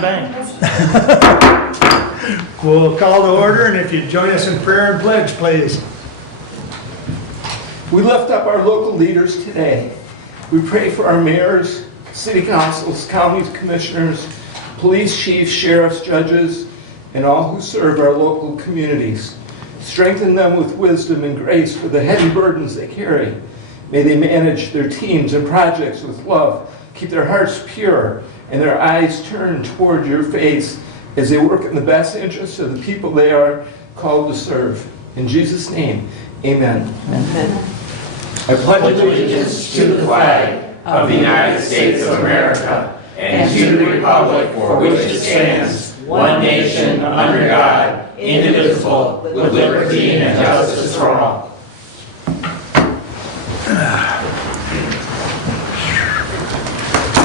bang. We'll call to order, and if you'd join us in prayer and pledge, please. We lift up our local leaders today. We pray for our mayors, city councils, county commissioners, police chiefs, sheriffs, judges, and all who serve our local communities. Strengthen them with wisdom and grace for the heavy burdens they carry. May they manage their teams and projects with love, keep their hearts pure, and their eyes turned toward your face as they work in the best interests of the people they are called to serve. In Jesus' name, amen. Amen. I pledge allegiance to the flag of the United States of America and to the republic for which it stands, one nation, under God, indivisible, with liberty and justice for all.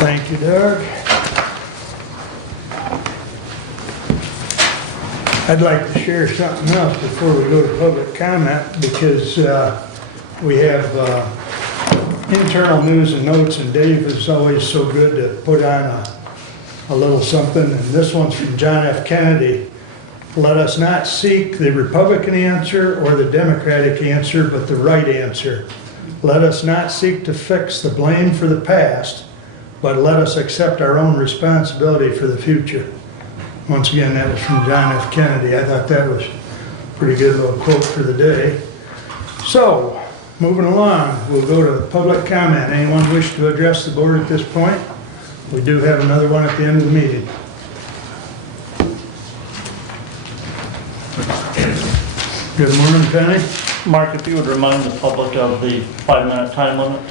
Thank you, Doug. I'd like to share something else before we go to public comment, because we have internal news and notes, and Dave is always so good to put on a little something, and this one's from John F. Kennedy. Let us not seek the Republican answer or the Democratic answer, but the right answer. Let us not seek to fix the blame for the past, but let us accept our own responsibility for the future. Once again, that was from John F. Kennedy. I thought that was a pretty good little quote for the day. So, moving along, we'll go to public comment. Anyone wish to address the board at this point? We do have another one at the end of the meeting. Good morning, Penny. Mark, if you would remind the public of the 5-minute time limit.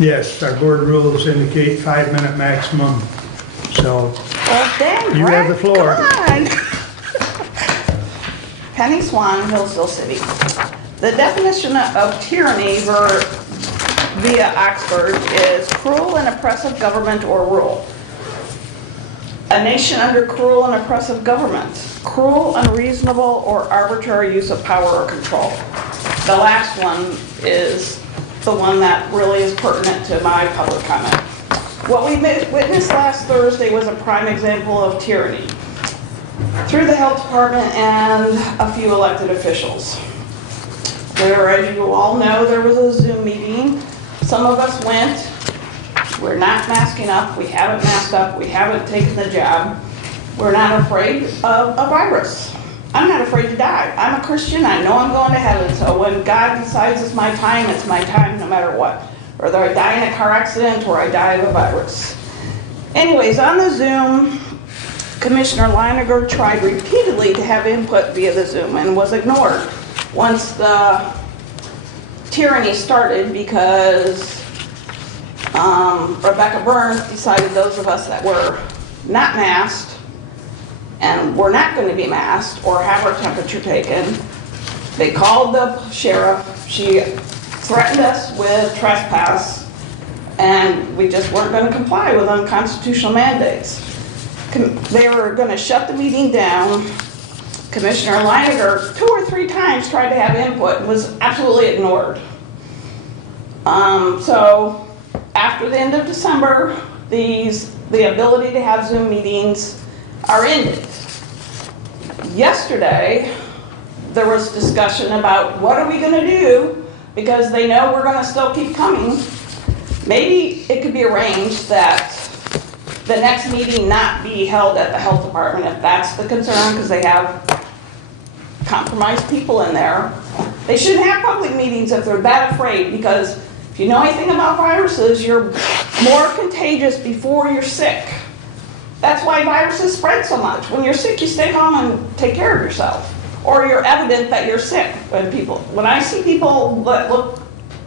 Yes, our board rules indicate 5-minute maximum. So, Well, dang, you have the Brett, floor. come on. Penny Swan, Hillsdale City. The definition of tyranny via Oxford is cruel and oppressive government or rule. A nation under cruel and oppressive government. Cruel, unreasonable, or arbitrary use of power or control. The last one is the one that really is pertinent to my public comment. What we witnessed last Thursday was a prime example of tyranny through the health department and a few elected officials. There, as you all know, there was a Zoom meeting. Some of us went. We're not masking up. We haven't masked up. We haven't taken the jab. We're not afraid of a virus. I'm not afraid to die. I'm a Christian. I know I'm going to heaven. So when God decides it's my time no matter what. Whether I die in a car accident or I die of a virus. Anyways, on the Zoom, Commissioner Leiniger tried repeatedly to have input via the Zoom and was ignored once the tyranny started, because Rebecca Burns decided those of us that were not masked and were not going to be masked or have our temperature taken, they called the sheriff. She threatened us with trespass, and we just weren't going to comply with unconstitutional mandates. They were going to shut the meeting down. Commissioner Leiniger 2 or 3 times tried to have input and was absolutely ignored. So after the end of December, the ability to have Zoom meetings are ended. Yesterday, there was discussion about what are we going to do, because they know we're going to still keep coming. Maybe it could be arranged that the next meeting not be held at the health department, if that's the concern, because they have compromised people in there. They shouldn't have public meetings if they're that afraid, because if you know anything about viruses, you're more contagious before you're sick. That's why viruses spread so much. When you're sick, you stay home and take care of yourself. Or you're evident that you're sick. When I see people that look,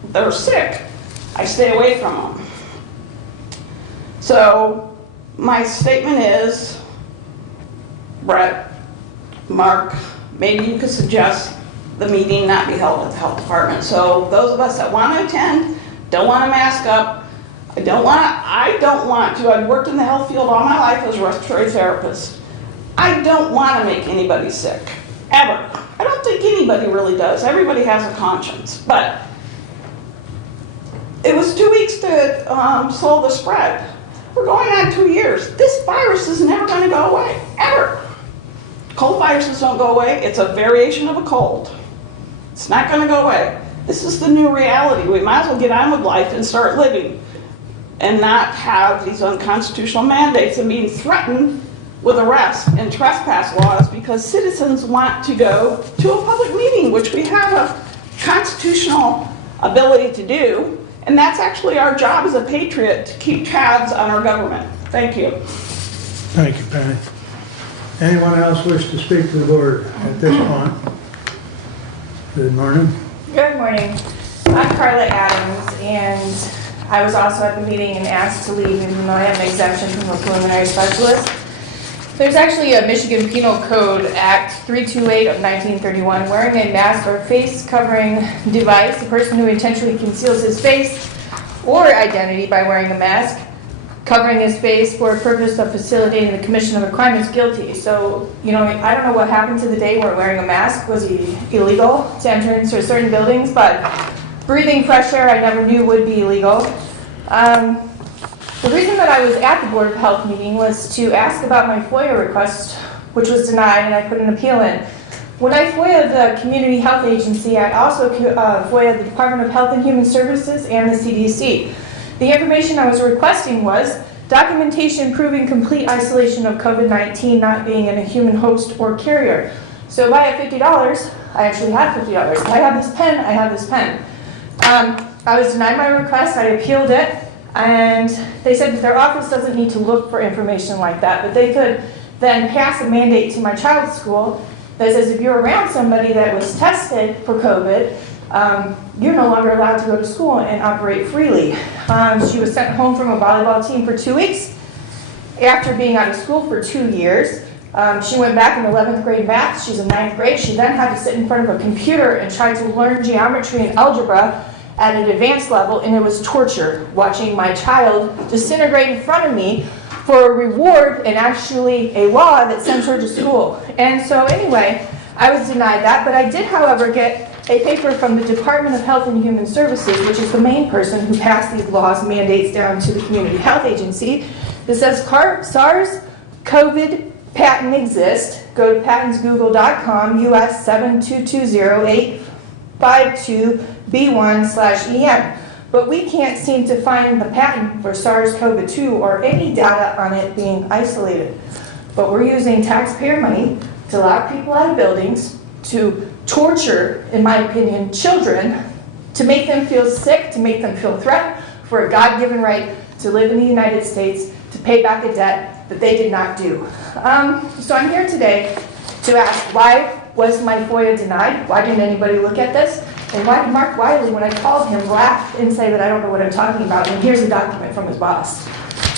they're sick, I stay away from them. So my statement is, Brett, Mark, maybe you could suggest the meeting not be held at the health department. So those of us that want to attend, don't want to mask up, I don't want to, I've worked in the health field all my life as a respiratory therapist. I don't want to make anybody sick, ever. I don't think anybody really does. Everybody has a conscience. But it was 2 weeks to slow the spread. We're going on 2 years. This virus is never going to go away, ever. Cold viruses don't go away. It's a variation of a cold. It's not going to go away. This is the new reality. We might as well get on with life and start living and not have these unconstitutional mandates and being threatened with arrest and trespass laws because citizens want to go to a public meeting, which we have a constitutional ability to do. And that's actually our job as a patriot, to keep tabs on our government. Thank you. Thank you, Penny. Anyone else wish to speak to the board at this point? Good morning. Good morning. I'm Carla Adams, and I was also at the meeting and asked to leave even though I have an exemption from a preliminary specialist. There's actually a Michigan Penal Code Act 328 of 1931, wearing a mask or face covering device, a person who intentionally conceals his face or identity by wearing a mask, covering his face for a purpose of facilitating the commission of a crime is guilty. So, I don't know what happened to the day where wearing a mask was illegal to enter into certain buildings, but breathing fresh air I never knew would be illegal. The reason that I was at the Board of Health meeting was to ask about my FOIA request, which was denied, and I put an appeal in. When I FOIA'd the Community Health Agency, I also FOIA'd the Department of Health and Human Services and the CDC. The information I was requesting was documentation proving complete isolation of COVID-19 not being in a human host or carrier. So if I have $50, I actually have $50. If I have this pen, I have this pen. I was denied my request, I appealed it, and they said that their office doesn't need to look for information like that, but they could then pass a mandate to my child's school that says if you're around somebody that was tested for COVID, you're no longer allowed to go to school and operate freely. She was sent home from a volleyball team for 2 weeks after being out of school for 2 years. She went back in 11th grade math. She's in 9th grade. She then had to sit in front of a computer and try to learn geometry and algebra at an advanced level, and it was torture watching my child disintegrate in front of me for a reward and actually a law that sends her to school. And so anyway, I was denied that, but I did, however, get a paper from the Department of Health and Human Services, which is the main person who passed these laws, mandates down to the Community Health Agency, that says SARS-CoV patent exists. Go to patentsgoogle.com, US 7220852B1/EN. But we can't seem to find the patent for SARS-CoV-2 or any data on it being isolated. But we're using taxpayer money to lock people out of buildings, to torture, in my opinion, children, to make them feel sick, to make them feel threatened for a God-given right to live in the United States, to pay back a debt that they did not do. So I'm here today to ask, why was my FOIA denied? Why didn't anybody look at this? And why did Mark Wiley, when I called him, laugh and say that I don't know what I'm talking about, and here's a document from his boss?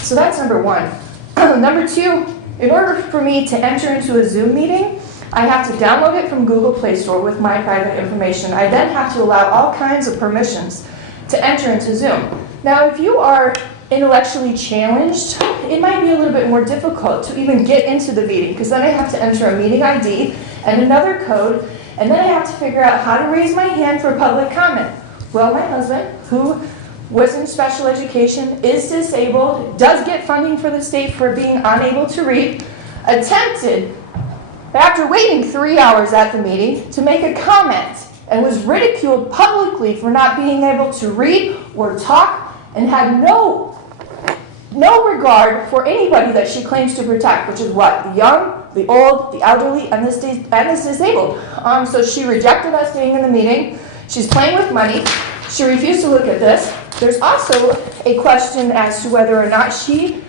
So that's number one. Number two, in order for me to enter into a Zoom meeting, I have to download it from Google Play Store with my private information. I then have to allow all kinds of permissions to enter into Zoom. Now, if you are intellectually challenged, it might be a little bit more difficult to even get into the meeting, because then I have to enter a meeting ID and another code, and then I have to figure out how to raise my hand for public comment. Well, my husband, who was in special education, is disabled, does get funding for the state for being unable to read, attempted, after waiting 3 hours at the meeting, to make a comment and was ridiculed publicly for not being able to read or talk, and had no regard for anybody that she claims to protect, which is what? The young, the old, the elderly, and this disabled. So she rejected us being in the meeting. She's playing with money. She refused to look at this. There's also a question as to whether or not she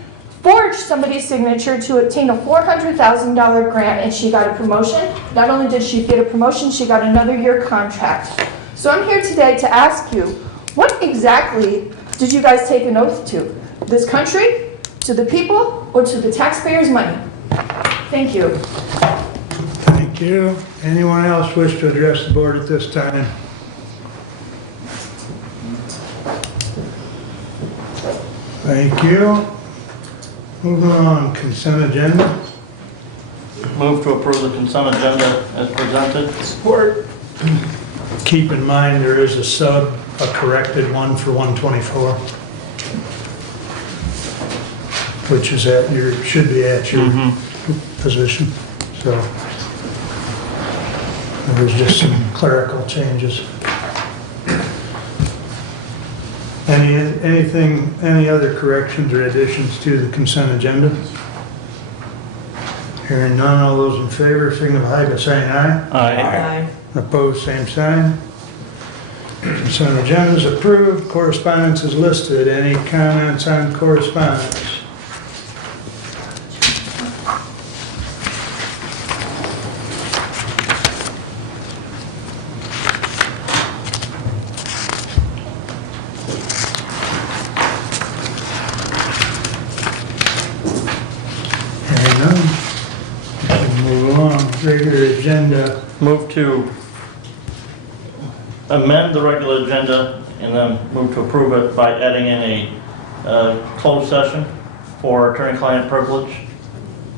forged somebody's signature to obtain a $400,000 grant, and she got a promotion. Not only did she get a promotion, she got another year contract. So I'm here today to ask you, what exactly did you guys take an oath to? This country, to the people, or to the taxpayers' money? Thank you. Thank you. Anyone else wish to address the board at this time? Thank you. Moving on, consent agenda. Move to approve the consent agenda as presented. Support. Keep in mind, there is a corrected one for 124. which is should be at your position, so. There was just some clerical changes. Any other corrections or additions to the consent agenda? Hearing none, all those in favor signify by saying aye. Aye. Opposed, same sign. Consent agenda is approved. Correspondence is listed. Any comments on correspondence? Hearing none. We'll move along. Regular agenda. Move to amend the regular agenda and then move to approve it by adding in a closed session for attorney-client privilege.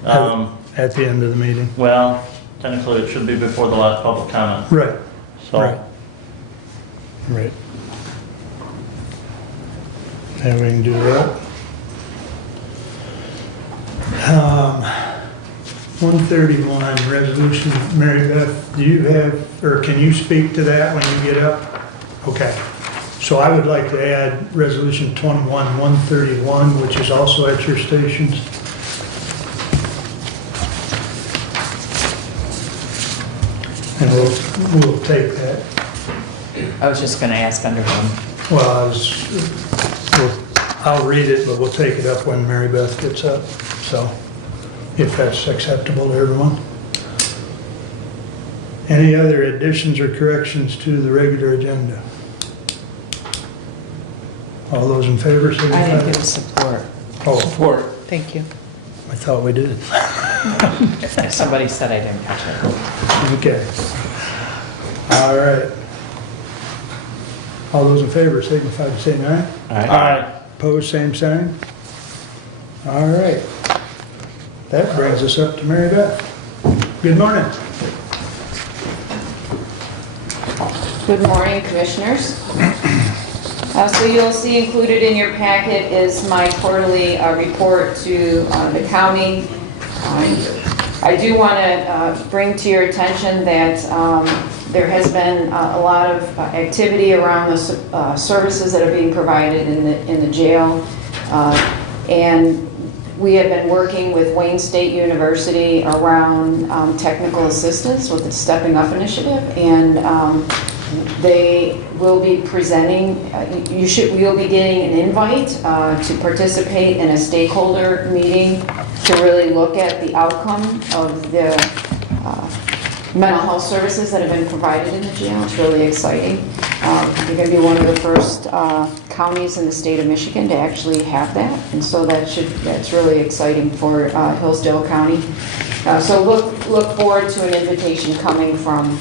At the end of the meeting. Well, technically it should be before the last public comment. Right. So, Right. And we can do that. 131, resolution, Mary Beth, do you have, or can you speak to that when you get up? Okay. So I would like to add resolution 131, which is also at your stations. And we'll take that. I was just gonna ask under whom. Well, I'll read it, but we'll take it up when Mary Beth gets up, so, if that's acceptable to everyone. Any other additions or corrections to the regular agenda? All those in favor, signify. I didn't give support. Oh, Support. Thank you. I thought we did. If somebody said I didn't catch it. Okay. All right. All those in favor, signify by saying aye. aye. Opposed, same sign. All right. That brings us up to Mary Beth. Good morning. Good morning, Commissioners. So you'll see included in your packet is my quarterly report to the county. I do want to bring to your attention that there has been a lot of activity around the services that are being provided in the jail. And we have been working with Wayne State University around technical assistance with the Stepping Up initiative, and they will be presenting, you'll be getting an invite to participate in a stakeholder meeting to really look at the outcome of the mental health services that have been provided in the jail. It's really exciting. You're going to be one of the first counties in the state of Michigan to actually have that, and so that's really exciting for Hillsdale County. So look forward to an invitation coming from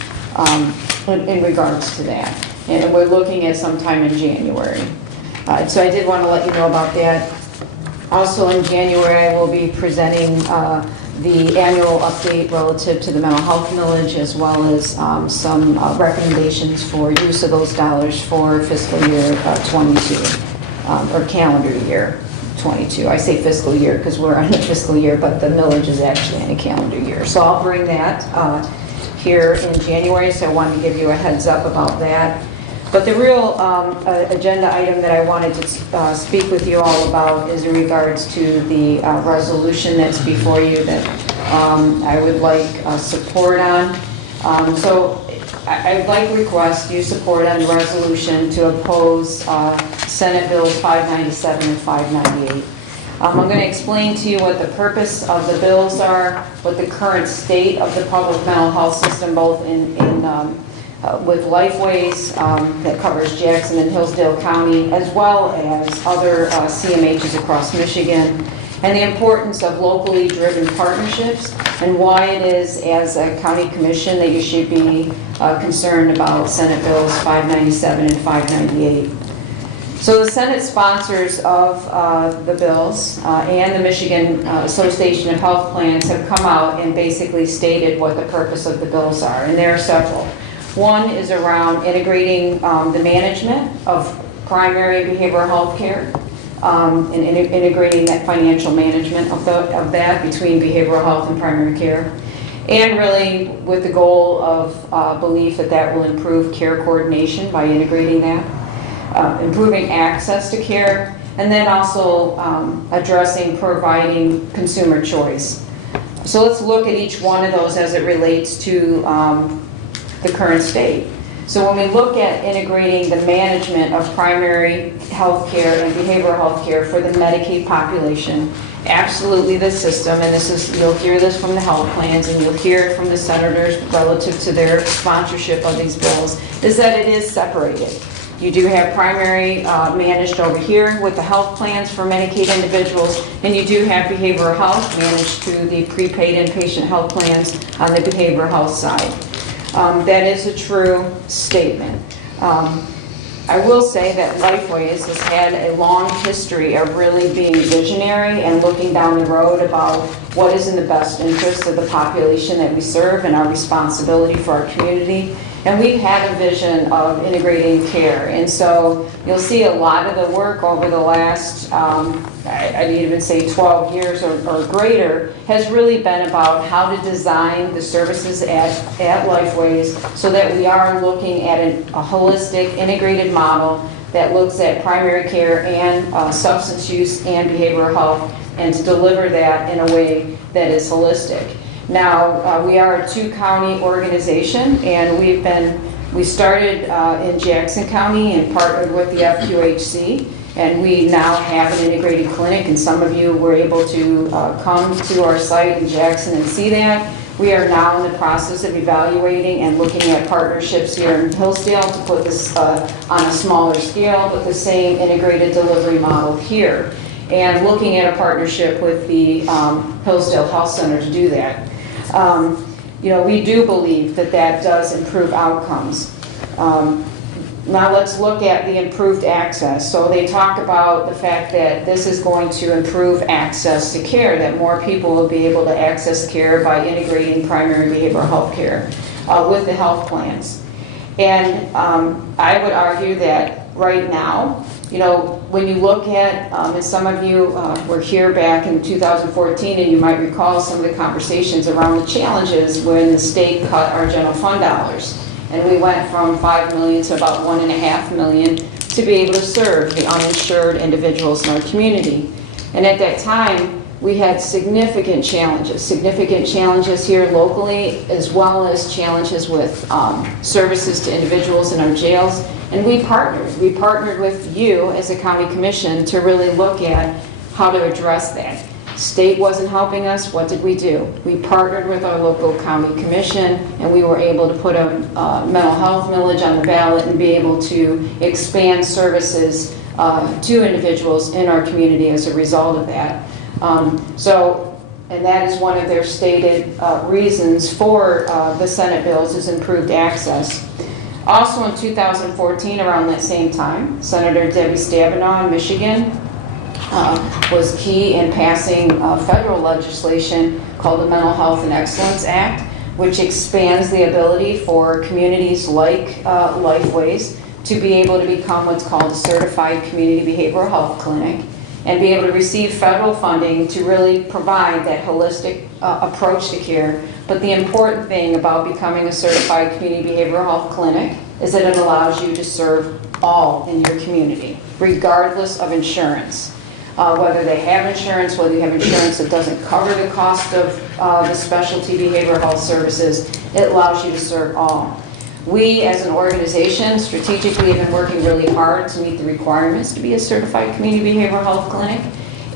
in regards to that, and we're looking at sometime in January. So I did want to let you know about that. Also in January, I will be presenting the annual update relative to the mental health millage, as well as some recommendations for use of those dollars for fiscal year 22, or calendar year 22. I say fiscal year because we're on a fiscal year, but the millage is actually in a calendar year. So I'll bring that here in January, so I wanted to give you a heads up about that. But the real agenda item that I wanted to speak with you all about is in regards to the resolution that's before you that I would like support on. So I'd like to request you support on the resolution to oppose Senate Bills 597 and 598. I'm going to explain to you what the purpose of the bills are, what the current state of the public mental health system, both with Lifeways that covers Jackson and Hillsdale County, as well as other CMHs across Michigan, and the importance of locally driven partnerships, and why it is, as a county commission, that you should be concerned about Senate Bills 597 and 598. So the Senate sponsors of the bills and the Michigan Association of Health Plans have come out and basically stated what the purpose of the bills are, and there are several. One is around integrating the management of primary behavioral health care and integrating that financial management of that between behavioral health and primary care. And really with the goal of belief that will improve care coordination by integrating that, improving access to care, and then also addressing providing consumer choice. So let's look at each one of those as it relates to the current state. So when we look at integrating the management of primary health care and behavioral health care for the Medicaid population, absolutely the system, and you'll hear this from the health plans and you'll hear it from the senators relative to their sponsorship of these bills, is that it is separated. You do have primary managed over here with the health plans for Medicaid individuals, and you do have behavioral health managed through the prepaid inpatient health plans on the behavioral health side. That is a true statement. I will say that Lifeways has had a long history of really being visionary and looking down the road about what is in the best interest of the population that we serve and our responsibility for our community. And we've had a vision of integrating care. And so you'll see a lot of the work over the last, I'd even say 12 years or greater, has really been about how to design the services at Lifeways so that we are looking at a holistic, integrated model that looks at primary care and substance use and behavioral health, and to deliver that in a way that is holistic. Now, we are a 2-county organization, and we started in Jackson County and partnered with the FQHC, and we now have an integrated clinic, and some of you were able to come to our site in Jackson and see that. We are now in the process of evaluating and looking at partnerships here in Hillsdale to put this on a smaller scale, but the same integrated delivery model here, and looking at a partnership with the Hillsdale Health Center to do that. We do believe that does improve outcomes. Now let's look at the improved access. So they talk about the fact that this is going to improve access to care, that more people will be able to access care by integrating primary behavioral health care with the health plans. And I would argue that right now, when you look at, and some of you were here back in 2014, and you might recall some of the conversations around the challenges when the state cut our general fund dollars. And we went from $5 million to about $1.5 million to be able to serve the uninsured individuals in our community. And at that time, we had significant challenges here locally, as well as challenges with services to individuals in our jails. And we partnered with you as a county commission to really look at how to address that. State wasn't helping us. What did we do? We partnered with our local county commission, and we were able to put a mental health millage on the ballot and be able to expand services to individuals in our community as a result of that. And that is one of their stated reasons for the Senate bills, is improved access. Also in 2014, around that same time, Senator Debbie Stabenow in Michigan was key in passing federal legislation called the Mental Health and Excellence Act, which expands the ability for communities like Lifeways to be able to become what's called a certified community behavioral health clinic and be able to receive federal funding to really provide that holistic approach to care. But the important thing about becoming a certified community behavioral health clinic is that it allows you to serve all in your community, regardless of insurance. Whether they have insurance, whether you have insurance that doesn't cover the cost of the specialty behavioral health services, it allows you to serve all. We, as an organization, strategically have been working really hard to meet the requirements to be a certified community behavioral health clinic.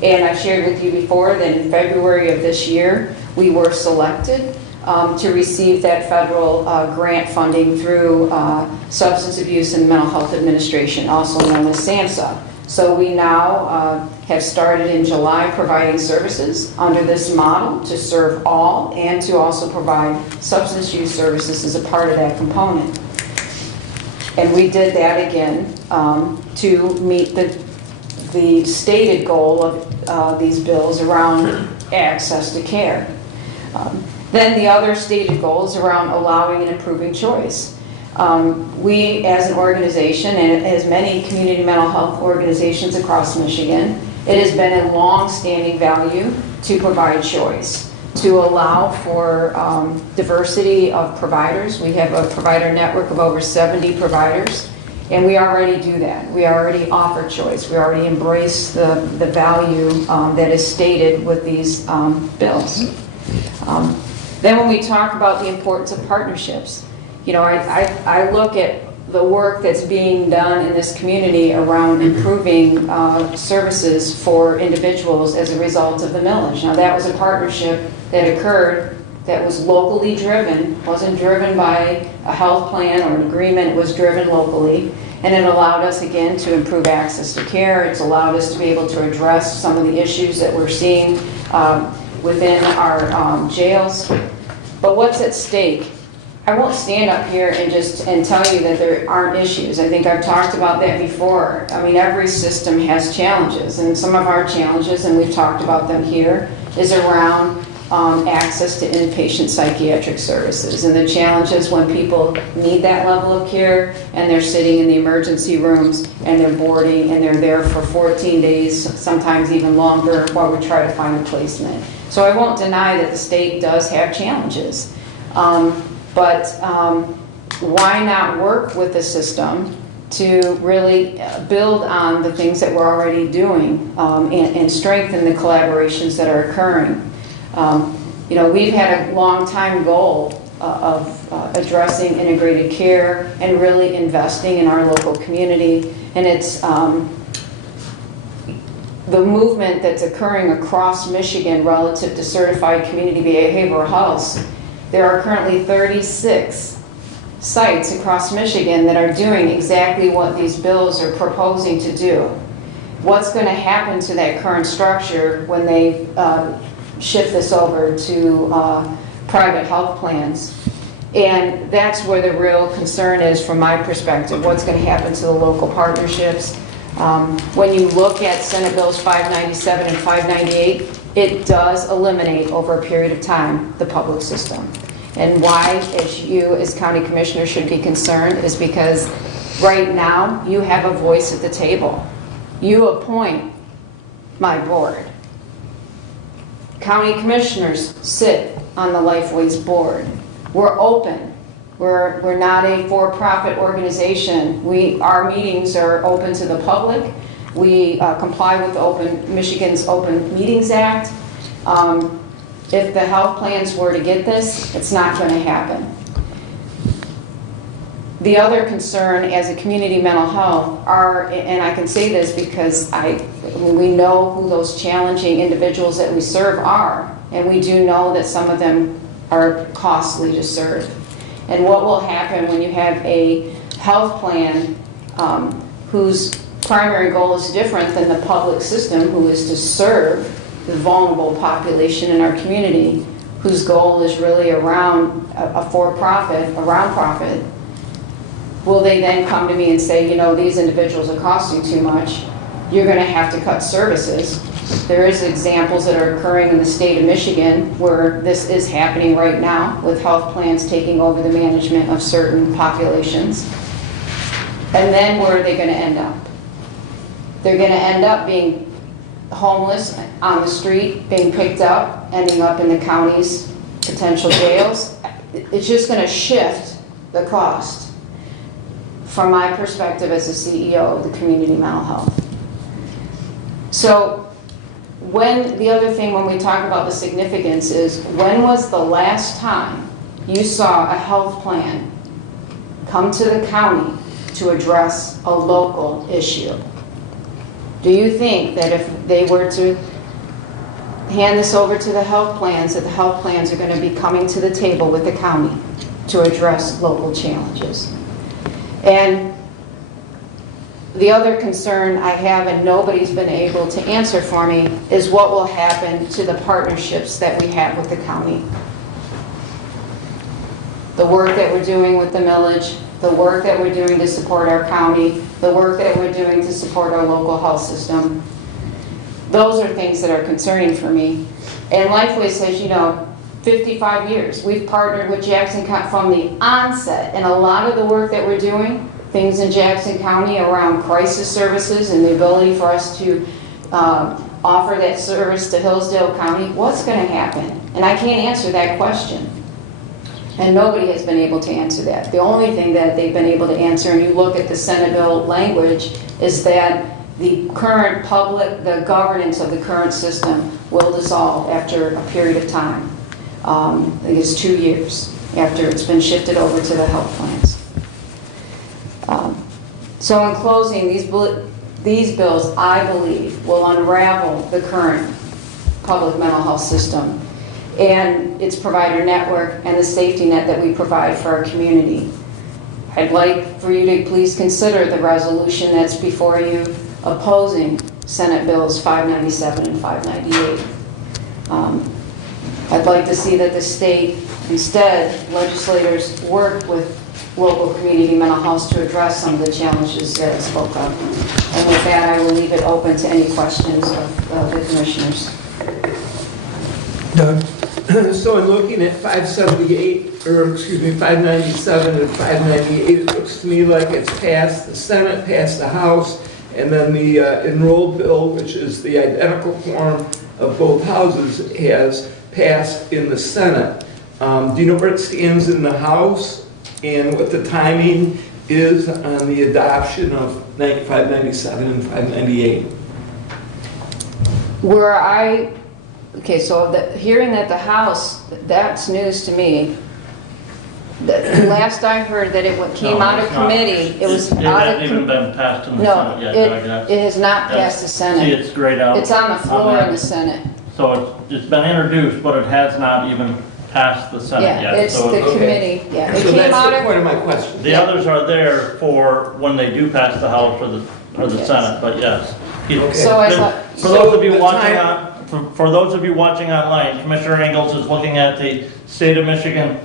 And I shared with you before that in February of this year, we were selected to receive that federal grant funding through Substance Abuse and Mental Health Administration, also known as SAMHSA. So we now have started in July providing services under this model to serve all and to also provide substance use services as a part of that component. And we did that again to meet the stated goal of these bills around access to care. Then the other stated goals around allowing and improving choice. We, as an organization, and as many community mental health organizations across Michigan, it has been a long-standing value to provide choice, to allow for diversity of providers. We have a provider network of over 70 providers, and we already do that. We already offer choice. We already embrace the value that is stated with these bills. Then when we talk about the importance of partnerships, you know, I look at the work that's being done in this community around improving services for individuals as a result of the millage. Now, that was a partnership that occurred that was locally driven, wasn't driven by a health plan or an agreement, it was driven locally, and it allowed us, again, to improve access to care. It's allowed us to be able to address some of the issues that we're seeing within our jails. But what's at stake? I won't stand up here and tell you that there aren't issues. I think I've talked about that before. I mean, every system has challenges, and some of our challenges, and we've talked about them here, is around access to inpatient psychiatric services, and the challenges when people need that level of care and they're sitting in the emergency rooms and they're boarding and they're there for 14 days, sometimes even longer, while we try to find a placement. So I won't deny that the state does have challenges. But why not work with the system to really build on the things that we're already doing and strengthen the collaborations that are occurring? You know, we've had a long time goal of addressing integrated care and really investing in our local community, and it's the movement that's occurring across Michigan relative to certified community behavioral health. There are currently 36 sites across Michigan that are doing exactly what these bills are proposing to do. What's going to happen to that current structure when they shift this over to private health plans? And that's where the real concern is from my perspective. What's going to happen to the local partnerships? When you look at Senate Bills 597 and 598, it does eliminate over a period of time the public system. And why, as you as county commissioner should be concerned, is because right now you have a voice at the table. You appoint my board. County commissioners sit on the Lifeways board. We're open. We're not a for-profit organization. Our meetings are open to the public. We comply with Michigan's Open Meetings Act. If the health plans were to get this, it's not going to happen. The other concern as a community mental health are, and I can say this because we know who those challenging individuals that we serve are, and we do know that some of them are costly to serve. And what will happen when you have a health plan whose primary goal is different than the public system, who is to serve the vulnerable population in our community, whose goal is really around a for-profit, around profit? Will they then come to me and say, you know, these individuals are costing too much, you're going to have to cut services? There is examples that are occurring in the state of Michigan where this is happening right now, with health plans taking over the management of certain populations. And then where are they going to end up? They're going to end up being homeless on the street, being picked up, ending up in the county's potential jails. It's just going to shift the cost from my perspective as the CEO of the community mental health. So the other thing when we talk about the significance is, when was the last time you saw a health plan come to the county to address a local issue? Do you think that if they were to hand this over to the health plans, that the health plans are going to be coming to the table with the county to address local challenges? And the other concern I have, and nobody's been able to answer for me, is what will happen to the partnerships that we have with the county. The work that we're doing with the millage, the work that we're doing to support our county, the work that we're doing to support our local health system. Those are things that are concerning for me. And Lifeway says, you know, 55 years. We've partnered with Jackson County from the onset, and a lot of the work that we're doing, things in Jackson County around crisis services and the ability for us to offer that service to Hillsdale County, what's going to happen? And I can't answer that question. And nobody has been able to answer that. The only thing that they've been able to answer, and you look at the Senate bill language, is that the current the governance of the current system will dissolve after a period of time. I think it's 2 years after it's been shifted over to the health plans. So in closing, these bills, I believe, will unravel the current public mental health system and its provider network and the safety net that we provide for our community. I'd like for you to please consider the resolution that's before you opposing Senate Bills 597 and 598. I'd like to see that the state, instead, legislators work with local community mental health to address some of the challenges that I spoke of. And with that, I will leave it open to any questions of the commissioners. Doug? So in looking at 597 and 598, it looks to me like it's passed the Senate, passed the House, and then the enrolled bill, which is the identical form of both houses, has passed in the Senate. Do you know where it stands in the House and what the timing is on the adoption of 597 and 598? Okay, so hearing that the House, that's news to me. The last I heard that it came out of committee, it was It out hasn't of... even been passed in the No, Senate yet, Doug. it has not Yeah. passed the See, Senate. it's grayed out. It's on the floor that. in the Senate. So it's been introduced, but it has not even passed the Senate Yeah, yet. it's So the it's- committee, yeah. It So came that's out the of... point of my question. The others are there for when they do pass the House or the Yes. Senate, but yes. Okay. So I Then, thought... For those of you the watching time- for those of you watching online, Commissioner Ingles is looking at the State of Michigan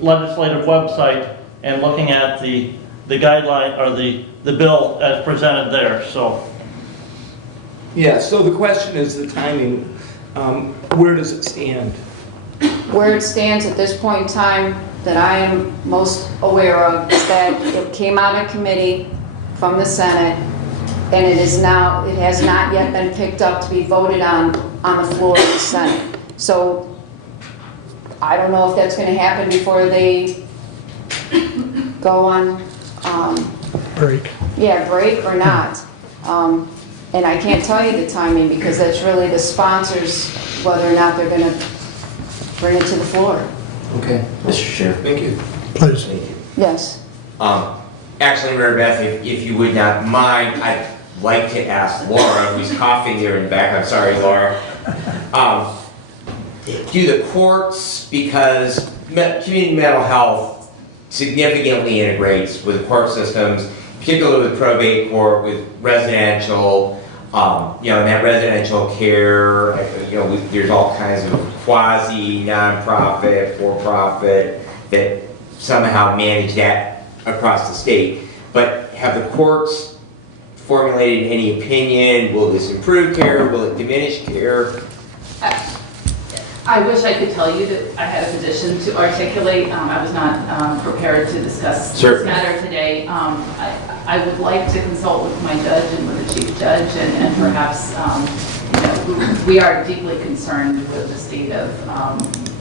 legislative website and looking at the guideline, or the bill as presented there, so. Yeah, so the question is the timing. Where does it stand? Where it stands at this point in time that I am most aware of is that it came out of committee from the Senate, and it has not yet been picked up to be voted on the floor of the Senate. So I don't know if that's going to happen before they go on Break. break or not. And I can't tell you the timing because that's really the sponsors, whether or not they're going to bring it to the floor. Okay. Mr. Chair. Thank you. Please. Thank you. Yes. Actually, Mary Beth, if you would not mind, I'd like to ask Laura, who's coughing here in the back. I'm sorry, Laura. Do the courts, because community mental health significantly integrates with court systems, particularly with probate court, with residential, and that residential care, there's all kinds of quasi, nonprofit, for-profit that somehow manage that across the state. But have the courts formulated any opinion? Will this improve care? Will it diminish care? I wish I could tell you that I had a position to articulate. I was not prepared to discuss this matter today. I would like to consult with my judge and with the chief judge, and perhaps we are deeply concerned with the state of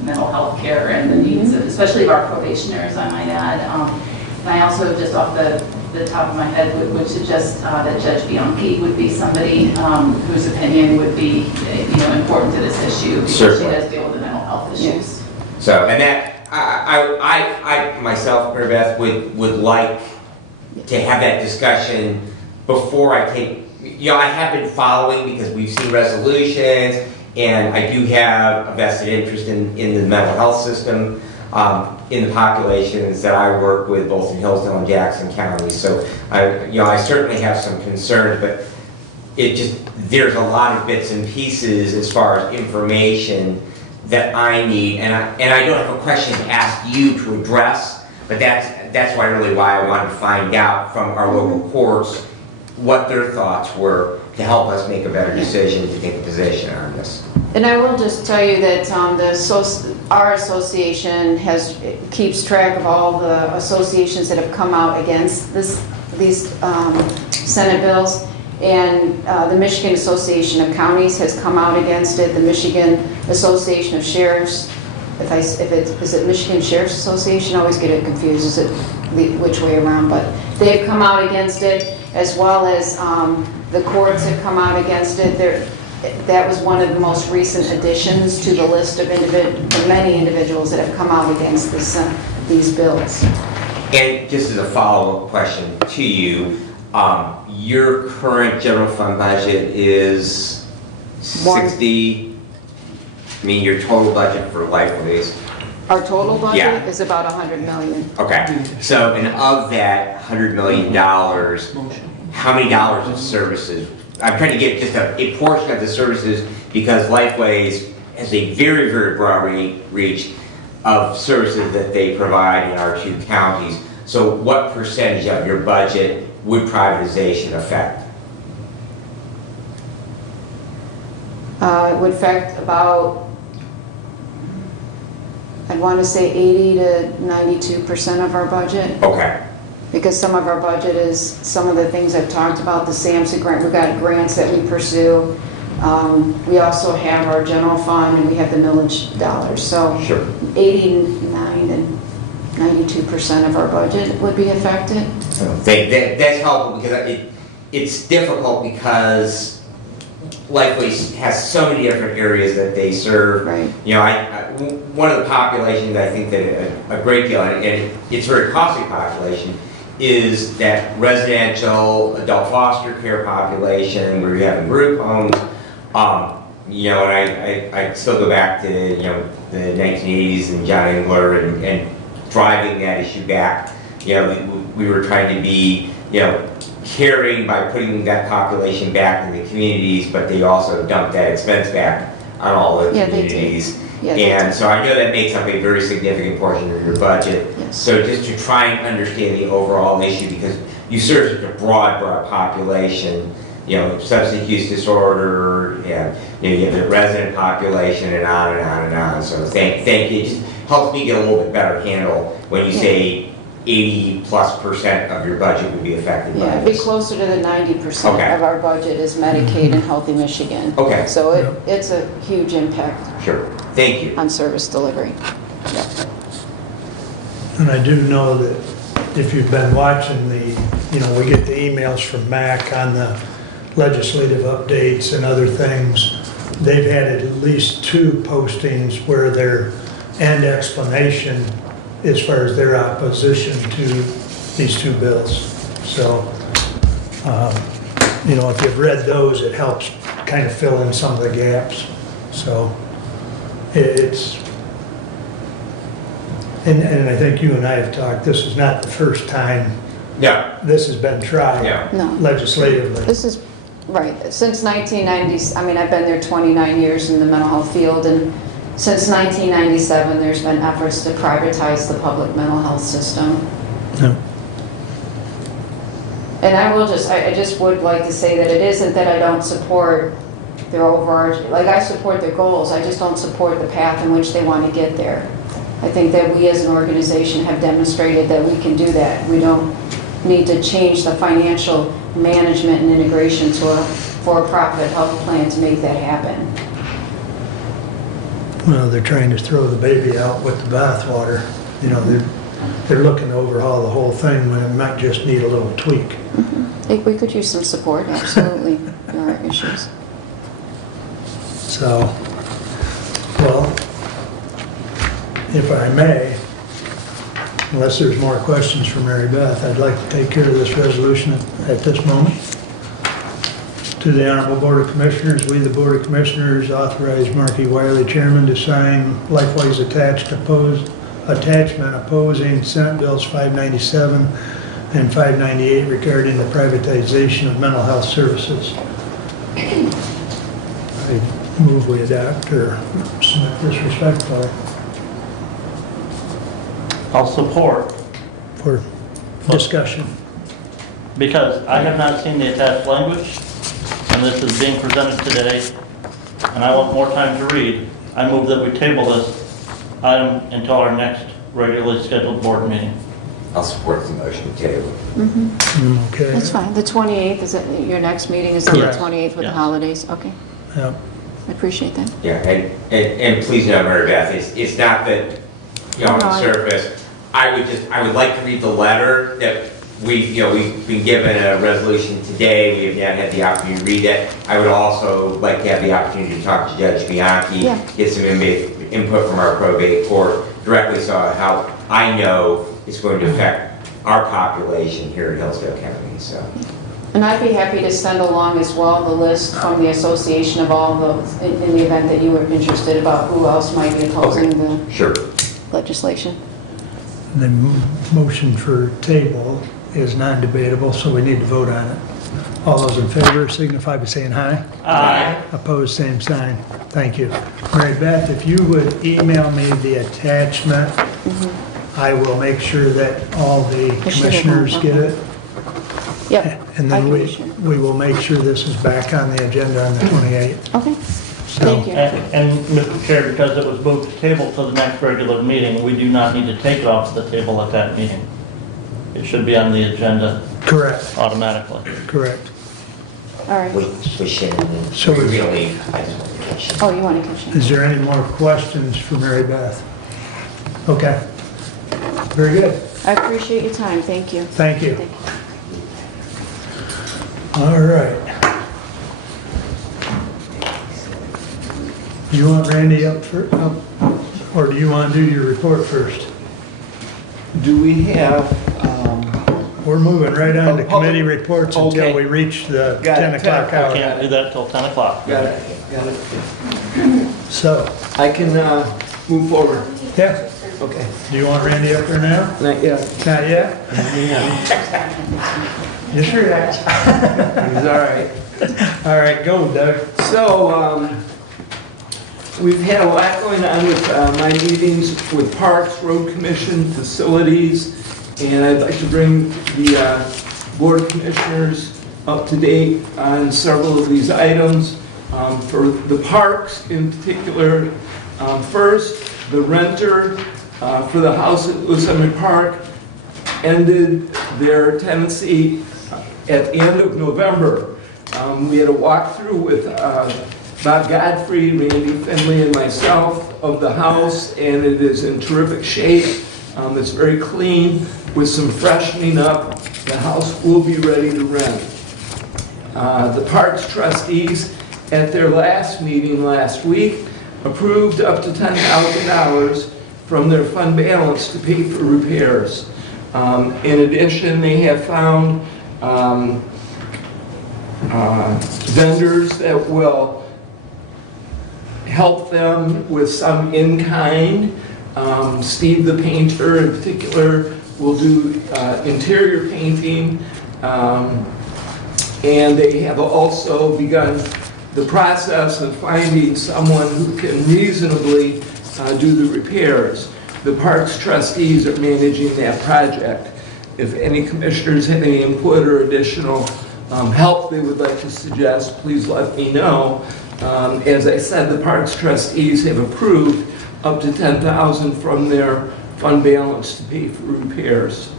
mental health care and the needs, especially of our probationers, I might add. And I also, just off the top of my head, would suggest that Judge Bianchi would be somebody whose opinion would be important to this issue, because Certainly. she does deal with the mental health issues. So, and that, I myself, Mary Beth, would like to have that discussion before I take, I have been following because we've seen resolutions, and I do have a vested interest in the mental health system in the populations that I work with, both in Hillsdale and Jackson counties. So, I certainly have some concerns, but there's a lot of bits and pieces as far as information that I need, and I don't have a question to ask you to address, but that's why I wanted to find out from our local courts what their thoughts were to help us make a better decision to take a position on this. And I will just tell you that our association keeps track of all the associations that have come out against these Senate bills. And the Michigan Association of Counties has come out against it. The Michigan Association of Sheriffs, is it Michigan Sheriff's Association? I always get it confused, is it which way around? But they've come out against it, as well as the courts have come out against it. That was one of the most recent additions to the list of many individuals that have come out against these bills. And just as a follow-up question to you, your current general fund budget is 60, I mean, your total budget for Lifeways. Our total budget Yeah. is about $100 million. Okay, so, and of that $100 million, how many dollars of services? I'm trying to get just a portion of the services, because Lifeways has a very, very broad reach of services that they provide in our 2 counties. So what percentage of your budget would privatization affect? It would affect about, I'd want to say 80 to 92% of our budget. Okay, Because some of our budget is, some of the things I've talked about, the SAMHSA grant, we've got grants that we pursue. We also have our general fund, and we have the millage dollars. So sure. 89 and 92% of our budget would be affected. That's helpful, because it's difficult because Lifeways has so many different areas that they serve. Right. You know, one of the populations I think that a great deal, and it's a very costly population, is that residential adult foster care population where you have group homes. You know, and I still go back to, you know, the 1980s and John Engler and driving that issue back. You know, we were trying to be, you know, caring by putting that population back in the communities, but they also dumped that expense back on all the communities. Yeah, they And did. so I know that makes up a very significant portion of your budget. Yes. So just to try and understand the overall issue, because you serve such a broad population, you know, substance use disorder, and you know, you have the resident population, and on and on and on. So thank you. It just helps me get a little bit better handle when you say 80+% of your budget would be affected by Yeah, it'd be this. closer to the 90% Okay. of our budget is Medicaid and Healthy Michigan. Okay. So it's a huge impact Sure. Thank you. on service delivery. And I do know that if you've been watching you know, we get the emails from MAC on the legislative updates and other things. They've had at least 2 postings where their end explanation as far as their opposition to these 2 bills. So, you know, if you've read those, it helps kind of fill in some of the gaps. So and I think you and I have talked, this is not the first time Yeah. this has been tried No. legislatively. This is, right, since 1990, I mean, I've been there 29 years in the mental health field, and since 1997, there's been efforts to privatize the public mental health system. Yeah. And I just would like to say that it isn't that I don't support their overarching, like I support their goals, I just don't support the path in which they want to get there. I think that we as an organization have demonstrated that we can do that. We don't need to change the financial management and integration to a for-profit health plan to make that happen. Well, they're trying to throw the baby out with the bathwater. You know, they're looking to overhaul the whole thing when it might just need a little tweak. I think we could use some support, absolutely. There are issues. So, well, if I may, unless there's more questions for Mary Beth, I'd like to take care of this resolution at this moment. To the Honorable Board of Commissioners, we, the Board of Commissioners, authorize Mark E. Wiley, Chairman, to sign Lifeways attachment opposing Senate Bills 597 and 598 regarding the privatization of mental health services. I move we adopt or submit this respectfully I'll support, for discussion. because I have not seen the attached language, and this is being presented today. and I want more time to read, I move that we table this item until our next regularly scheduled board meeting. I'll support the motion to table. Okay. That's fine. The 28th, is it, your next meeting is on the Correct. 28th with the Yes. holidays? Okay, Yep. I appreciate that. Yeah, and please know, Mary Beth, it's not that, on the surface, I would like to read the letter that we've been given a resolution today, we have not had the opportunity to read it. I would also like to have the opportunity to talk to Judge Bianchi, Yeah. get some input from our probate court directly, so how I know it's going to affect our population here in Hillsdale County, so. And I'd be happy to send along as well the list from the association of all those, in the event that you were interested about who else might be opposing the Sure. legislation. The motion for table is non-debatable, so we need to vote on it. All those in favor signify by saying aye. Aye. Opposed, same sign. Thank you. Mary Beth, if you would email me the attachment, I will make sure that all the I should have commissioners one, get okay. it. Yep. And I then can issue. we will make sure this is back on the agenda on the 28th. Okay, So, thank you. And Mr. Chair, because it was moved to table to the next regular meeting, we do not need to take it off the table at that meeting. It should be on the agenda correct, automatically. correct. All right. Wait, Shannon, So we it's- really, I just want to catch you. Oh, you want to continue? Is there any more questions for Mary Beth? Okay. Very good. I appreciate your time, thank you. Thank you. Thank you. All right. Do you want Randy up, or do you want to do your report first? Do we have, We're moving right on to Oh, committee reports until okay. we reach the Got it, 10 o'clock 10 hour. Can't do that till 10 o'clock. got it. So, I can move forward. yeah, Okay. do you want Randy up there now? Not yet. Not yet? You sure? He's all right. All right, go Doug. So, we've had a lot going on with my meetings with Parks, Road Commission, facilities, and I'd like to bring the Board of Commissioners up to date on several of these items. For the parks in particular, first, the renter for the house at Yosemite Park ended their tenancy at the end of November. We had a walkthrough with Bob Godfrey, Randy Finley, and myself of the house, and it is in terrific shape. It's very clean with some freshening up. The house will be ready to rent. The Parks trustees at their last meeting last week approved up to $10,000 from their fund balance to pay for repairs. In addition, they have found vendors that will help them with some in-kind. Steve the painter in particular will do interior painting. And they have also begun the process of finding someone who can reasonably do the repairs. The Parks trustees are managing that project. If any commissioners have any input or additional help they would like to suggest, please let me know. As I said, the Parks trustees have approved up to $10,000 from their fund balance to pay for repairs.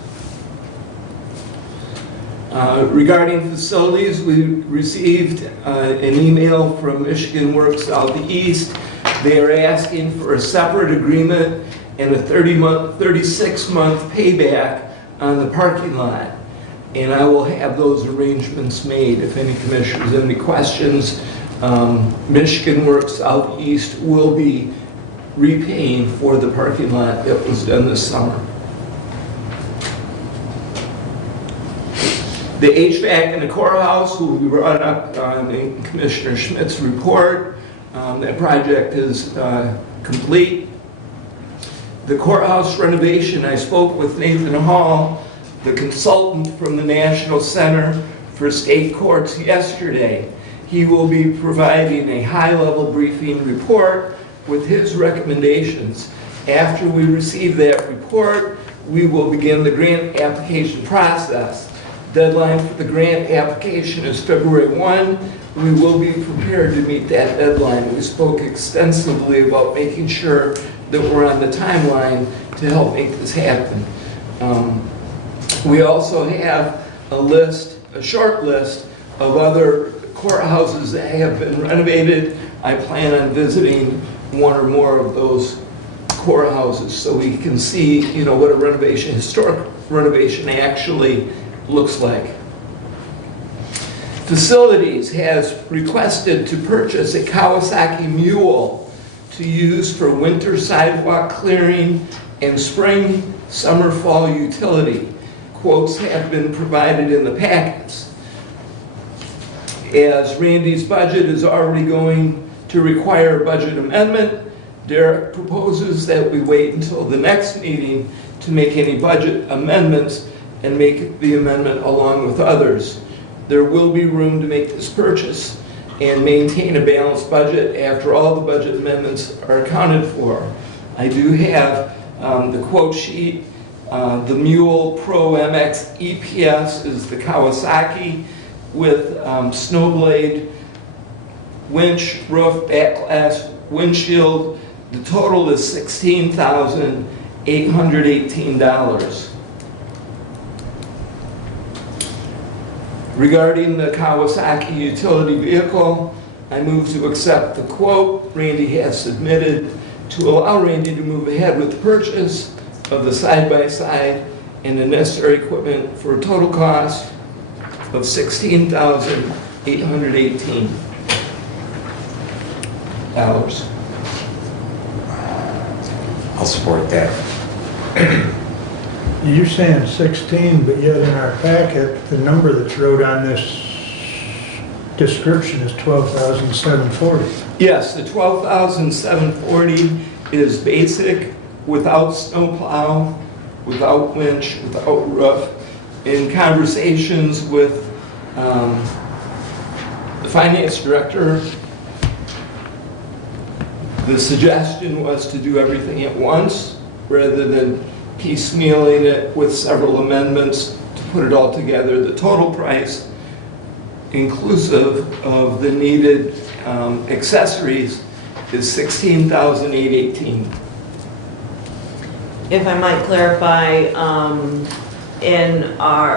Regarding facilities, we received an email from Michigan Works Southeast. They are asking for a separate agreement and a 36-month payback on the parking lot. And I will have those arrangements made if any commissioners have any questions. Michigan Works Southeast will be repaying for the parking lot that was done this summer. The HVAC in the courthouse will be brought up in Commissioner Schmidt's report. That project is complete. The courthouse renovation, I spoke with Nathan Hall, the consultant from the National Center for State Courts yesterday. He will be providing a high-level briefing report with his recommendations. After we receive that report, we will begin the grant application process. Deadline for the grant application is February 1. we will be prepared to meet that deadline. We spoke extensively about making sure that we're on the timeline to help make this happen. We also have a short list of other courthouses that have been renovated. I plan on visiting one or more of those courthouses so we can see, what a historic renovation actually looks like. Facilities has requested to purchase a Kawasaki mule to use for winter sidewalk clearing and spring, summer, fall utility. Quotes have been provided in the packets. As Randy's budget is already going to require a budget amendment, Derek proposes that we wait until the next meeting to make any budget amendments and make the amendment along with others. There will be room to make this purchase and maintain a balanced budget after all the budget amendments are accounted for. I do have the quote sheet. The Mule Pro MX EPS is the Kawasaki with snowblade, winch, roof, back glass, windshield. The total is $16,818. Regarding the Kawasaki utility vehicle, I move to accept the quote Randy has submitted to allow Randy to move ahead with the purchase of the side-by-side and the necessary equipment for a total cost of $16,818. I'll support that. You're saying 16, but yet in our packet, the number that's wrote on this description is 12,740. Yes, the 12,740 is basic, without snowplow, without winch, without roof. In conversations with the finance director, the suggestion was to do everything at once rather than piecemealing it with several amendments to put it all together. The total price, inclusive of the needed accessories, is $16,818. If I might clarify,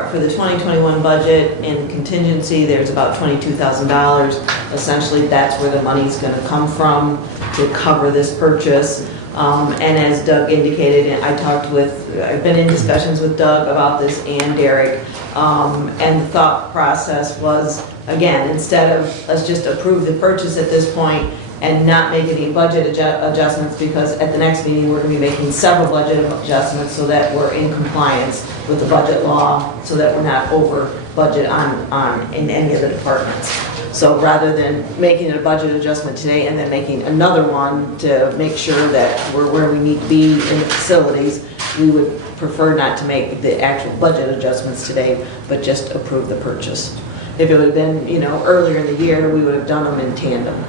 for the 2021 budget, in contingency, there's about $22,000. Essentially, that's where the money's going to come from to cover this purchase. And as Doug indicated, I've been in discussions with Doug about this and Derek, and the thought process was, again, instead of let's just approve the purchase at this point and not make any budget adjustments, because at the next meeting we're going to be making several budget adjustments so that we're in compliance with the budget law, so that we're not over budget in any of the departments. So rather than making a budget adjustment today and then making another one to make sure that we're where we need to be in the facilities, we would prefer not to make the actual budget adjustments today, but just approve the purchase. If it would have been, earlier in the year, we would have done them in tandem.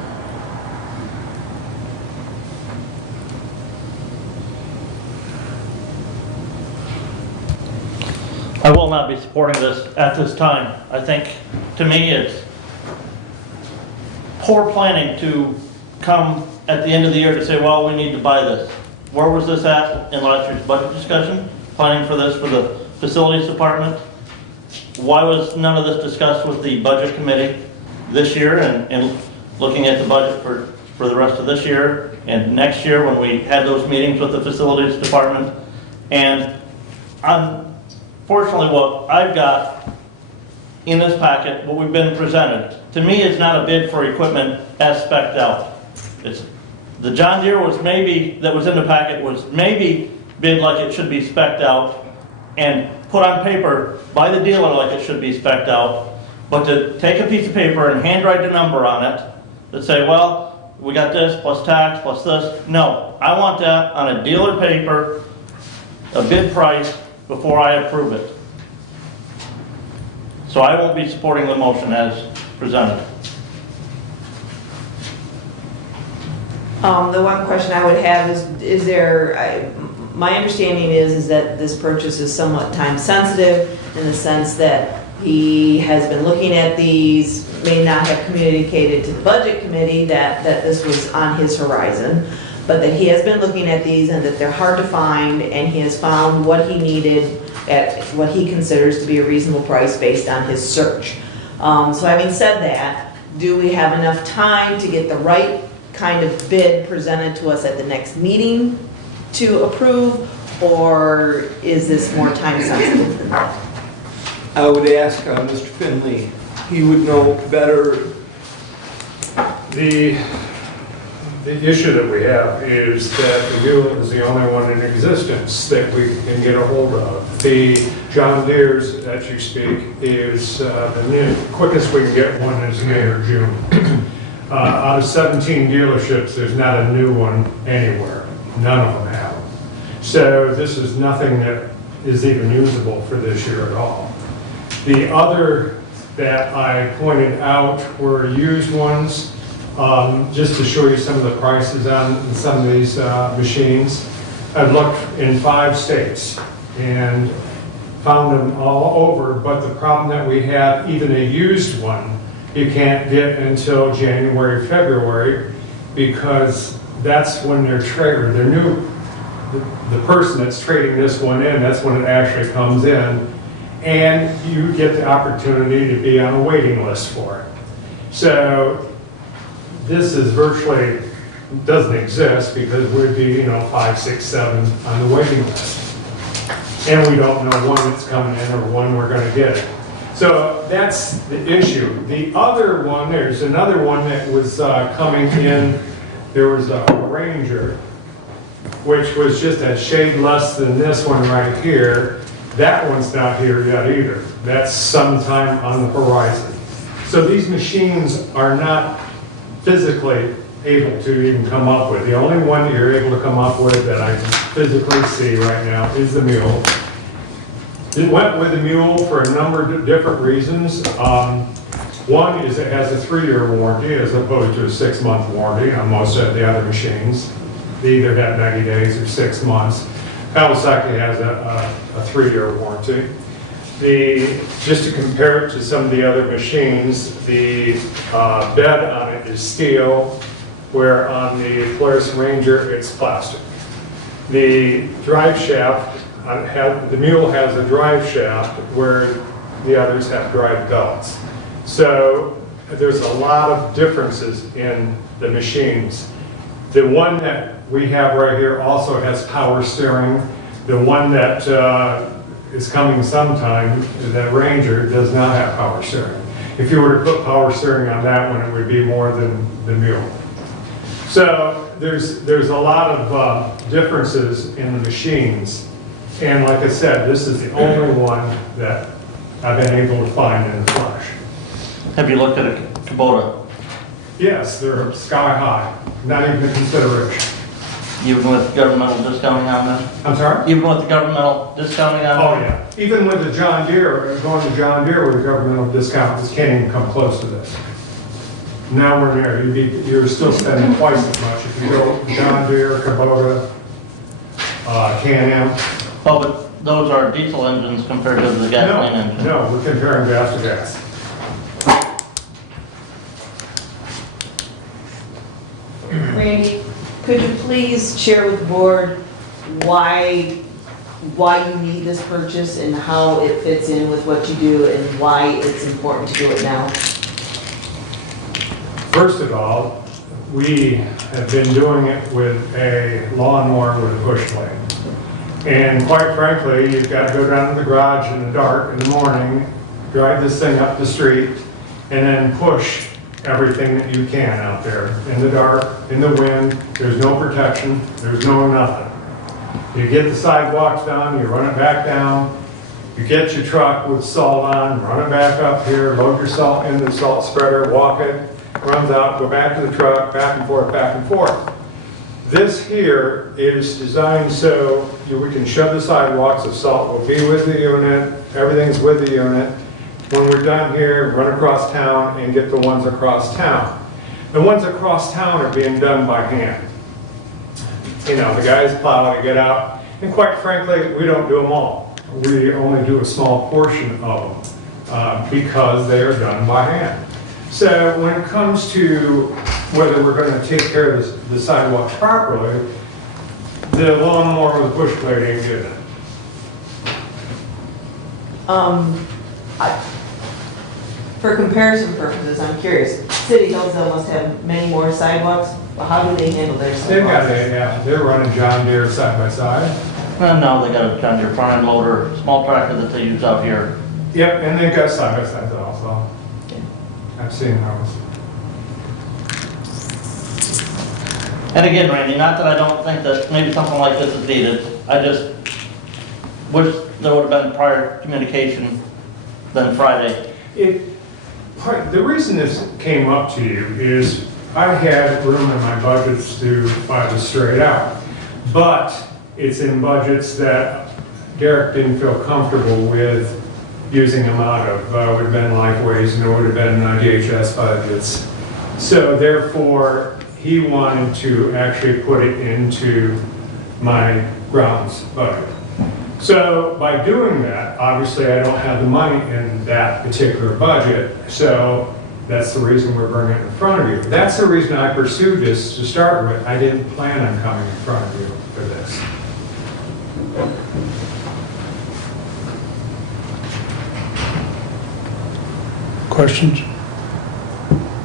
I will not be supporting this at this time. I think, to me, it's poor planning to come at the end of the year to say, well, we need to buy this. Where was this at in last year's budget discussion? Planning for this for the facilities department? Why was none of this discussed with the budget committee this year and looking at the budget for the rest of this year and next year when we had those meetings with the facilities department? And unfortunately, what I've got in this packet, what we've been presented, to me is not a bid for equipment as spec'd out. The John Deere that was in the packet was maybe bid like it should be spec'd out and put on paper by the dealer like it should be spec'd out, but to take a piece of paper and handwrite the number on it that say, well, we got this plus tax plus this. No, I want that on a dealer paper, a bid price, before I approve it. So I won't be supporting the motion as presented. The one question I would have is there, my understanding is that this purchase is somewhat time sensitive in the sense that He has been looking at these, may not have communicated to the budget committee that this was on his horizon, but that he has been looking at these and that they're hard to find, and he has found what he needed at what he considers to be a reasonable price based on his search. So having said that, do we have enough time to get the right kind of bid presented to us at the next meeting to approve, or is this more time sensitive than that? I would ask Mr. Finley. He would know better. The issue that we have is that the mule is the only one in existence that we can get a hold of. The John Deere's that you speak is the quickest we can get one is May or June. Out of 17 dealerships, there's not a new one anywhere. None of them have. So this is nothing that is even usable for this year at all. The other that I pointed out were used ones, just to show you some of the prices on some of these machines. I've looked in 5 states and found them all over, but the problem that we have, even a used one, you can't get until January, February, because that's when they're traded. They're new. The person that's trading this one in, that's when it actually comes in, and you get the opportunity to be on a waiting list for it. So this is virtually doesn't exist because we'd be, 5, 6, 7 on the waiting list, and we don't know when it's coming in or when we're going to get it. So that's the issue. The other one, there's another one that was coming in. There was a Ranger, which was just a shade less than this one right here. That one's not here yet either. That's sometime on the horizon. So these machines are not physically able to even come up with. The only one that you're able to come up with that I can physically see right now is the mule. It went with the mule for a number of different reasons. One is it has a 3-year warranty as opposed to a 6-month warranty on most of the other machines. They either have 90 days or 6 months. Kawasaki has a 3-year warranty. Just to compare it to some of the other machines, the bed on it is steel, where on the Polaris Ranger it's plastic. The drive shaft, the mule has a drive shaft where the others have drive belts. So there's a lot of differences in the machines. The one that we have right here also has power steering. The one that is coming sometime, that Ranger, does not have power steering. If you were to put power steering on that one, it would be more than the mule. So there's a lot of differences in the machines. And like I said, this is the only one that I've been able to find in the flesh. Have you looked at a Kubota? Yes, they're sky high, not even a consideration. Even with governmental discounting on them? I'm sorry? Even with the governmental discounting on Oh, them? yeah. Even with the John Deere, going to John Deere with a governmental discount, this can't even come close to this. Now we're there. You're still spending twice as much if you go John Deere, Kubota, Can-Am. Oh, but those are diesel engines compared to the gasoline engine. No, we're comparing gas to gas. Randy, could you please share with the board why you need this purchase and how it fits in with what you do and why it's important to do it now? First of all, we have been doing it with a lawnmower with a push blade. And quite frankly, you've got to go down to the garage in the dark in the morning, drive this thing up the street, and then push everything that you can out there in the dark, in the wind. There's no protection, there's no nothing. You get the sidewalks down, you run it back down, you get your truck with salt on, run it back up here, load your salt in the salt spreader, walk it, runs out, go back to the truck, back and forth, back and forth. This here is designed so we can shove the sidewalks, the salt will be with the unit, everything's with the unit. When we're done here, run across town and get the ones across town. The ones across town are being done by hand. The guys plow to get out, and quite frankly, we don't do them all. We only do a small portion of them. because they are done by hand. So when it comes to whether we're going to take care of the sidewalks properly, the lawnmower with push blade ain't getting it. For comparison purposes, I'm curious, City Hillsdale must have many more sidewalks. Well, how do they handle their They've got sidewalks? yeah, they're running John Deere side by side. And now they got a John Deere front end loader, small tractor that they use out here. Yep, and they've got side by sides also. Okay. I've seen those. And again, Randy, not that I don't think that maybe something like this is needed, I just wish there would have been prior communication than Friday. The reason this came up to you is I had room in my budgets to buy this straight out. But it's in budgets that Derek didn't feel comfortable with using them out of. Would have been Lifeways and it would have been DHS budgets. So therefore, he wanted to actually put it into my grounds budget. So by doing that, obviously I don't have the money in that particular budget, so that's the reason we're bringing it in front of you. That's the reason I pursued this to start with. I didn't plan on coming in front of you for this. Questions?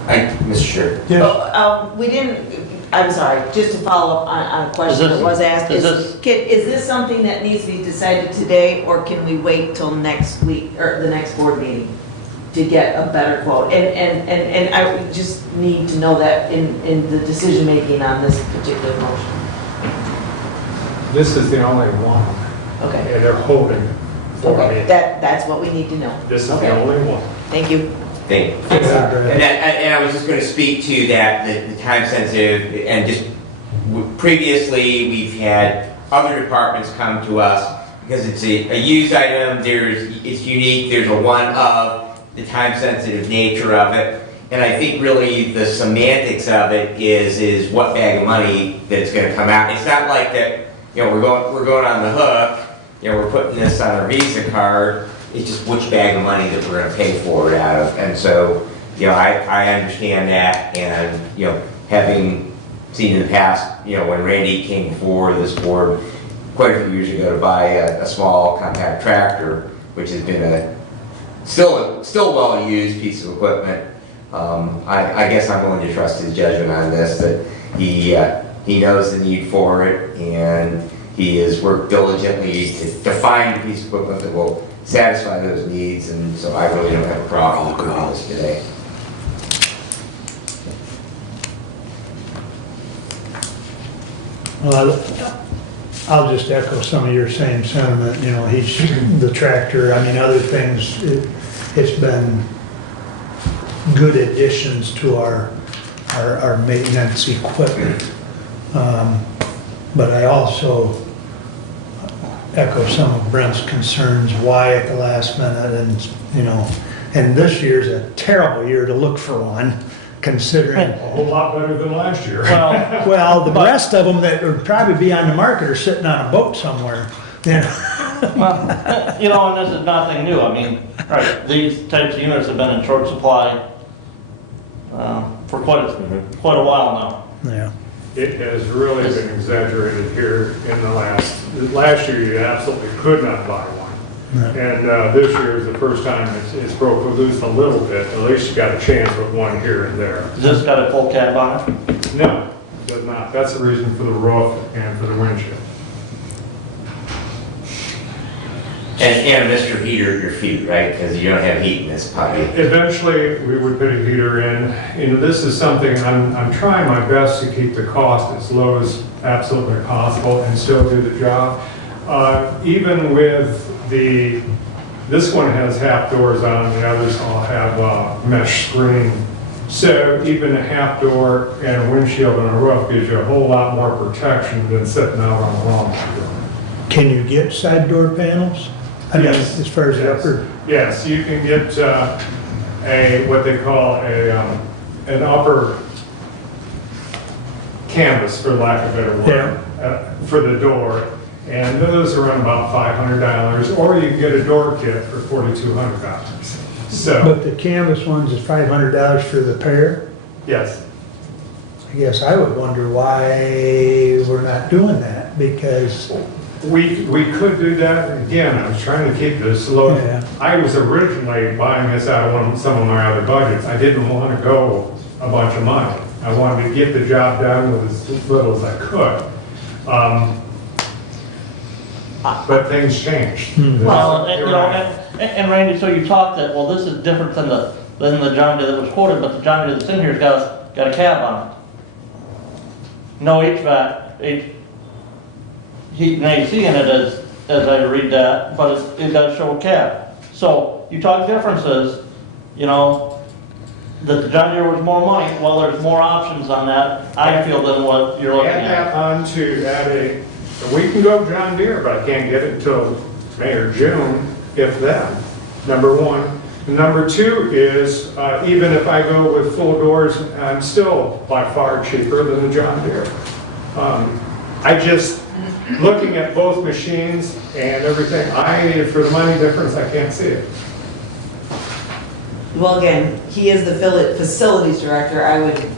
Mr. Chair. Yes. We didn't, I'm sorry, just to follow up on a question Is this- that was asked. is Is this something that needs to be decided today, or can we wait till next week, or the next board meeting to get a better quote? And I would just need to know that in the decision-making on this particular motion. This is the only one, Okay. and they're holding it for Okay, me. that's what we need to know. This is Okay. the only one. Thank you. Thank you. And I was just going to speak to that, the time sensitive, and just previously, we've had other departments come to us because it's a used item, it's unique, there's a one of the time sensitive nature of it. And I think really the semantics of it is what bag of money that's going to come out. It's not like that, we're going on the hook, we're putting this on a Visa card. It's just which bag of money that we're going to pay for it out of. And so, I understand that, and, having seen in the past, when Randy came before this board quite a few years ago to buy a small compact tractor, which has been a still well-used piece of equipment, I guess I'm willing to trust his judgment on this, that he knows the need for it, and he has worked diligently to find a piece of equipment that will satisfy those needs, and so I really don't have a problem with this today. Well, I'll just echo some of your same sentiment, he's the tractor, other things, it's been good additions to our maintenance equipment. But I also echo some of Brent's concerns, why at the last minute, and this year's a terrible year to look for one, considering, A whole lot better than last year. well, the rest of them that would probably be on the market are sitting on a boat somewhere. Well, and this is nothing new, right, these types of units have been in short supply for quite a while now. Yeah. It has really been exaggerated here in the last year, you absolutely could not buy one. And this year is the first time it's broke loose a little bit. At least you got a chance with one here and there. Has this got a full cab on it? No, it does not. That's the reason for the roof and for the windshield. And Mr. Heater, your feet, right? Because you don't have heat in this puppy. Eventually, we would put a heater in. This is something, I'm trying my best to keep the cost as low as absolutely possible and still do the job. Even with this one has half doors on, the others all have mesh screen. So even a half door and a windshield and a roof gives you a whole lot more protection than sitting out on the lawn. Can you get side door panels? Yes. As far as the upper? Yes, you can get what they call an upper canvas, for lack of a better word, for the door. And those are around about $500, or you can get a door kit for $4,200. So, But the canvas ones is $500 for the pair. yes. I guess I would wonder why we're not doing that, because, We could do that. Again, I was trying to keep this low. Yeah. I was originally buying this out of some of my other budgets. I didn't want to go a bunch of money. I wanted to get the job done with as little as I could. But things changed. Well, and, You're you know, right. and Randy, so you talked that, well, this is different than the John Deere that was quoted, but the John Deere that's in here's got a cab on it. No HVAC, heat and AC in it as I read that, but it does show a cab. So you talk differences, you know, that the John Deere was more money, well, there's more options on that, I feel, than what you're looking Add at. that on to we can go John Deere, but I can't get it until May or June, if then, number one. Number two is, even if I go with full doors, I'm still by far cheaper than the John Deere. Looking at both machines and everything, for the money difference, I can't see it. Well, again, he is the facilities director. I would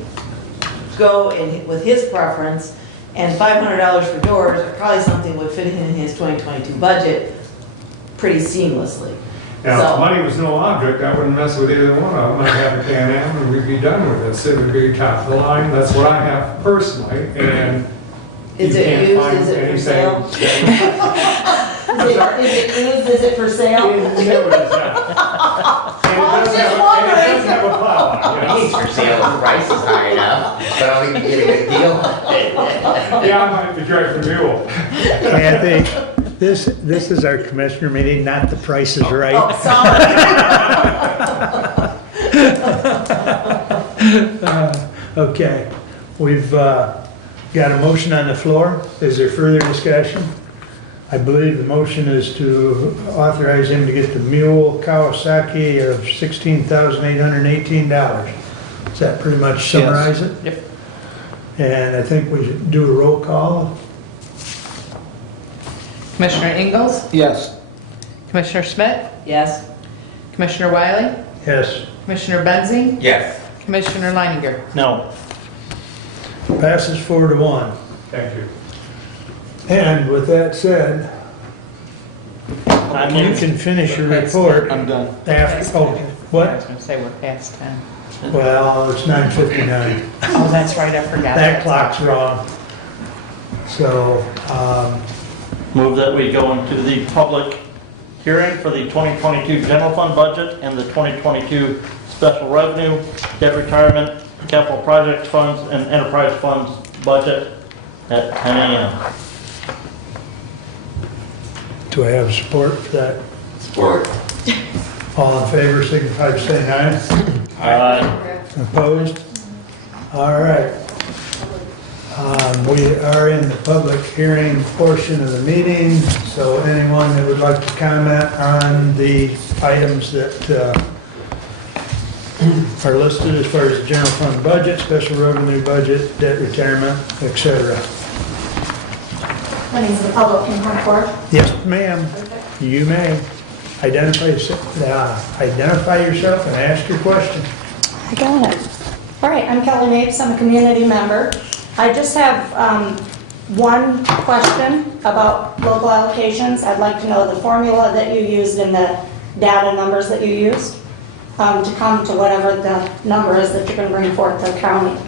go with his preference, and $500 for doors, are probably something would fit in his 2022 budget pretty seamlessly. Now, if So- money was no object, I wouldn't mess with either one of them. I'd have a Can-Am and we'd be done with this. It would be top of the line. That's what I have personally, and Is you it can't used? find Is it for anything. sale? Is it used? Is it for sale? No, it is not. And it does have a plow on it, yes. It's for sale if the price is high enough, but I don't think you get a good deal. Yeah, I might be driving the mule. Kathy, this is our commissioner meeting, not the Price is Right. Oh, sorry. Okay, we've got a motion on the floor. Is there further discussion? I believe the motion is to authorize him to get the mule Kawasaki of $16,818. Does that pretty much summarize it? Yep. And I think we should do a roll call. Commissioner Ingalls? Yes. Commissioner Schmidt? Yes. Commissioner Wiley? Yes, Commissioner Benzing? Yes. Commissioner Leininger? No. passes 4-1. Thank you. And with that said, you can finish your report I'm done. after, oh, I what? was gonna say we're past 10. Well, it's 9:59. Oh, that's right, I forgot. That clock's wrong. So, Move that we go into the public hearing for the 2022 general fund budget and the 2022 special revenue, debt retirement, capital project funds, and enterprise funds budget at 10 a.m. do I have support for that? Support. All in favor, signify by saying aye. Aye. Opposed? All right. We are in the public hearing portion of the meeting, so anyone that would like to comment on the items that are listed as far as the general fund budget, special revenue budget, debt retirement, etc. When is the public can come forward? Yes, ma'am, you may. Identify yourself and ask your question. I got it. All right, I'm Kelly Mapes, I'm a community member. I just have one question about local allocations. I'd like to know the formula that you used and the data numbers that you used to come to whatever the number is that you're going to bring forth to the county.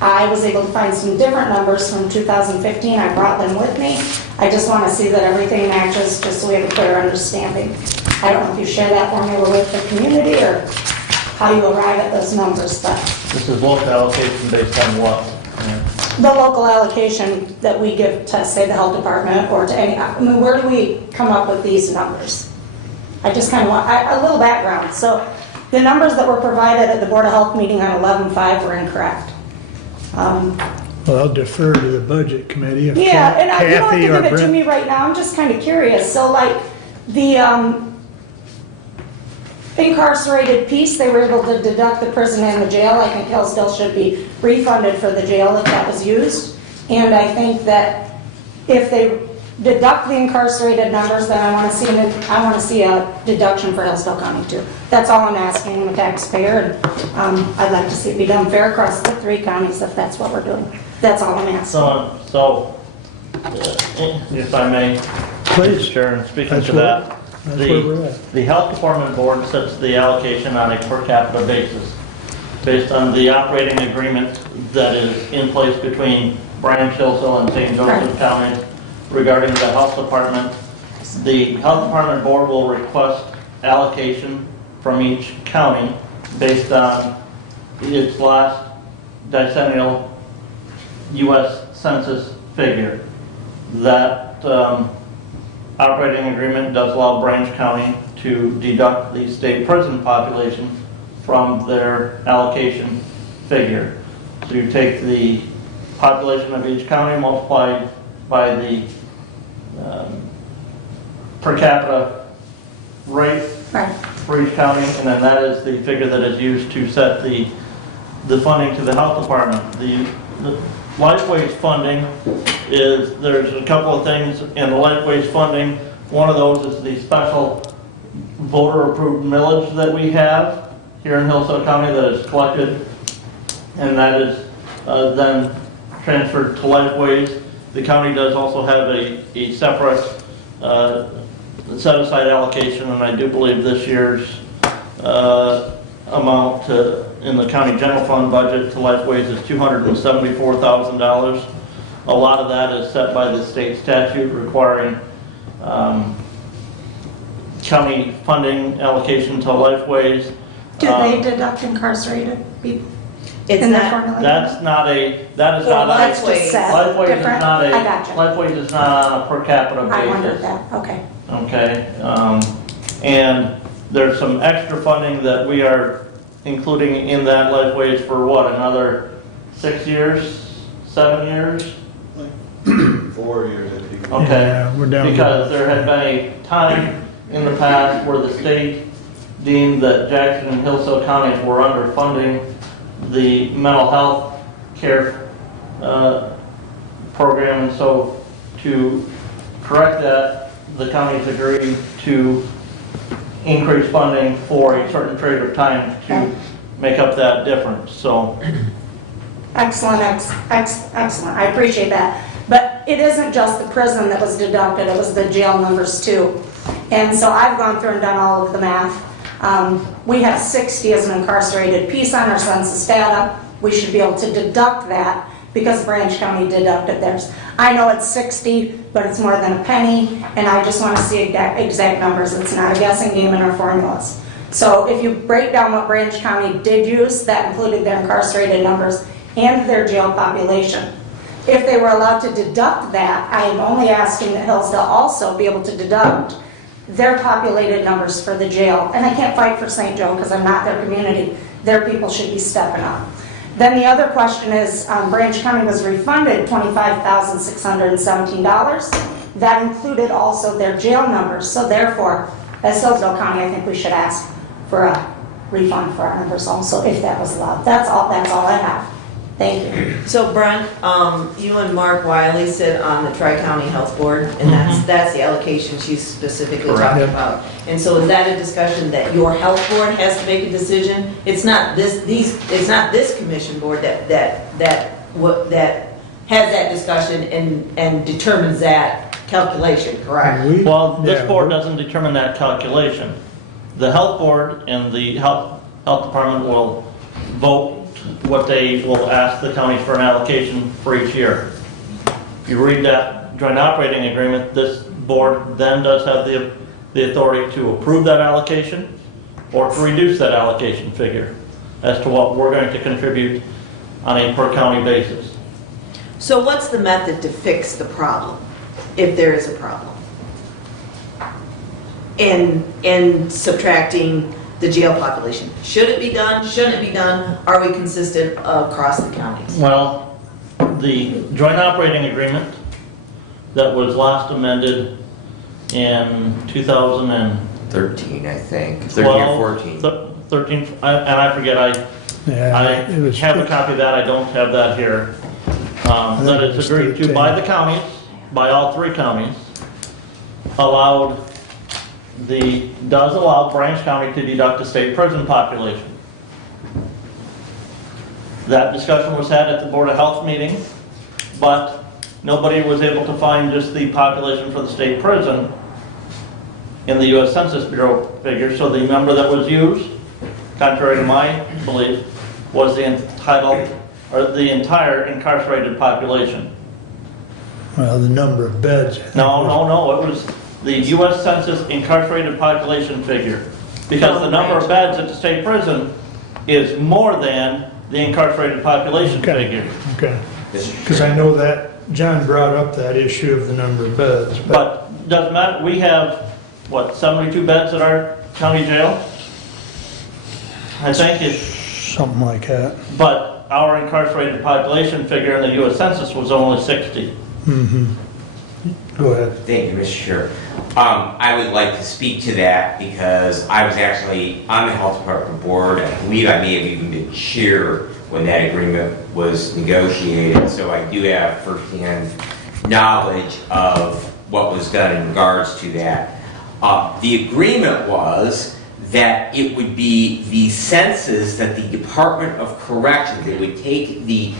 I was able to find some different numbers from 2015. I brought them with me. I just want to see that everything matches, just so we have a clear understanding. I don't know if you share that formula with the community or how you arrive at those numbers, but This is local allocation based on what? the local allocation that we give to, say, the health department or to any, I mean, where do we come up with these numbers? I just kind of want a little background. So the numbers that were provided at the Board of Health meeting on 11/5 were incorrect. Well, I'll defer to the budget committee. If Yeah, and you don't have to Kathy or give it to Brent. me right now, I'm just kind of curious. So like the incarcerated piece, they were able to deduct the prison and the jail. I think Hillsdale should be refunded for the jail if that was used. And I think that if they deduct the incarcerated numbers, then I want to see a deduction for Hillsdale County too. That's all I'm asking the taxpayer, and I'd like to see it be done fair across the 3 counties if that's what we're doing. That's all I'm asking. So, if I may, Please. Sharon, speaking That's to where- that, That's where we're at. the Health Department Board sets the allocation on a per capita basis based on the operating agreement that is in place between Branch, Hillsdale, and St. Joseph counties regarding the Health Department. The Health Department Board will request allocation from each county based on its last decennial U.S. Census figure. That operating agreement does allow Branch County to deduct the state prison population from their allocation figure. So you take the population of each county multiplied by the per capita rate Right. for each county, and then that is the figure that is used to set the funding to the health department. The LifeWage funding is, there's a couple of things in the LifeWage funding. One of those is the special voter-approved millage that we have here in Hillsdale County that is collected, and that is then transferred to LifeWage. The county does also have a separate set-aside allocation, and I do believe this year's amount in the county general fund budget to LifeWage is $274,000. A lot of that is set by the state statute requiring county funding allocation to LifeWage. Do they deduct incarcerated people? It's in that not, formula? That is not a, That's just set, LifeWage is different? not I gotcha. LifeWage is not on a per capita basis. I wondered that, okay. Okay, and there's some extra funding that we are including in that LifeWage for what, another 6 years, 7 years? 4 years, I think. Okay, Yeah, we're down to- because there had been a time in the past where the state deemed that Jackson and Hillsdale counties were underfunding the mental health care program, and so to correct that, the counties agreed to increase funding for a certain period of time to make up that difference, so. Excellent, excellent, I appreciate that. But it isn't just the prison that was deducted, it was the jail numbers too. And so I've gone through and done all of the math. We have 60 as an incarcerated piece on our census data. We should be able to deduct that because Branch County deducted theirs. I know it's 60, but it's more than a penny, and I just want to see exact numbers. It's not a guessing game in our formulas. So if you break down what Branch County did use, that included their incarcerated numbers and their jail population. If they were allowed to deduct that, I am only asking that Hillsdale also be able to deduct their populated numbers for the jail. And I can't fight for St. Joe because I'm not their community. Their people should be stepping up. Then the other question is, Branch County was refunded $25,617. That included also their jail numbers. So therefore, as Hillsdale County, I think we should ask for a refund for our numbers also, if that was allowed. That's all I have. Thank you. so Brent, you and Mark Wiley sit on the Tri-County Health Board, and that's the allocation she's specifically talking about. And so is that a discussion that your health board has to make a decision? It's not this commission board that has that discussion and determines that calculation, correct? Well, this Yeah, board doesn't determine that calculation. The health board and the health department will vote what they will ask the counties for an allocation for each year. If you read that joint operating agreement, this board then does have the authority to approve that allocation or to reduce that allocation figure as to what we're going to contribute on a per county basis. So what's the method to fix the problem, if there is a problem? In subtracting the jail population. Should it be done? Shouldn't it be done? Are we consistent across the counties? Well, the joint operating agreement that was last amended in 2013, I think, 13 or 14. 13, and I forget, I it was have a copy of that, I don't have that here. That is agreed to by the counties, by all 3 counties. does allow Branch County to deduct the state prison population. That discussion was had at the Board of Health meeting, but nobody was able to find just the population for the state prison in the U.S. Census Bureau figure, so the number that was used, contrary to my belief, was the entire incarcerated population. Well, the number of beds. No, it was the U.S. Census incarcerated population figure. Because the number of beds at the state prison is more than the incarcerated population figure. Okay. Because I know that John brought up that issue of the number of beds. But doesn't matter, we have, 72 beds at our county jail? I think it's, Something like that. but our incarcerated population figure in the U.S. Census was only 60. Mm-hmm. Go ahead. Thank you, Mr. Chair. I would like to speak to that because I was actually on the Health Department board. I believe I may have even been chair when that agreement was negotiated. So I do have firsthand knowledge of what was done in regards to that. The agreement was that it would be the census that the Department of Corrections, they would take the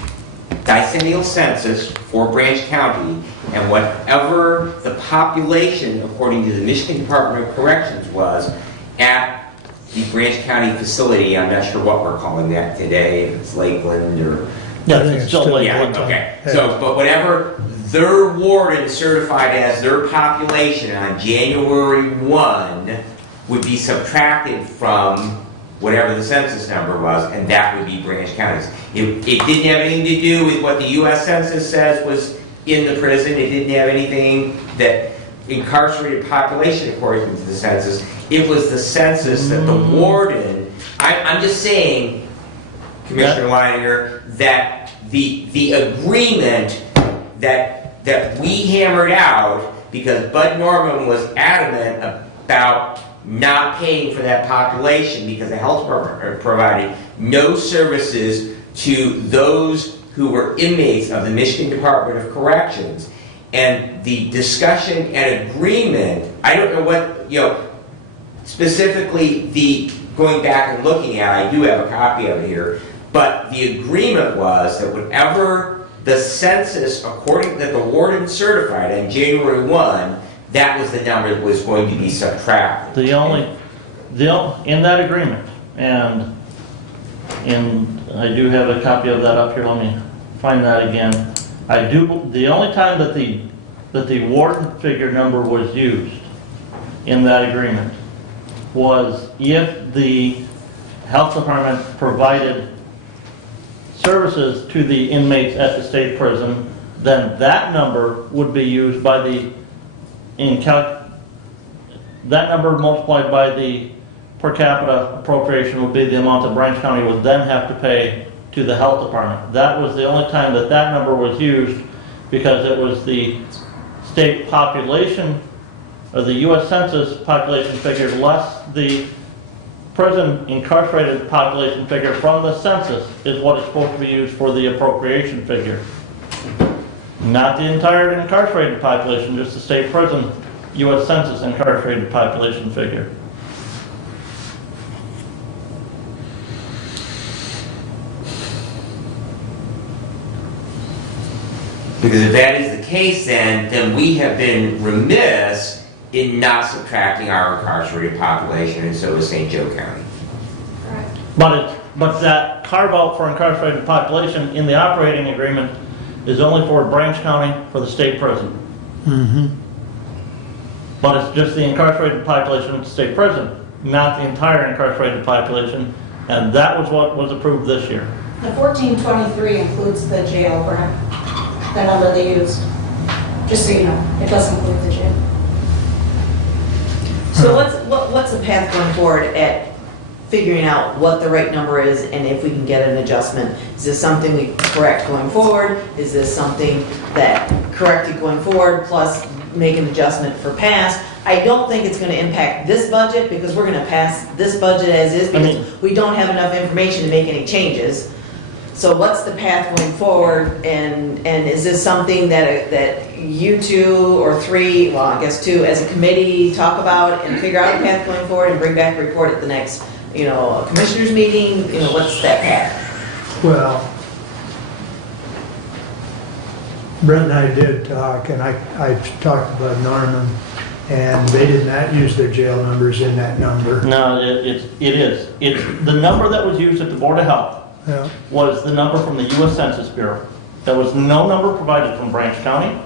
decennial census for Branch County, and whatever the population, according to the Michigan Department of Corrections, was at the Branch County facility. I'm not sure what we're calling that today, if it's Lakeland or... Yeah, it's still Yeah, okay. So, but whatever their warden certified as their population on January 1 would be subtracted from whatever the census number was, and that would be Branch County's. It didn't have anything to do with what the U.S. Census says was in the prison. It didn't have anything that incarcerated population according to the census. It was the census that the warden, I'm just saying, Commissioner Leininger, that the agreement that we hammered out, because Bud Norman was adamant about not paying for that population because the health department provided no services to those who were inmates of the Michigan Department of Corrections. And the discussion and agreement, I don't know what, specifically going back and looking at, I do have a copy of it here, but the agreement was that whatever the census, according that the warden certified on January 1, that was the number that was going to be subtracted. In that agreement, and I do have a copy of that up here, let me find that again. The only time that the warden figure number was used in that agreement was if the health department provided services to the inmates at the state prison, then that number would be used by that number multiplied by the per capita appropriation would be the amount that Branch County would then have to pay to the health department. That was the only time that number was used, because it was the state population, or the U.S. Census population figure less the prison incarcerated population figure from the census is what is supposed to be used for the appropriation figure. Not the entire incarcerated population, just the state prison U.S. Census incarcerated population figure. Because if that is the case, then we have been remiss in not subtracting our incarcerated population, and so is St. Joe County. But that carve out for incarcerated population in the operating agreement is only for Branch County for the state prison. Mm-hmm. But it's just the incarcerated population at the state prison, not the entire incarcerated population, and that was what was approved this year. The 1423 includes the jail, Brent, the number they used. Just so you know, it does include the jail. So what's the path going forward at figuring out what the right number is and if we can get an adjustment? Is this something we correct going forward? Is this something that corrected going forward plus make an adjustment for past? I don't think it's going to impact this budget because we're going to pass this budget as is because we don't have enough information to make any changes. So what's the path going forward, and is this something that you two or three, well, I guess two, as a committee talk about and figure out a path going forward and bring back a report at the next, commissioners meeting, what's that path? Well, Brent and I did talk, and I talked about Norman, and they did not use their jail numbers in that number. No, it is. It's the number that was used at the Board of Health Yeah. was the number from the U.S. Census Bureau. There was no number provided from Branch County.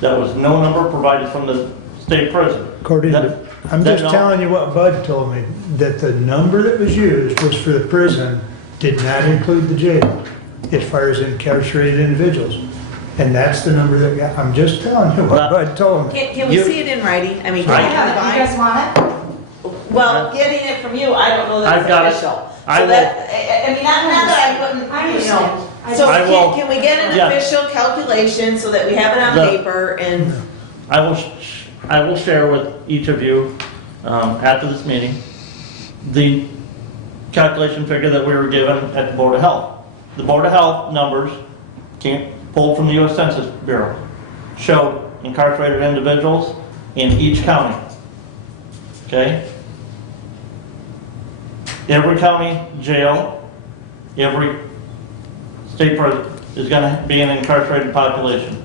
There was no number provided from the state prison. According to, I'm just telling you what Bud told me, that the number that was used was for the prison, did not include the jail, as far as incarcerated individuals. And that's the number that got, I'm just telling you what Bud told me. Can we see it in writing? I mean, I can have it. we You guys want it? Well, getting it from you, I don't know that I've got it. it's official. I So will- that, I mean, not that I wouldn't, I understand. So I will- can we get an yeah. official calculation so that we have it on The- paper and, I will share with each of you after this meeting the calculation figure that we were given at the Board of Health. The Board of Health numbers pulled from the U.S. Census Bureau showed incarcerated individuals in each county. Okay? Every county jail, every state prison is going to be an incarcerated population.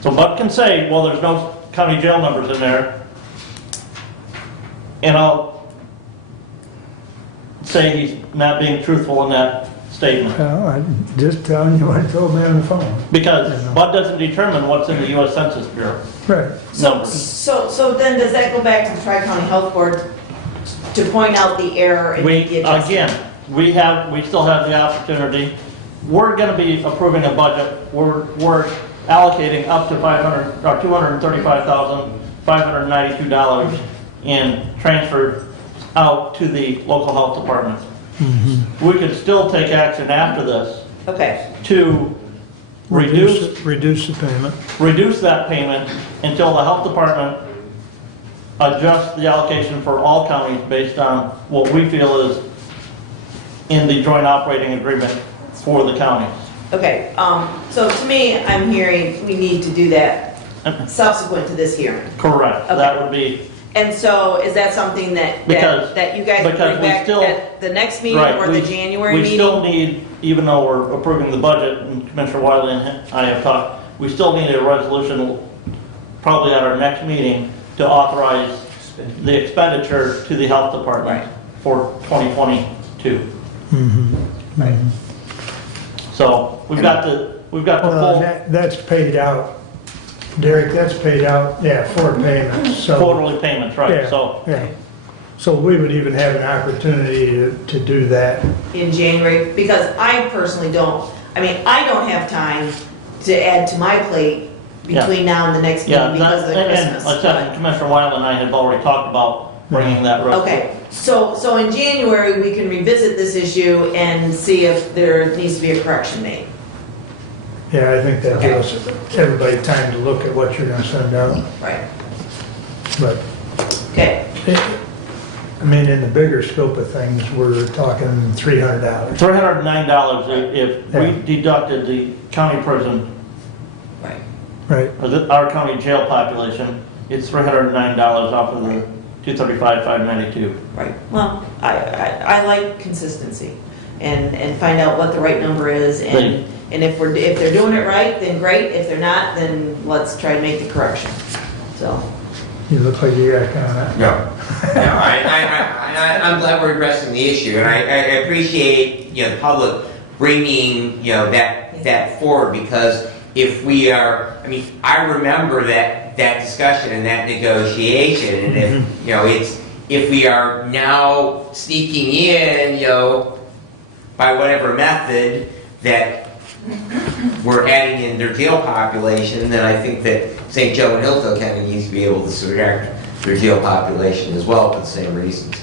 So Bud can say, well, there's no county jail numbers in there, and I'll say he's not being truthful in that statement. Well, I'm just telling you what he told me on the phone. Because Bud doesn't determine what's in the U.S. Census Bureau Right. numbers. so then does that go back to the Tri-County Health Board to point out the error and make the adjustment? Again, we still have the opportunity. We're going to be approving a budget. We're allocating up to $235,592 in transfer out to the local health department. We could still take action after this Okay, to reduce the payment. that payment until the health department adjusts the allocation for all counties based on what we feel is in the joint operating agreement for the counties. okay, so to me, I'm hearing we need to do that subsequent to this hearing. Correct. Okay. That would be, And so is that something that Because- you guys because bring we back still- at the next meeting right. or the January meeting? We still need, even though we're approving the budget, and Commissioner Wiley and I have talked, we still need a resolution, probably at our next meeting, to authorize the expenditure to the health department for 2022. Right. So we've got the Well, full that's paid out. Derek, that's paid out, yeah, for payments, so. quarterly payments, right? Yeah, So, yeah. So we would even have an opportunity to do that. In January, because I personally don't have time to add to my plate between now and the next yeah, meeting because of the and Christmas. like I said, Commissioner Wiley and I have already talked about bringing that resolution. Okay, so in January, we can revisit this issue and see if there needs to be a correction made. Yeah, I think that gives everybody time to look at what you're gonna send out, Right. but, Okay, I mean, in the bigger scope of things, we're talking $300. $309 if Yeah. we deducted the county prison, right. Right, or our county jail population, it's $309 off of the 235,592. Right, well, I like consistency and find out what the right number is and if they're doing it right, then great, if they're not, then let's try to make the correction, so. you look like you got a comment. No, I'm glad we're addressing the issue, and I appreciate, the public bringing, that forward, because if we are, I remember that discussion and that negotiation, and if we are now sneaking in, by whatever method that we're adding in their jail population, then I think that St. Joe and Hillsdale County needs to be able to subtract their jail population as well for the same reasons.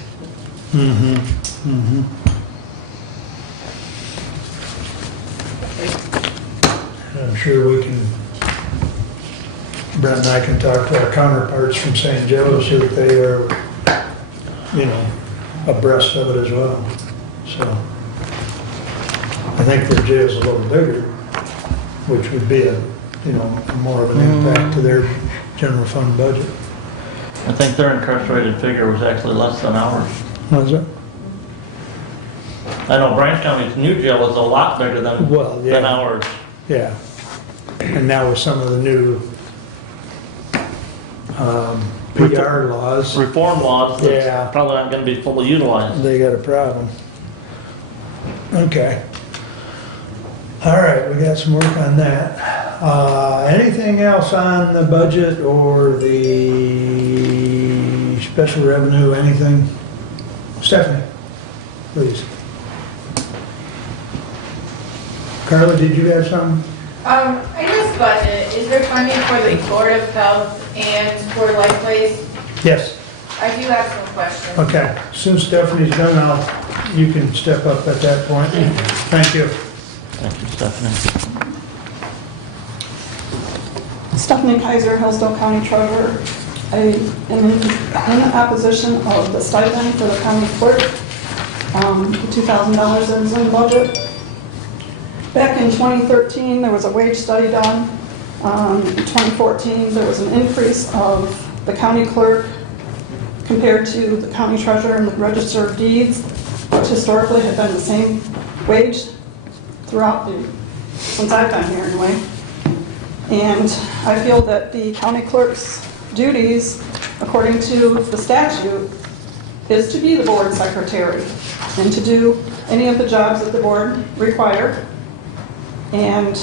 I'm sure we can, Brent and I can talk to our counterparts from St. Joe, see if they are, abreast of it as well, so. I think their jail's a little bigger, which would be more of an impact to their general fund budget. I think their incarcerated figure was actually less than ours. Was it? I know Branch County's new jail is a lot bigger than ours. Yeah. And now with some of the new PR laws, Reform laws, Yeah. that's probably not gonna be fully utilized. they got a problem. Okay. All right, we got some work on that. Anything else on the budget or the special revenue, anything? Stephanie, please. Carla, did you have something? In this budget, is there funding for the Board of Health and for Lifeways? Yes. I do have some questions. Okay, since Stephanie's done, you can step up at that point. Thank you. Thank you, Stephanie. Stephanie Kaiser, Hillsdale County Treasurer. I am in opposition of the stipend for the county clerk, the $2,000 that is in the budget. Back in 2013, there was a wage study done. In 2014, there was an increase of the county clerk compared to the county treasurer and the register of deeds, which historically had been the same wage throughout since I've been here anyway. And I feel that the county clerk's duties, according to the statute, is to be the board secretary and to do any of the jobs that the board require. And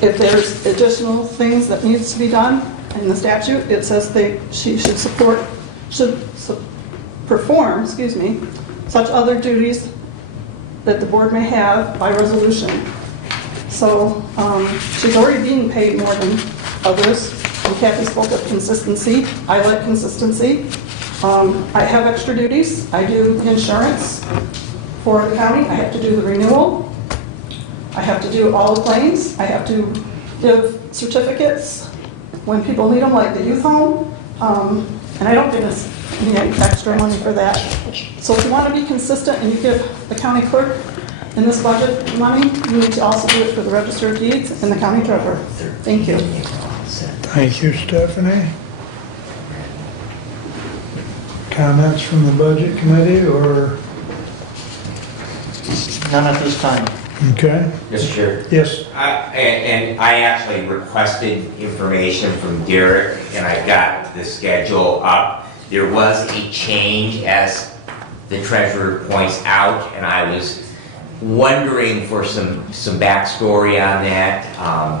if there's additional things that needs to be done in the statute, it says she should perform, such other duties that the board may have by resolution. So she's already being paid more than others. And Kathy spoke of consistency. I like consistency. I have extra duties. I do the insurance for the county. I have to do the renewal. I have to do all the claims. I have to give certificates when people need them, like the youth home. And I don't give us any extra money for that. So if you want to be consistent and you give the county clerk in this budget money, you need to also do it for the register of deeds and the county treasurer. Thank you. Thank you, Stephanie. Comments from the budget committee or? None at this time. Okay. Mr. Chair. Yes. And I actually requested information from Derek, and I got the schedule up. There was a change, as the treasurer points out, and I was wondering for some backstory on that.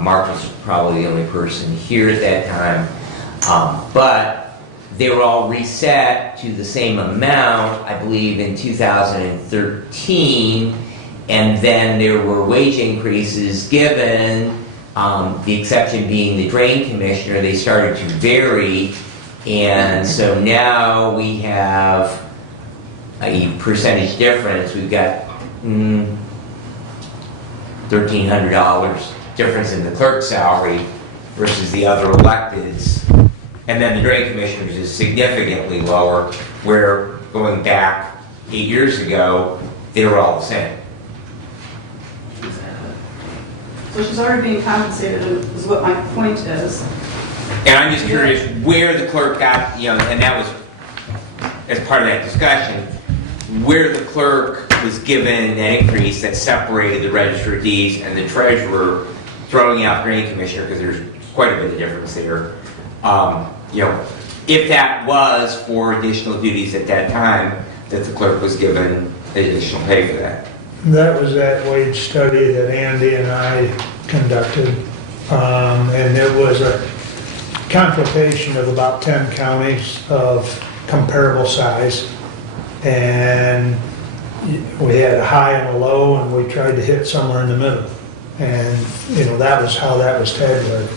Mark was probably the only person here at that time. But they were all reset to the same amount, I believe, in 2013. And then there were wage increases given, the exception being the drain commissioner. They started to vary. And so now we have a percentage difference. We've got $1,300 difference in the clerk's salary versus the other electeds. And then the drain commissioners is significantly lower, where going back 8 years ago, they were all the same. So she's already being compensated, is what my point is. And I'm just curious where the clerk got, and that was, as part of that discussion, where the clerk was given an increase that separated the register of deeds and the treasurer, throwing out drain commissioner, because there's quite a bit of difference there. If that was for additional duties at that time, that the clerk was given additional pay for that. That was that wage study that Andy and I conducted. And it was a consultation of about 10 counties of comparable size. And we had a high and a low, and we tried to hit somewhere in the middle. And, that was how that was tabulated.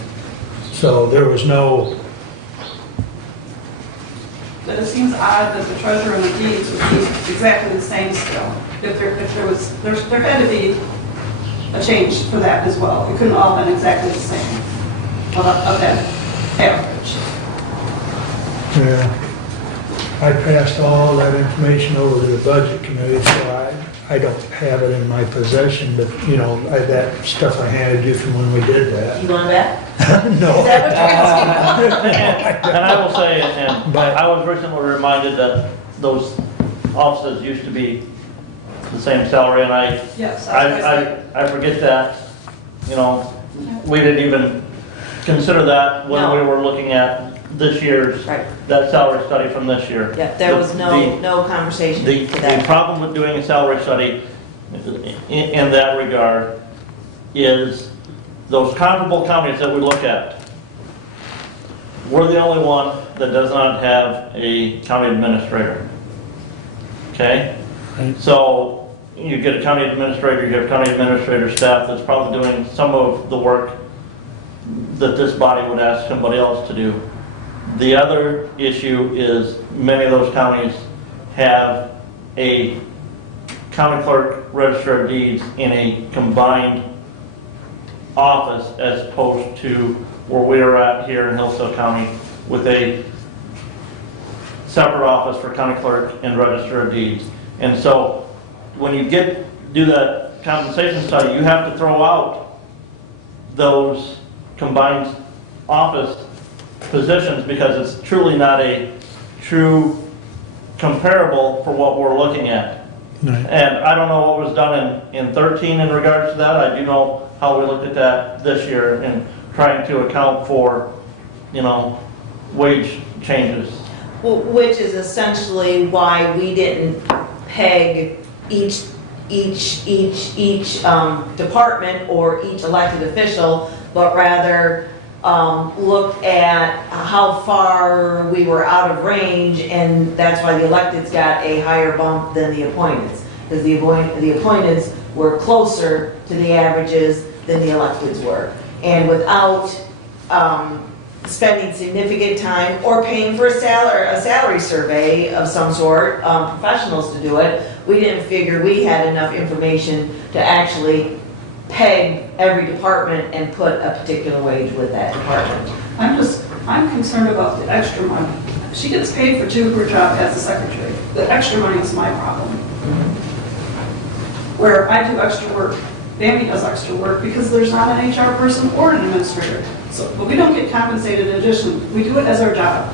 So there was no... But it seems odd that the treasurer and the deeds would be exactly the same still. If there had to be a change for that as well. It couldn't all have been exactly the same. Okay, average. Yeah. I passed all that information over to the budget committee, so I don't have it in my possession, but, you know, that stuff I handed you from when we did that. You want that? No. Is that what you're asking? And I will say, and But- I was recently reminded that those offices used to be the same salary, and Yes. I forget that, you know, we didn't even consider that when we No. were looking at this year's, Right. that salary study from this year. Yeah, there was The- no conversation The, to the that. problem with doing a salary study in that regard is those comparable counties that we look at, we're the only one that does not have a county administrator. Okay? Right. So you get a county administrator, you have county administrator staff that's probably doing some of the work that this body would ask somebody else to do. The other issue is many of those counties have a county clerk, register of deeds in a combined office as opposed to where we are at here in Hillsdale County with a separate office for county clerk and register of deeds. And so when you do that compensation study, you have to throw out those combined office positions because it's truly not a true comparable for what we're looking at. Right. And I don't know what was done in 13 in regards to that. I do know how we looked at that this year in trying to account for, you know, wage changes. Well, which is essentially why we didn't peg each department or each elected official, but rather looked at how far we were out of range, and that's why the electeds got a higher bump than the appointeds, because the appointeds were closer to the averages than the electeds were. And without spending significant time or paying for a salary survey of some sort, professionals to do it, we didn't figure we had enough information to actually peg every department and put a particular wage with that department. I'm concerned about the extra money. She gets paid for her job as a secretary. The extra money is my problem. Where I do extra work, Bambi does extra work because there's not an HR person or an administrator. So, but we don't get compensated in addition. We do it as our job.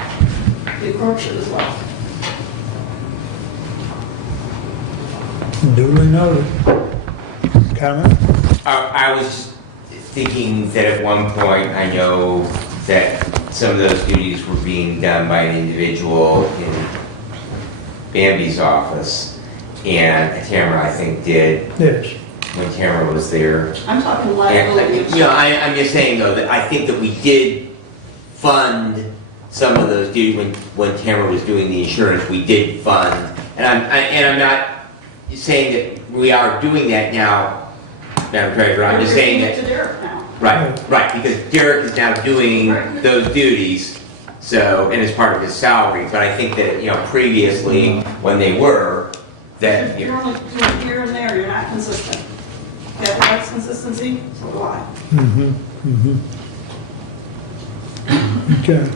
The clerk should as well. Duly noted. Comment? I was thinking that at one point, I know that some of those duties were being done by an individual in Bambi's office, and Tamara, I think, did Yes. when Tamara was there. I'm talking And, liability. you know, I'm just saying though, that I think that we did fund some of those duties when Tamara was doing the insurance, we did fund, and I'm not saying that we are doing that now, Madam Treasurer, I'm just saying that. To Derek now. Right, because Derek is now doing those duties, so, and it's part of his salary, but I think that, you know, previously, when they were, that, you You're know, only doing here and there, you're not consistent. That lacks consistency, so do I. Mm-hmm, mm-hmm. Okay.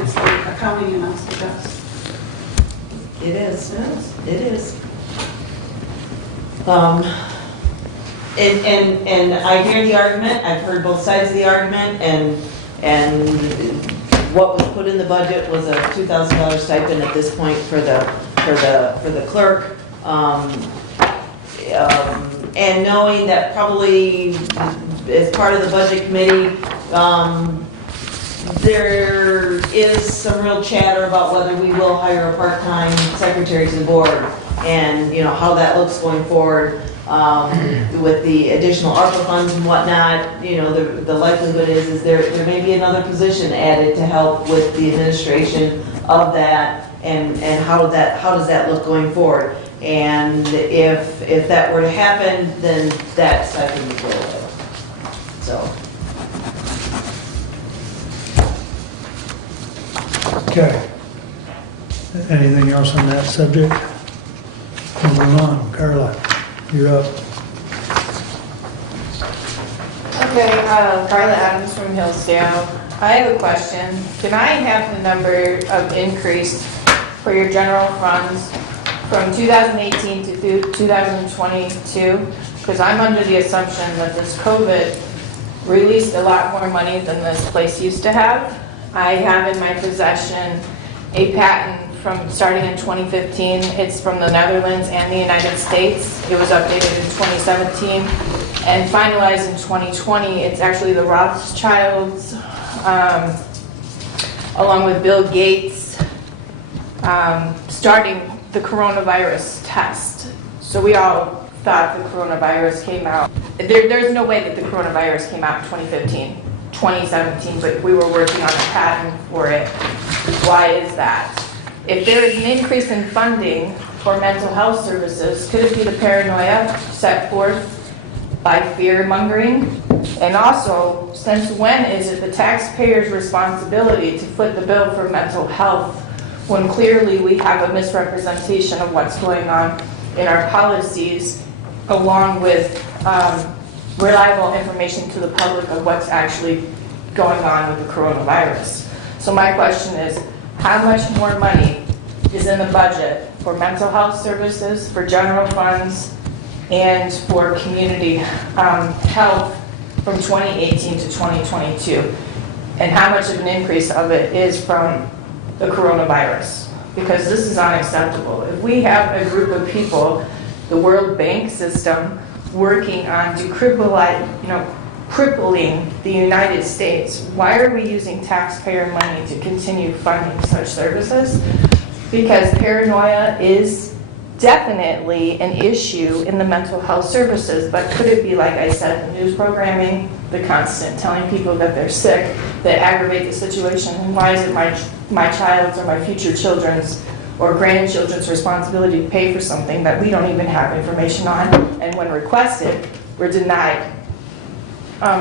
It's like accounting and us, the best. It is. It is. And I hear the argument, I've heard both sides of the argument, and what was put in the budget was a $2,000 stipend at this point for the clerk. And knowing that probably as part of the budget committee, there is some real chatter about whether we will hire a part-time secretary to the board, and, you know, how that looks going forward, with the additional ARPA funds and whatnot. You know, the likelihood is there may be another position added to help with the administration of that, and how does that look going forward? And if that were to happen, then that stipend would go away. So. Okay. Anything else on that subject? Moving on, Carla, you're up. Okay, Carla Adams from Hillsdale. I have a question. Can I have the number of increase for your general funds from 2018 to 2022, because I'm under the assumption that this COVID released a lot more money than this place used to have. I have in my possession a patent from starting in 2015. It's from the Netherlands and the United States. It was updated in 2017 and finalized in 2020. It's actually the Rothschilds, along with Bill Gates, starting the coronavirus test. So we all thought the coronavirus came out. There's no way that the coronavirus came out in 2015, 2017, but we were working on a patent for it. Why is that? If there is an increase in funding for mental health services, could it be the paranoia set forth by fear mongering? And also, since when is it the taxpayer's responsibility to foot the bill for mental health when clearly we have a misrepresentation of what's going on in our policies, along with reliable information to the public of what's actually going on with the coronavirus? So my question is, how much more money is in the budget for mental health services, for general funds, and for community health from 2018 to 2022? And how much of an increase of it is from the coronavirus? Because this is unacceptable. If we have a group of people, the World Bank system, working on crippling the United States, why are we using taxpayer money to continue funding such services? Because paranoia is definitely an issue in the mental health services, but could it be, like I said, the news programming, the constant telling people that they're sick, that aggravate the situation? And why is it my child's or my future children's or grandchildren's responsibility to pay for something that we don't even have information on, and when requested, we're denied?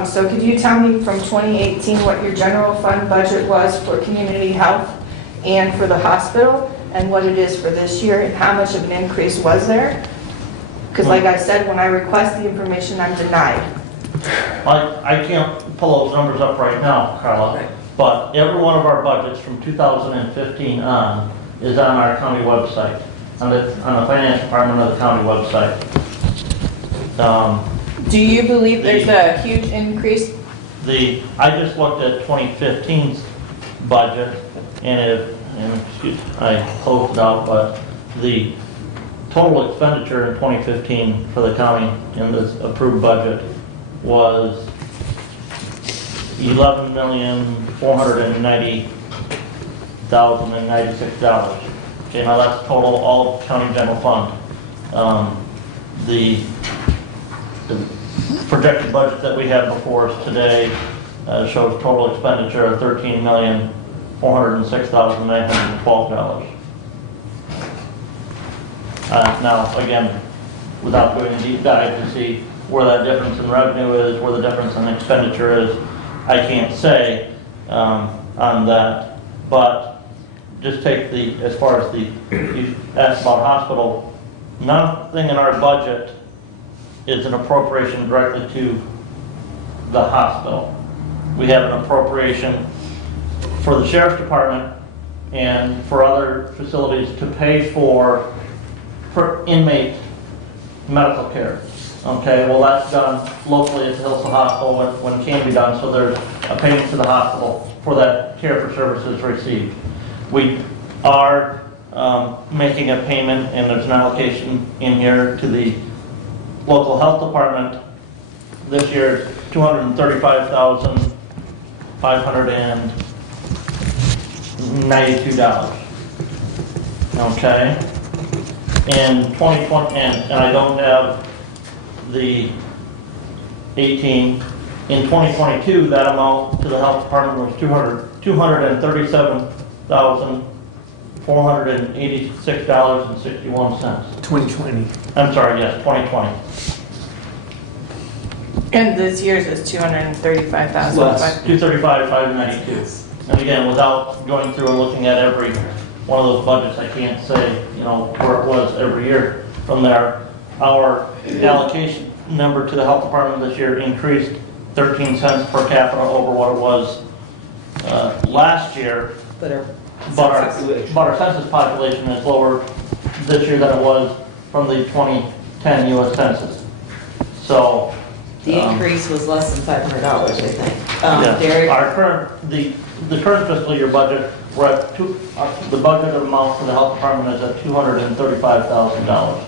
So could you tell me from 2018 what your general fund budget was for community health and for the hospital, and what it is for this year, and how much of an increase was there? Because like I said, when I request the information, I'm denied. I can't pull those numbers up right now, Carla, but every one of our budgets from 2015 on is on our county website, on the finance department of the county website. Do you believe there's a huge increase? I just looked at 2015's budget, and I closed it out, but the total expenditure in 2015 for the county in this approved budget was $11,490,096. Okay, now that's total all county general fund. The projected budget that we have before us today shows total expenditure of $13,406,912. Now, again, without doing a deep dive to see where that difference in revenue is, where the difference in expenditure is, I can't say on that. But just take as far as you asked about hospital, nothing in our budget is an appropriation directly to the hospital. We have an appropriation for the sheriff's department and for other facilities to pay for inmate medical care. Okay, well, that's done locally at the Hillsdale Hospital when it can be done, so there's a payment to the hospital for that care for services received. We are making a payment, and there's an allocation in here to the local health department. This year, $235,592. Okay? In 2020, and I don't have the 18. In 2022, that amount to the health department was $237,486.61. 2020. I'm sorry, yes, 2020. And this year's is 235,000. Less. 235,592. And again, without going through and looking at every one of those budgets, I can't say, where it was every year from there. Our allocation number to the health department this year increased 13 cents per capita over what it was last year. But our census population is lower this year than it was from the 2010 US Census. So. The increase was less than $500, I think. Yeah, Derek? the current fiscal year budget, we're at the budget amount for the health department is at $235,000.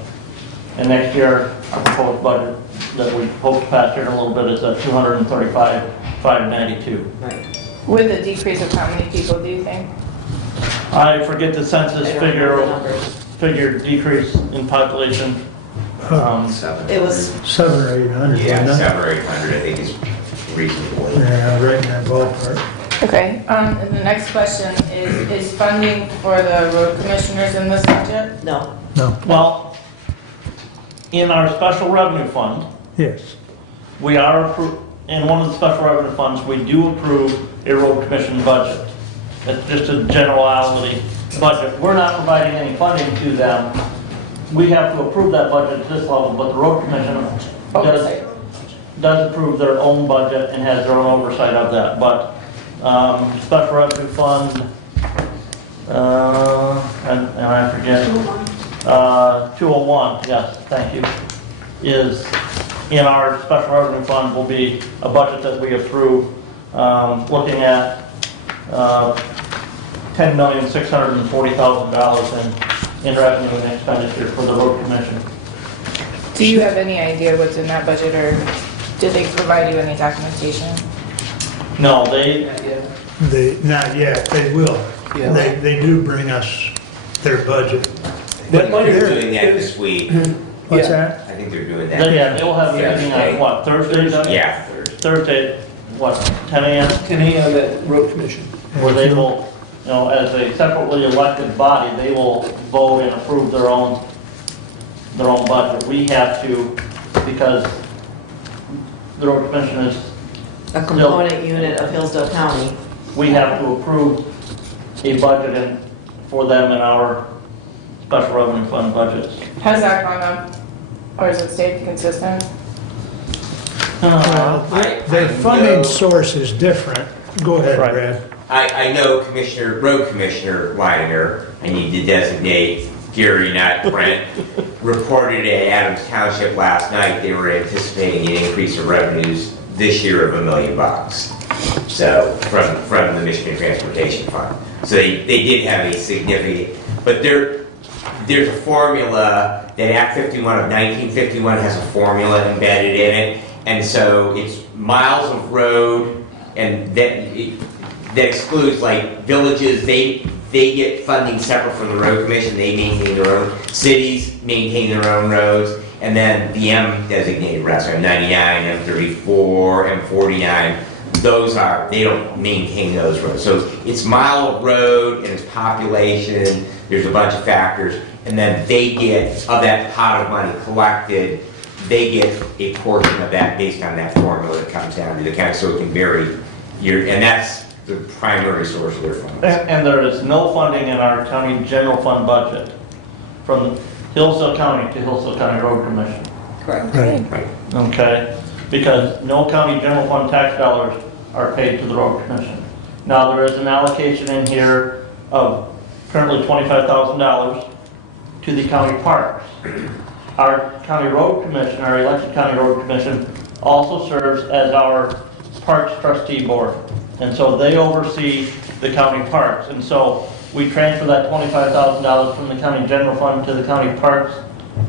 And next year, our proposed budget that we hope to pass here in a little bit is at $235,592. Right. With a decrease of how many people do you think? I forget the census I don't know the numbers. figure decrease in population. It was, 700 or 800, Yeah, wasn't it? 700 or 800, I think is reasonable. Yeah, right in that ballpark. Okay, and the next question is funding for the road commissioners in this budget? no. No, Well, in our special revenue fund, yes. we are, in one of the special revenue funds, we do approve a road commission budget. It's just a generality budget. We're not providing any funding to them. We have to approve that budget at this level, but the road commission does approve their own budget and has their own oversight of that. But special revenue fund, and I forget, 201, yes, thank you, is in our special revenue fund will be a budget that we approve, looking at $10,640,000 in revenue and expenditure for the road commission. Do you have any idea what's in that budget, or did they provide you any documentation? No, Not yet, they will. They do bring us their budget. But But they're they're- doing that this week. What's that? I think they're doing that. yeah, they will have a meeting on what, Thursday? Doug? Yeah, Thursday, what, 10 a.m.? 10 a.m. at Road Commission. Where they will, as a separately elected body, they will vote and approve their own budget. We have to, because the road commission is, A component unit of Hillsdale County. we have to approve a budget for them in our special revenue fund budgets. Has that gone up, or has it stayed consistent? Their funding source is different. Go ahead, Right. Brad. I know Road Commissioner Leidinger, I need to designate Gary, not Brent, reported at Adams Township last night, they were anticipating an increase of revenues this year of $1 million. So, from the Michigan Transportation Fund. So they did have a significant, but there's a formula, that Act 51 of 1951 has a formula embedded in it, and so it's miles of road, and that excludes like villages, they get funding separate from the road commission, they maintain their own, cities maintain their own roads, and then the M designated routes, M99, M34, M49, they don't maintain those roads. So it's mile of road and it's population, there's a bunch of factors, and then they get, of that pot of money collected, they get a portion of that based on that formula that comes down to the county, so it can vary, and that's the primary source of their funds. And there is no funding in our county general fund budget from Hillsdale County to Hillsdale County Road Commission. Correct. Right. Okay? Because no county general fund tax dollars are paid to the road commission. Now, there is an allocation in here of currently $25,000 to the county parks. Our county road commission, our elected county road commission, also serves as our parks trustee board. And so they oversee the county parks. And so we transfer that $25,000 from the county general fund to the county parks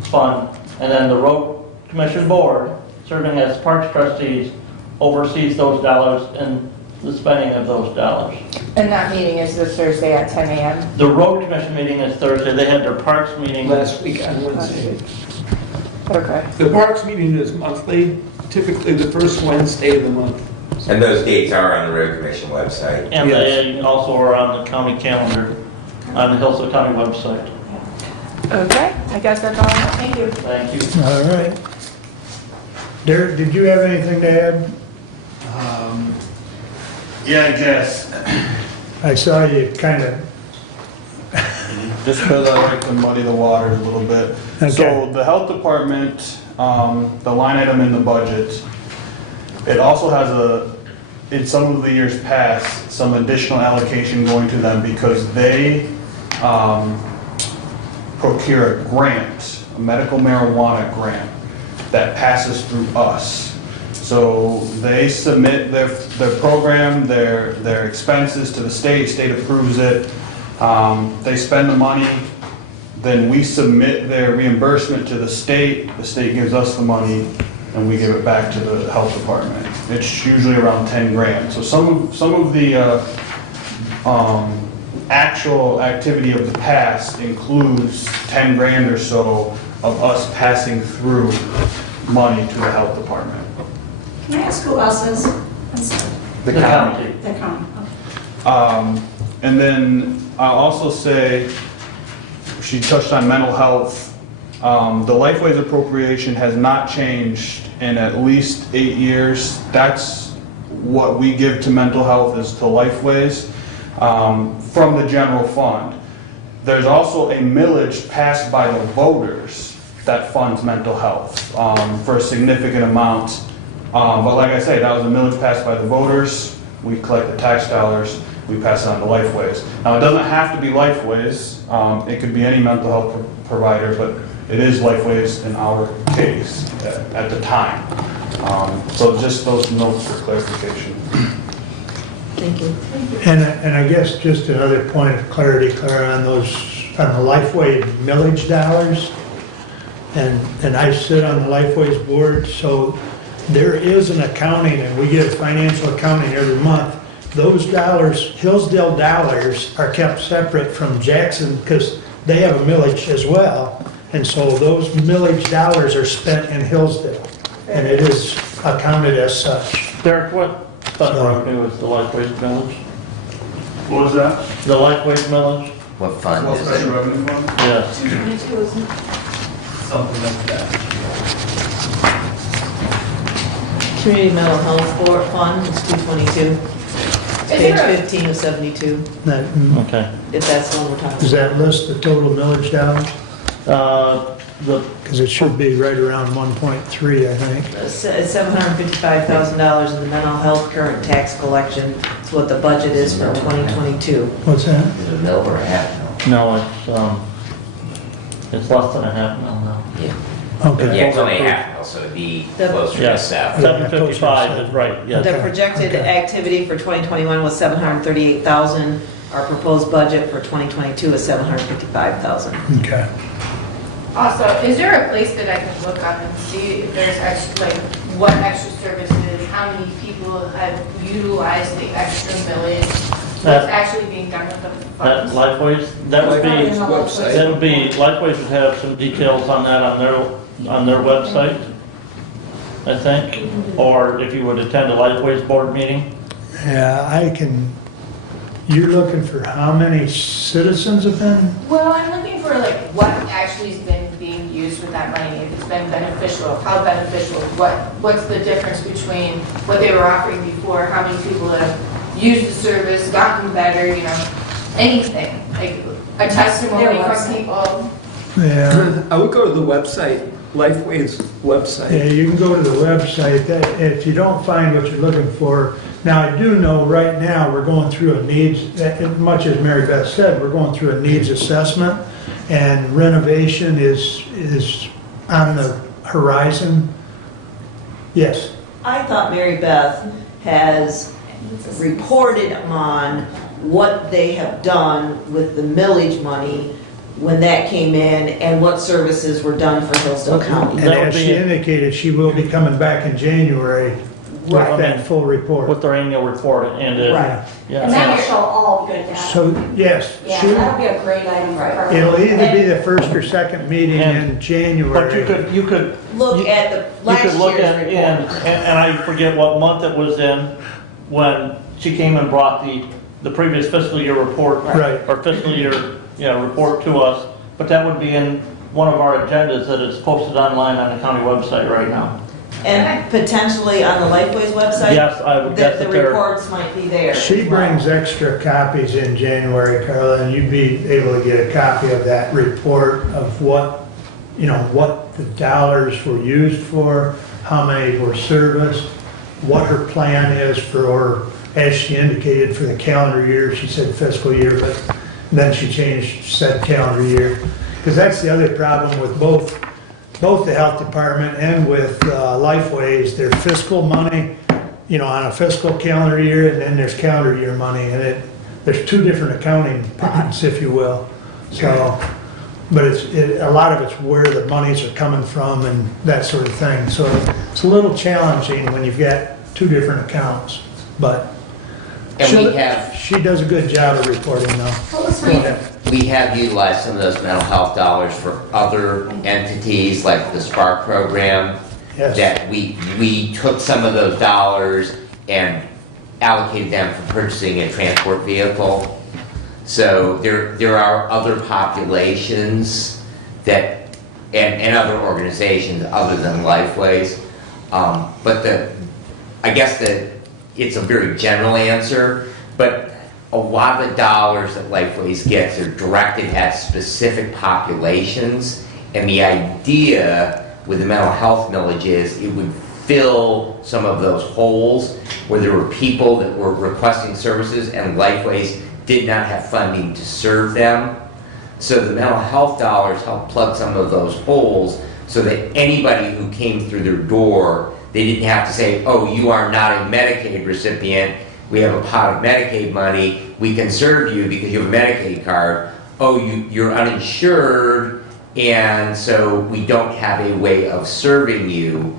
fund. And then the road commission board, serving as parks trustees, oversees those dollars and the spending of those dollars. And that meeting is this Thursday at 10 a.m.? The road commission meeting is Thursday. They had their parks meeting. Last week on Wednesday. Okay. The Parks meeting is monthly, typically the first Wednesday of the month. And those dates are on the road commission website. And Yes. they also are on the county calendar, on the Hillsdale County website. Okay, I guess that's all I have. Thank you. Thank you. All right. Derek, did you have anything to add? Yeah, I guess. I saw you kind of, Just because I like to muddy the water a little bit. Okay. So the health department, the line item in the budget, it also has in some of the years past, some additional allocation going to them because they procure a grant, a medical marijuana grant, that passes through us. So they submit their program, their expenses to the state approves it, they spend the money, then we submit their reimbursement to the state gives us the money, and we give it back to the health department. It's usually around 10 grand. So some of the actual activity of the past includes 10 grand or so of us passing through money to the health department. Can I ask who else is? I'm sorry. The county. The county. And then I'll also say, she touched on mental health. The Lifeways appropriation has not changed in at least 8 years. That's what we give to mental health is to Lifeways from the general fund. There's also a millage passed by the voters that funds mental health for a significant amount. But like I say, that was a millage passed by the voters. We collect the tax dollars, we pass it on to Lifeways. Now, it doesn't have to be Lifeways. It could be any mental health provider, but it is Lifeways in our case at the time. So just those notes for clarification. Thank you. And I guess just another point of clarity, Clara, on the Lifeway millage dollars. And I sit on the Lifeways board, so there is an accounting, and we get a financial accounting every month. Those dollars, Hillsdale dollars, are kept separate from Jackson because they have a millage as well. And so those millage dollars are spent in Hillsdale, and it is accounted as such. Derek, what fund revenue is the Lifeways millage? What was that? The Lifeways millage? What fund What is special it? revenue fund? Yes. Something like that. Community Mental Health Board Fund, it's 222. It's page 15 of 72, That, Okay. if that's the one we're talking does about. that list the total millage dollars? The Because it should be right around 1.3, I think. It's $755,000 in the mental health current tax collection. It's what the budget is for 2022. What's that? Is it a mill or a half mill? No, it's less than a half mil now. Okay. Yeah, it's only a half mill, so it'd be The- closer to Yes, 755 is right, yes. The projected activity for 2021 was $738,000. Our proposed budget for 2022 is $755,000. Okay. Also, is there a place that I can look up and see if there's extra, like, what extra services, how many people have utilized the extra millage? What's actually being done with the That funds? Lifeways, that would be, Website. that would be, Lifeways would have some details on that on their website, I think. Or if you would attend a Lifeways board meeting. Yeah, I can, you're looking for how many citizens have been? Well, I'm looking for like what actually has been being used with that money, if it's been beneficial, how beneficial, what's the difference between what they were offering before, how many people have used the service, gotten better, you know, anything, like a testimony Their from website. people. Yeah. I would go to the website, Lifeways Yeah, website. you can go to the website. If you don't find what you're looking for, now I do know right now we're going through a needs, much as Mary Beth said, we're going through a needs assessment, and renovation is on the horizon. Yes. I thought Mary Beth has reported on what they have done with the millage money when that came in and what services were done for Hillsdale County. And as she indicated, she will be coming back in January with Right. that full report. With their annual report and it, Right. yeah. And that'll show all good data. So, yes, Yeah, she, that'll be a great item for her. it'll either be the first or second meeting in But January. you could Look at the You last could look year's at, report. and I forget what month it was in, when she came and brought the previous fiscal year report. Right. Or fiscal year, report to us, but that would be in one of our agendas that is posted online on the county website right now. And potentially on the Lifeways website? Yes, I would guess The that there. reports might be there. She as well. brings extra copies in January, Carla, and you'd be able to get a copy of that report of what the dollars were used for, how many were serviced, what her plan is for, as she indicated, for the calendar year. She said fiscal year, but then she changed, said calendar year. because that's the other problem with both the health department and with Lifeways. Their fiscal money, on a fiscal calendar year, and then there's calendar year money, and there's two different accounting pots, if you will. So, but a lot of it's where the monies are coming from and that sort of thing. So it's a little challenging when you've got two different accounts, but And she does a good job of reporting though. we have utilized some of those mental health dollars for other entities, like the Spark program. Yes. That we took some of those dollars and allocated them for purchasing a transport vehicle. So there are other populations that, and other organizations other than Lifeways. But I guess it's a very general answer, but a lot of the dollars that Lifeways gets are directed at specific populations, and the idea with the mental health millage is it would fill some of those holes where there were people that were requesting services and Lifeways did not have funding to serve them. So the mental health dollars help plug some of those holes so that anybody who came through their door, they didn't have to say, oh, you are not a Medicaid recipient. We have a pot of Medicaid money. We can serve you because you have a Medicaid card. Oh, you're uninsured, and so we don't have a way of serving you.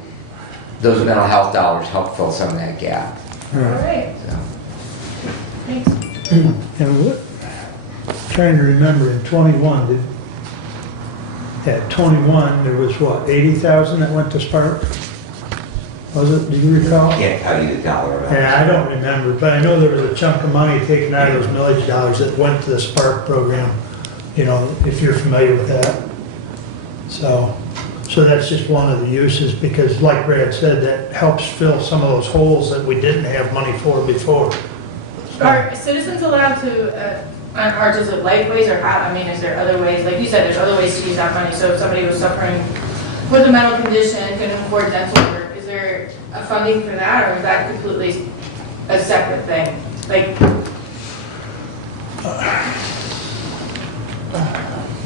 Those mental health dollars help fill some of that gap. All right. So. Thanks. And trying to remember in 21, at 21, there was what, 80,000 that went to Spark? Was it, do you recall? I can't tell you the dollar amount. Yeah, I don't remember, but I know there was a chunk of money taken out of those millage dollars that went to the Spark program, if you're familiar with that. So that's just one of the uses, because like Brad said, that helps fill some of those holes that we didn't have money for before. Are citizens allowed to, or does it Lifeways or how, is there other ways, like you said, there's other ways to use that money, so if somebody was suffering with a mental condition, couldn't afford dental work, is there a funding for that, or is that completely a separate thing?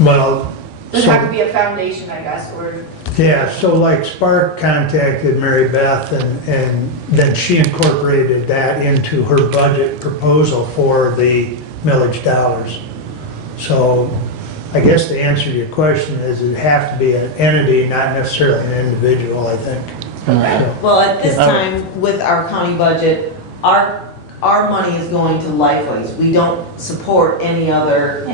Well, Does it have to be a foundation, I guess, or? yeah, so like Spark contacted Mary Beth and then she incorporated that into her budget proposal for the millage dollars. So I guess the answer to your question is it'd have to be an entity, not necessarily an individual, I think. So- Well, at this time, with our county budget, our money is going to Lifeways. We don't support any other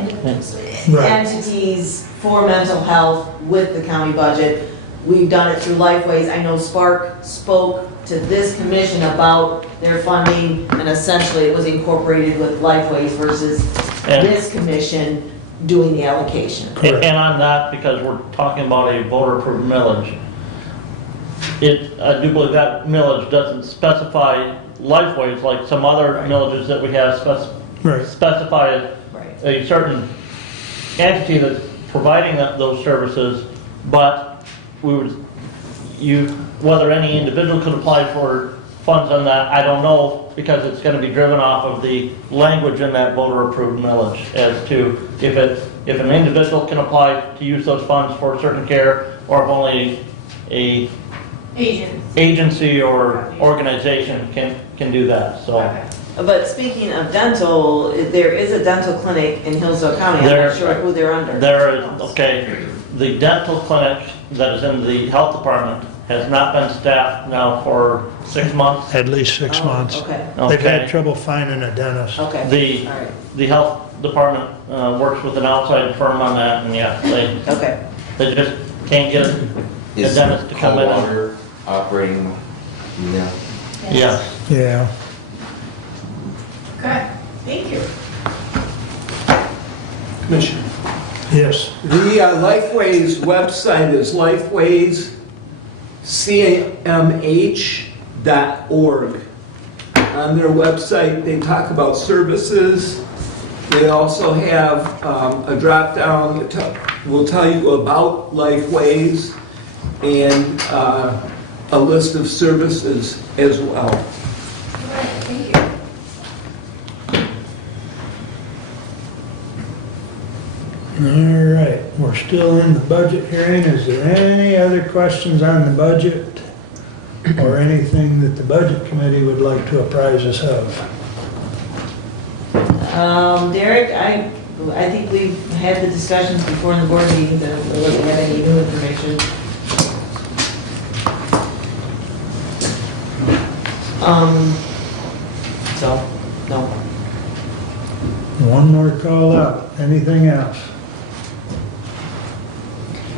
Right. entities for mental health with the county budget. We've done it through Lifeways. I know Spark spoke to this commission about their funding, and essentially it was incorporated with Lifeways versus And- this commission doing the allocation. And on that, because we're talking about a voter-approved millage, I do believe that millage doesn't specify Lifeways like some other millages that we have Right. specified Right. a certain entity that's providing those services, but whether any individual could apply for funds on that, I don't know, because it's going to be driven off of the language in that voter-approved millage as to if an individual can apply to use those funds for certain care, or if only a agency or organization can do that, so. Okay. But speaking of dental, there is a dental clinic in Hillsdale County. I'm not sure who they're under. There is, okay, the dental clinic that is in the health department has not been staffed now for 6 months. At least 6 months. Okay, They've had Okay. trouble finding a dentist. okay. The, All right, the health department works with an outside firm on that, and yeah, okay. they just can't get a Is dentist to come in. Coldwater operating? No. Yeah. Yeah. Okay, thank you. Commissioner. Yes. The Lifeways website is lifewayscmh.org. On their website, they talk about services. They also have a drop-down that will tell you about Lifeways and a list of services as well. All right, thank you. All right, we're still in the budget hearing. Is there any other questions on the budget? Or anything that the budget committee would like to apprise us of? Derek, I think we've had the discussions before in the board meetings, and we don't have any new information. So, no. One more call out. Anything else?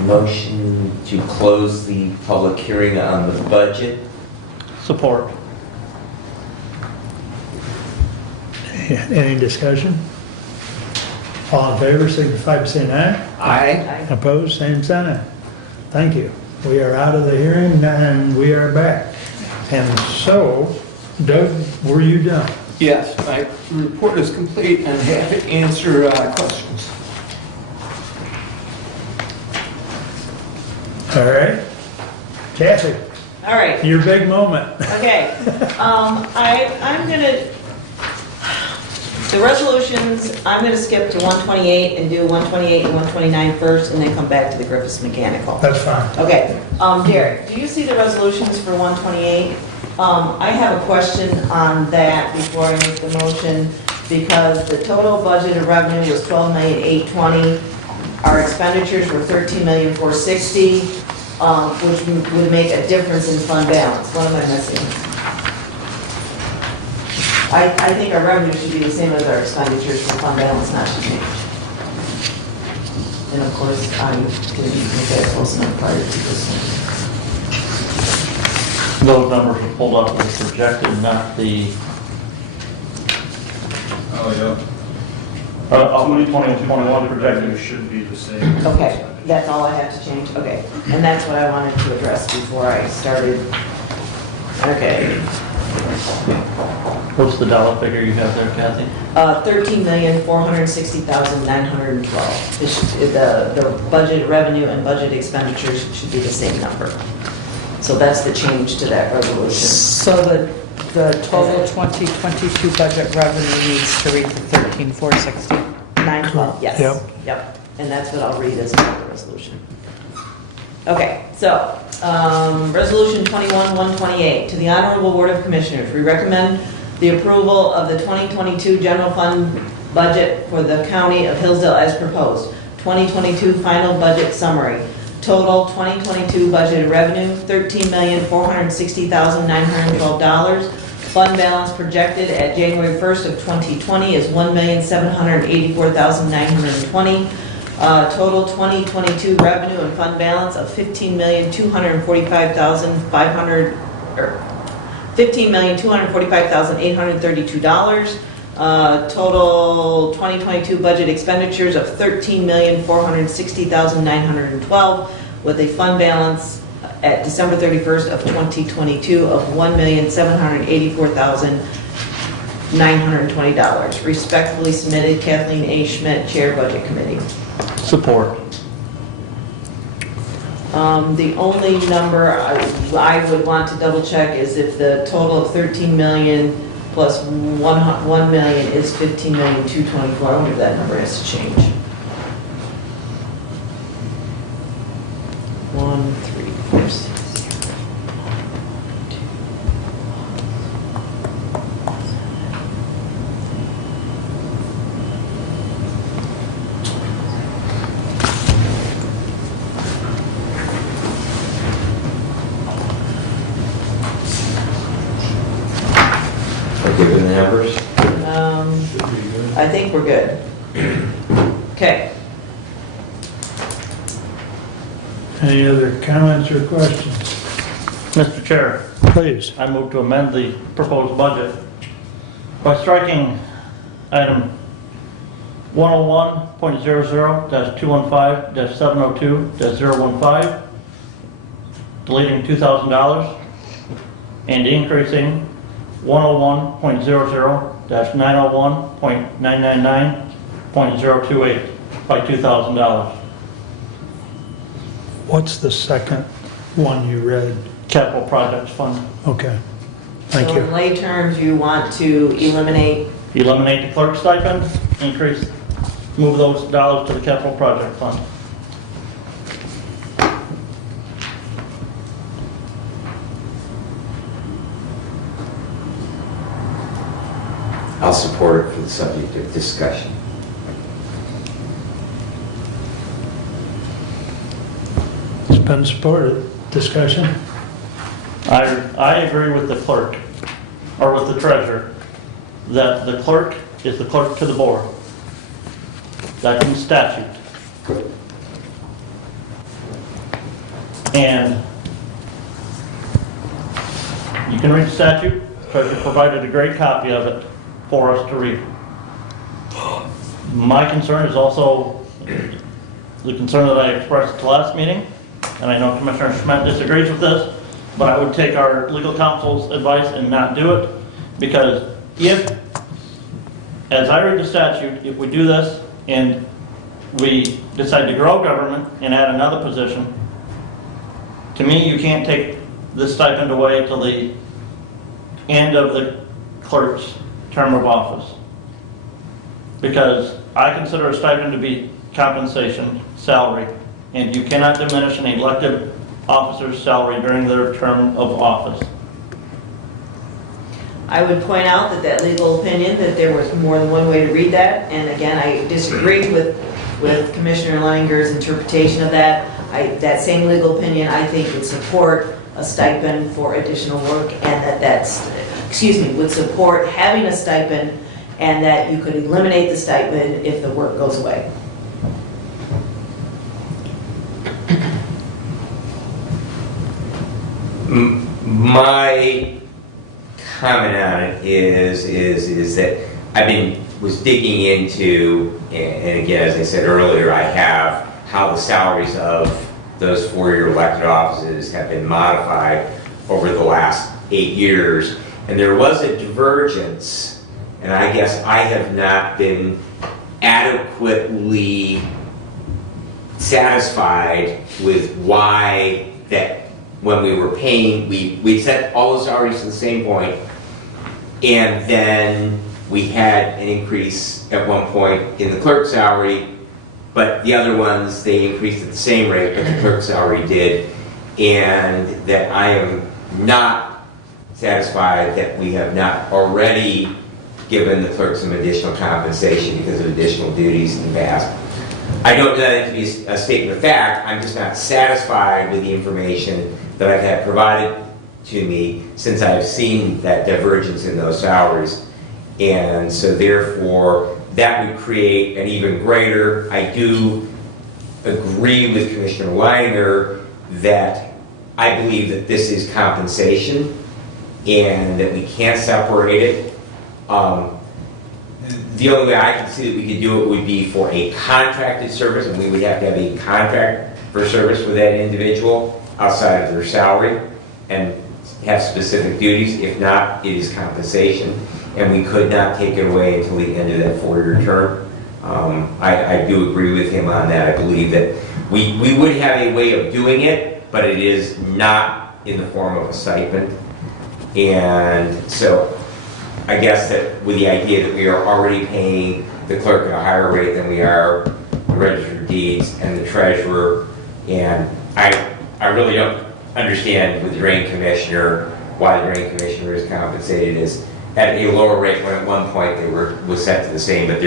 Motion to close the public hearing on the budget. Support. Any discussion? All in favor, signify by saying aye. Aye. Opposed, same sign. Thank you. We are out of the hearing and we are back. And so, Doug, were you done? Yes, my report is complete and happy to answer questions. All right. Kathy, All right. your big moment. Okay, I'm gonna, the resolutions, I'm gonna skip to 128 and do 128 and 129 first, and then come back to the Griffiths Mechanical. That's fine. Okay, Derek, do you see the resolutions for 128? I have a question on that before I make the motion, because the total budgeted revenue was $12,820,000. Our expenditures were $13,460,000, which would make a difference in fund balance. What am I missing? I think our revenue should be the same as our expenditures for fund balance, not to change. And of course, I didn't make that close enough prior to this. Those numbers are pulled up as projected, not the, Oh, yeah. 2020 and 21 projected. Should be the same. Okay, that's all I have to change, okay. And that's what I wanted to address before I started. Okay, What's the dollar figure you have there, Kathy? $13,460,912. The budget revenue and budget expenditures should be the same number. So that's the change to that resolution. So the total 2022 budget revenue needs to read to 13,460. 912, yes. Yep. Yep, and that's what I'll read as part of the resolution. Okay, so, Resolution 21-128, to the Honorable Board of Commissioners, we recommend the approval of the 2022 general fund budget for the County of Hillsdale as proposed. 2022 final budget summary. Total 2022 budgeted revenue, $13,460,912. Fund balance projected at January 1st of 2020 is $1,784,920. Total 2022 revenue and fund balance of $15,245,832. Total 2022 budget expenditures of $13,460,912, with a fund balance at December 31st of 2022 of $1,784,920. Respectfully submitted, Kathleen A. Schmidt, Chair, Budget Committee. Support. The only number I would want to double check is if the total of 13 million plus 1 million is 15,224,000. I wonder if that number has to change. 1, 3, 4, 6, 0. Okay, with the numbers? I think we're good. Okay. Any other comments or questions? Mr. Chair, Please. I move to amend the proposed budget by striking item 101.00-215-702-015, deleting $2,000, and increasing 101.00-901.999.028 by $2,000. What's the second one you read? Capital Projects Fund. Okay, thank So you. in lay terms, you want to eliminate, Eliminate the clerk stipend, increase move those dollars to the capital project fund. I'll support it for the subject of discussion. It's been supported. Discussion? I agree with the clerk, or with the treasurer, that the clerk is the clerk to the board. That's in statute. And you can read the statute. The treasurer provided a great copy of it for us to read. My concern is also the concern that I expressed at the last meeting, and I know Commissioner Schmidt disagrees with this, but I would take our legal counsel's advice and not do it, because if, as I read the statute, if we do this and we decide to grow government and add another position, to me, you can't take the stipend away till the end of the clerk's term of office. Because I consider a stipend to be compensation, salary, and you cannot diminish an elected officer's salary during their term of office. I would point out that legal opinion, that there was more than one way to read that, and again, I disagree with Commissioner Langer's interpretation of that. That same legal opinion, I think, would support a stipend for additional work, and would support having a stipend, and that you could eliminate the stipend if the work goes away. My comment on it is that was digging into, and again, as I said earlier, I have how the salaries of those 4-year elected offices have been modified over the last 8 years, and there was a divergence, and I guess I have not been adequately satisfied with why that when we were paying, we set all the salaries to the same point, and then we had an increase at one point in the clerk's salary, but the other ones, they increased at the same rate, but the clerk's salary did, and that I am not satisfied that we have not already given the clerk some additional compensation because of additional duties in the past. I don't know that to be a statement of fact. I'm just not satisfied with the information that I've had provided to me since I've seen that divergence in those salaries. And so therefore, that would create an even greater, I do agree with Commissioner Weiner that I believe that this is compensation and that we can't separate it. The only way I can see that we could do it would be for a contracted service, and we would have to have a contract for service with that individual outside of their salary and have specific duties. If not, it is compensation, and we could not take it away until the end of that 4-year term. I do agree with him on that. I believe that we would have a way of doing it, but it is not in the form of a stipend. And so I guess that with the idea that we are already paying the clerk at a higher rate than we are the register of deeds and the treasurer, and I really don't understand with the drain commissioner why the drain commissioner is compensated as at a lower rate when at one point they was set to the same, but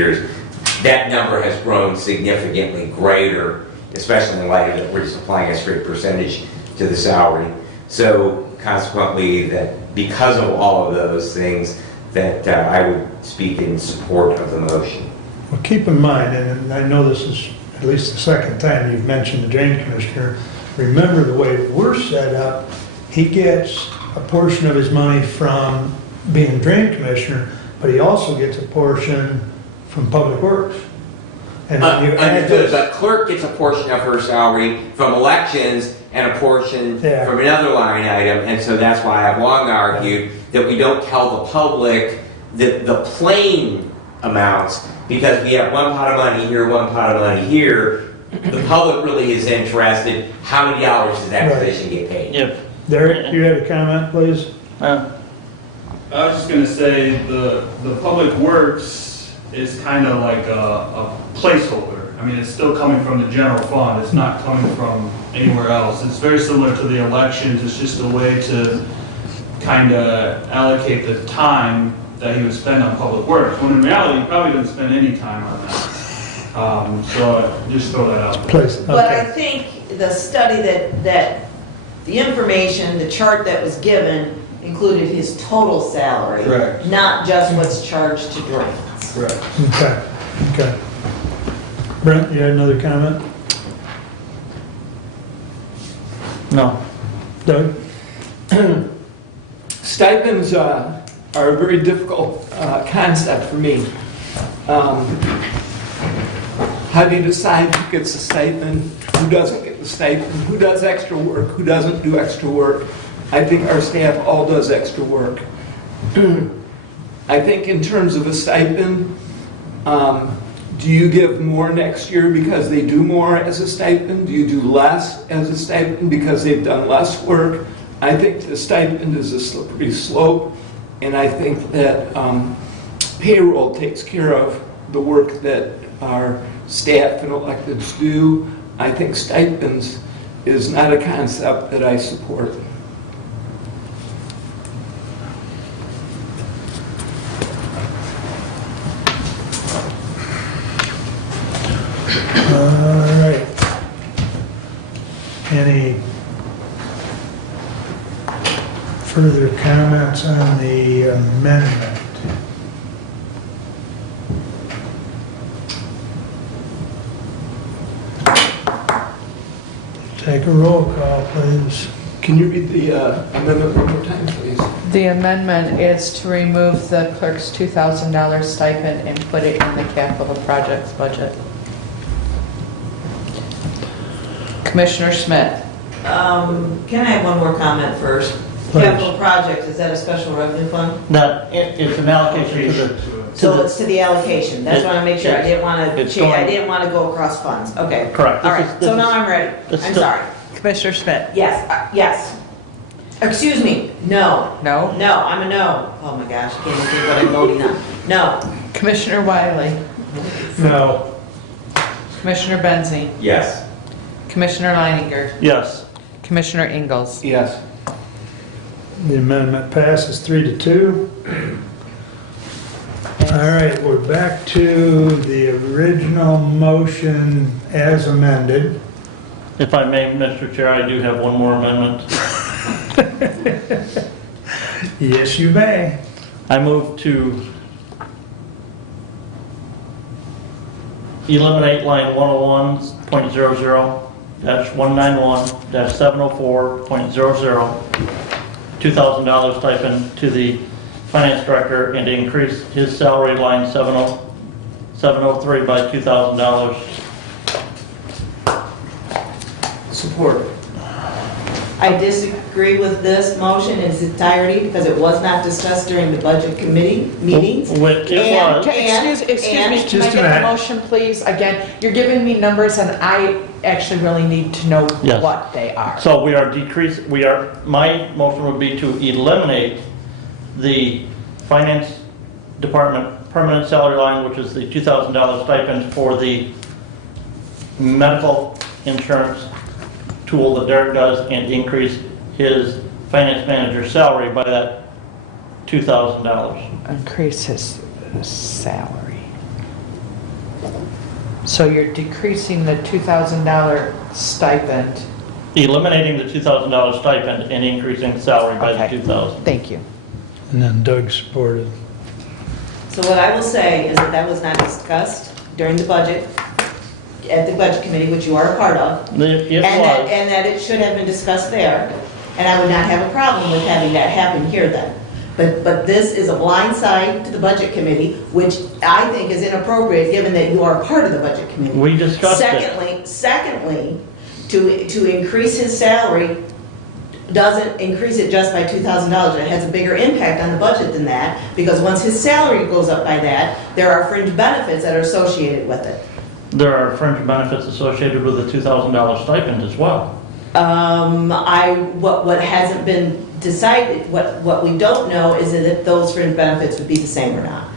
that number has grown significantly greater, especially in light of that we're just applying a straight percentage to the salary. So consequently, that because of all of those things, that I would speak in support of the motion. Well, keep in mind, and I know this is at least the second time you've mentioned the drain commissioner, remember the way we're set up, he gets a portion of his money from being drain commissioner, but he also gets a portion from public works. And you add Understood, those- but clerk gets a portion of her salary from elections and a portion from another line item, and so that's why I've long argued that we don't tell the public the plain amounts, because we have one pot of money here, one pot of money here. The public really is interested, how many dollars does that position get paid? If Derek, you had a comment, please? I was just going to say the Public Works is kind of like a placeholder. I mean, it's still coming from the general fund, it's not coming from anywhere else. It's very similar to the elections, it's just a way to kind of allocate the time that he would spend on public works, when in reality, he probably didn't spend any time on that. So just throw that out. Please, But I okay. think the study that the information, the chart that was given included his total salary. Correct. Not just what's charged to drains. Correct. Okay, okay. Brent, you had another comment? No. Doug? Stipends are a very difficult concept for me. How do you decide who gets a stipend, who doesn't get the stipend, who does extra work, who doesn't do extra work? I think our staff all does extra work. I think in terms of a stipend, do you give more next year because they do more as a stipend? Do you do less as a stipend because they've done less work? I think the stipend is a slippery slope, and I think that payroll takes care of the work that our staff and electeds do. I think stipends is not a concept that I support. All right. Any further comments on the amendment? Take a roll call, please. Can you read the amendment one more time, please? The amendment is to remove the clerk's $2,000 stipend and put it in the capital projects budget. Commissioner Schmidt. Can I have one more comment first? Please. Capital projects, is that a special revenue fund? It's an allocation to the, So it's to the allocation, that's what I make sure, I didn't want to It's change, I going- didn't want to go across funds, okay. Correct. All This right, is- this so now is- I'm ready, this is I'm the- sorry. Commissioner Schmidt. Yes, yes. Excuse me, no. No. No, I'm a no. Oh my gosh, I can't even think what I'm voting on. No. Commissioner Wiley. No. Commissioner Benzie. Yes. Commissioner Leininger. yes. Commissioner Ingalls. Yes. The amendment passes 3-2. All right, we're back to the original motion as amended. If I may, Mr. Chair, I do have one more amendment. Yes, you may. I move to eliminate line 101.00-191-704.00, $2,000 stipend to the finance director, and to increase his salary line 703 by $2,000. Support. I disagree with this motion in its entirety because it was not discussed during the budget committee meetings. It was. Excuse me, can I Just a get minute. the motion, please? Again, you're giving me numbers and I actually really need to know Yes. what they are. So my motion would be to eliminate the finance department permanent salary line, which is the $2,000 stipend for the medical insurance tool that Derek does, and increase his finance manager's salary by that $2,000. Increase his salary. So you're decreasing the $2,000 stipend. Eliminating the $2,000 stipend and increasing the salary by the Okay. $2,000. Thank you. And then Doug supported. So what I will say is that that was not discussed during the budget, at the budget committee, which you are a part of. It was. And that it should have been discussed there, and I would not have a problem with having that happen here then. But this is a blind side to the budget committee, which I think is inappropriate, given that you are part of the budget committee. We discussed it. Secondly, to increase his salary doesn't increase it just by $2,000. It has a bigger impact on the budget than that, because once his salary goes up by that, there are fringe benefits that are associated with it. There are fringe benefits associated with the $2,000 stipend as well. What hasn't been decided, what we don't know is that if those fringe benefits would be the same or not.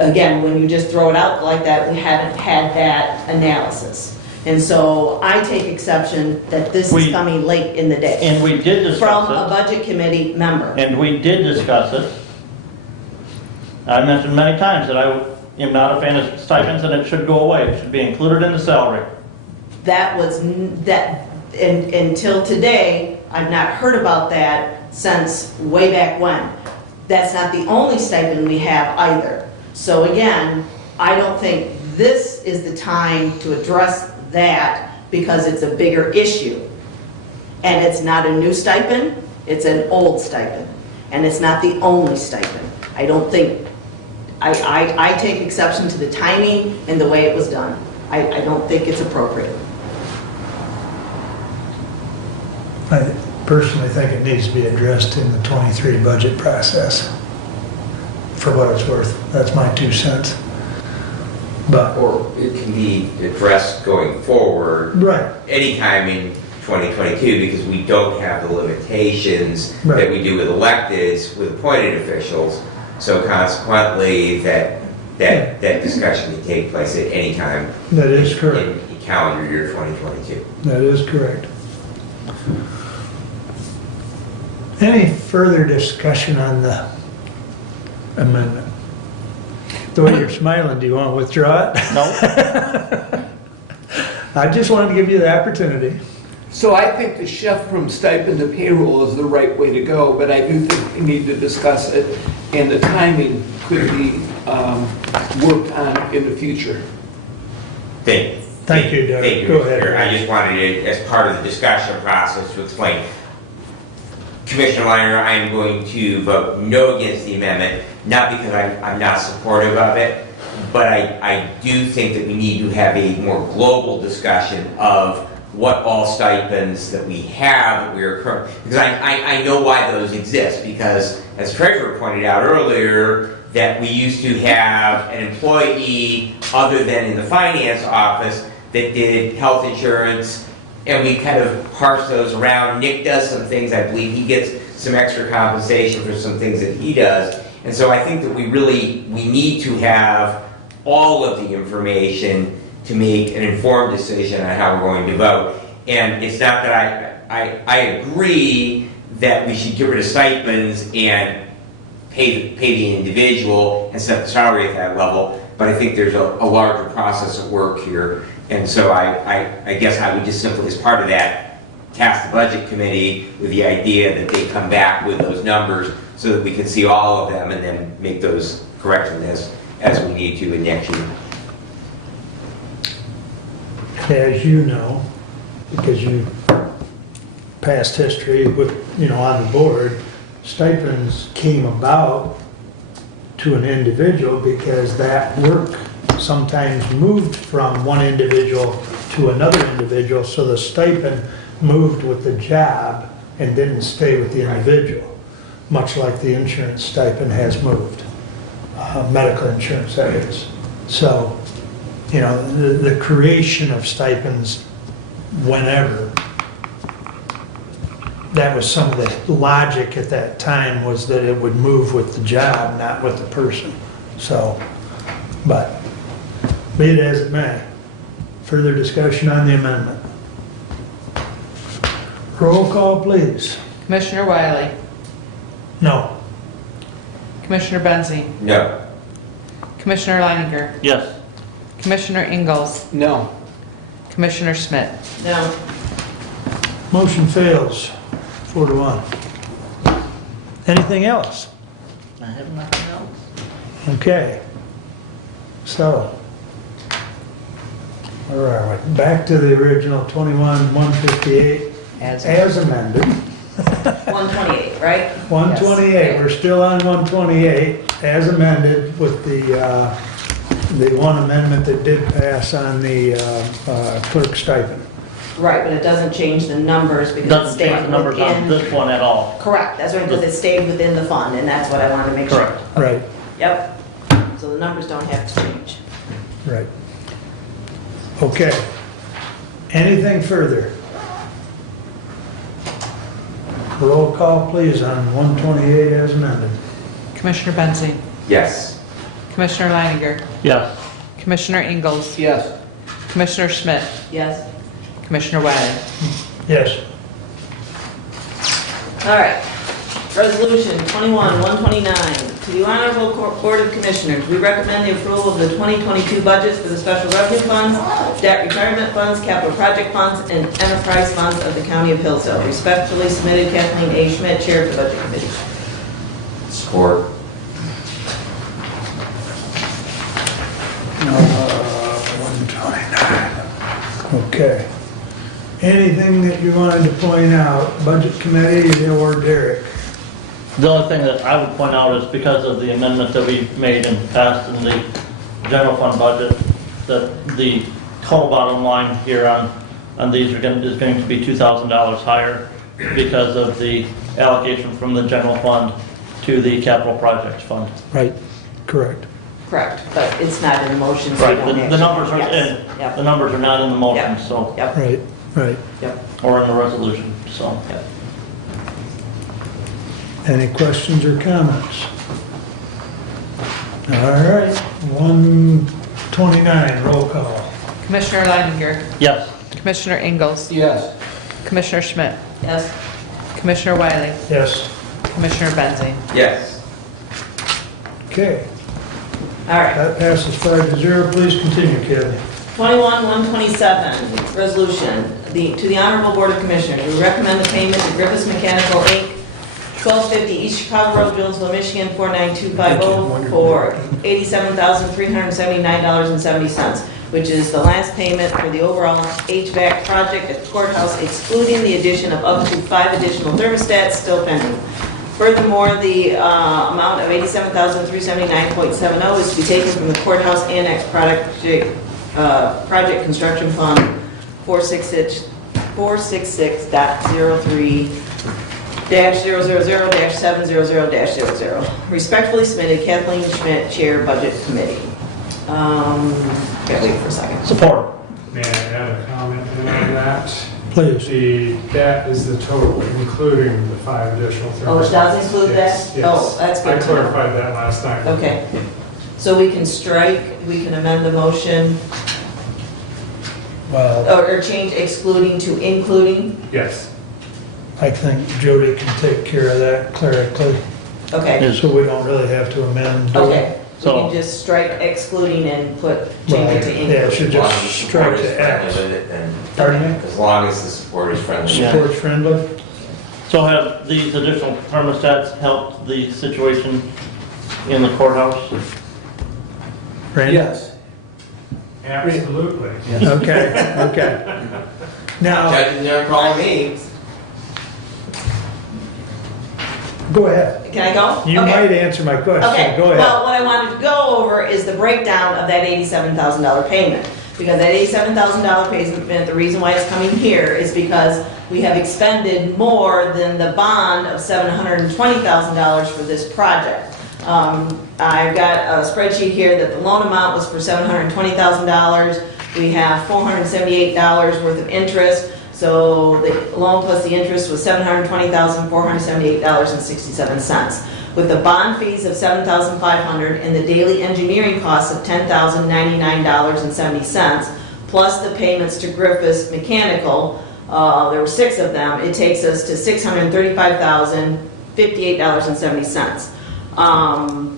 again, when you just throw it out like that, we haven't had that analysis. And so I take exception that this is coming late in the day. And we did discuss From a it, budget committee member. and we did discuss it. I mentioned many times that I am not a fan of stipends and it should go away. It should be included in the salary. That was, until today, I've not heard about that since way back when. That's not the only stipend we have either. So again, I don't think this is the time to address that because it's a bigger issue. And it's not a new stipend, it's an old stipend. And it's not the only stipend. I don't think, I take exception to the timing and the way it was done. I don't think it's appropriate. I personally think it needs to be addressed in the 23 budget process, for what it's worth. That's my 2 cents. But, Or it can be addressed going forward. right, Anytime in 2022, because we don't have the limitations Right. that we do with electeds, with appointed officials. So consequently, that discussion can take place at any time that is correct. in calendar year 2022. That is correct. Any further discussion on the amendment? The way you're smiling, do you want to withdraw it? No? I just wanted to give you the opportunity. So I think the shift from stipend to payroll is the right way to go, but I do think we need to discuss it, and the timing could be worked on in the future. Thank you, Doug. Thank you, Go Mr. ahead. Chair. I just wanted to, as part of the discussion process, to explain. Commissioner Liner, I am going to vote no against the amendment, not because I'm not supportive of it, but I do think that we need to have a more global discussion of what all stipends that we have, that we are current, because I know why those exist, because as Treasurer pointed out earlier, that we used to have an employee other than in the finance office that did health insurance, and we kind of parse those around. Nick does some things, I believe he gets some extra compensation for some things that he does. And so I think that we need to have all of the information to make an informed decision on how we're going to vote. And it's not that I agree that we should get rid of stipends and pay the individual and set the salary at that level, but I think there's a larger process at work here. And so I guess I would just simply, as part of that, task the budget committee with the idea that they come back with those numbers so that we can see all of them and then make those corrections as we need to in next year. As you know, because you past history with, on the board, stipends came about to an individual because that work sometimes moved from one individual to another individual, so the stipend moved with the job and didn't stay with the individual, much like the insurance stipend has moved, medical insurance that is. So, the creation of stipends whenever, that was some of the logic at that time, was that it would move with the job, not with the person. So, but be it as it may. Further discussion on the amendment. Roll call, please. Commissioner Wiley, No. Commissioner Benzine, No. Commissioner Leininger, Yes. Commissioner Ingalls, No. Commissioner Schmidt. No. Motion fails, 4-1. Anything else? I have nothing else. Okay. So, where are we? Back to the original 21-158 as amended. 128, right? 128, we're still on 128 as amended with the one amendment that did pass on the clerk stipend. Right, but it doesn't change the numbers because it Doesn't change stayed the numbers on within. this one at all. Correct, that's right, because it stayed within the fund, and that's what I wanted to make sure. Correct. Right, Yep, so the numbers don't have to change. right. Okay. Anything further? Roll call, please, on 128 as amended. Commissioner Benzine, Yes. Commissioner Leininger, Yes. Commissioner Ingalls, Yes. Commissioner Schmidt, Yes. Commissioner Wiley. Yes. All right. Resolution 21-129. To the Honorable Board of Commissioners, we recommend the approval of the 2022 budgets for the special revenue funds, debt retirement funds, capital project funds, and enterprise funds of the County of Hillsdale. Respectfully submitted, Kathleen A. Schmidt, Chair of the Budget Committee. Support. 129. Okay. Anything that you wanted to point out, Budget Committee or Derek? The only thing that I would point out is because of the amendment that we made and passed in the general fund budget, that the total bottom line here on these is going to be $2,000 higher because of the allocation from the general fund to the capital projects fund. Right, correct. Correct, but it's not in the motion, so we Right, don't the actually- numbers are Yes. in, Yep. the numbers are not in the motion, Yep. so, Yep, Right, right. yep, or in the resolution, so. yep. Any questions or comments? All right, 129, roll call. Commissioner Leininger, Yes. Commissioner Ingalls, Yes. Commissioner Schmidt, Yes. Commissioner Wiley, Yes. Commissioner Benzing. Yes. Okay, All right. that passes 5-0. Please continue, Kathy. 21-127, resolution. To the Honorable Board of Commissioners, we recommend the payment to Griffiths Mechanical, Inc., 1250 East Chicago Road, Jonesville, Michigan, 49250, for $87,379.70, which is the last payment for the overall HVAC project at the courthouse, excluding the addition of up to 5 additional thermostats still pending. Furthermore, the amount of $87,379.70 is to be taken from the courthouse annex project construction fund 466.03-000-700-00. Respectfully submitted, Kathleen Schmidt, Chair, Budget Committee. Gotta wait for a second. Support. May I add a comment in on that? Please. That is the total, including the 5 additional thermostats. Oh, it does include Yes, that? yes. Oh, that's good I to know. clarified that last time. Okay. So we can strike, we can amend the motion, Well, or change excluding to including? Yes. I think Jody can take care of that clerically, Okay, so we don't really have to amend. okay. We So- can just strike excluding and change it to Yeah, it should include. just strike the X. Pardon me? As long as the support is friendly. Yeah. Support friendly? So have these additional thermostats helped the situation in the courthouse? Randy? Yes. Absolutely. Okay, okay. Now, Judge, you're calling me. go ahead. Can I go? You Okay. might answer my question, Okay, go ahead. well, what I wanted to go over is the breakdown of that $87,000 payment. Because that $87,000 payment, the reason why it's coming here is because we have expended more than the bond of $720,000 for this project. I've got a spreadsheet here that the loan amount was for $720,000. We have $478 worth of interest. So the loan plus the interest was $720,478.67. With the bond fees of $7,500 and the daily engineering costs of $10,099.70, plus the payments to Griffiths Mechanical, there were 6 of them, it takes us to $635,058.70.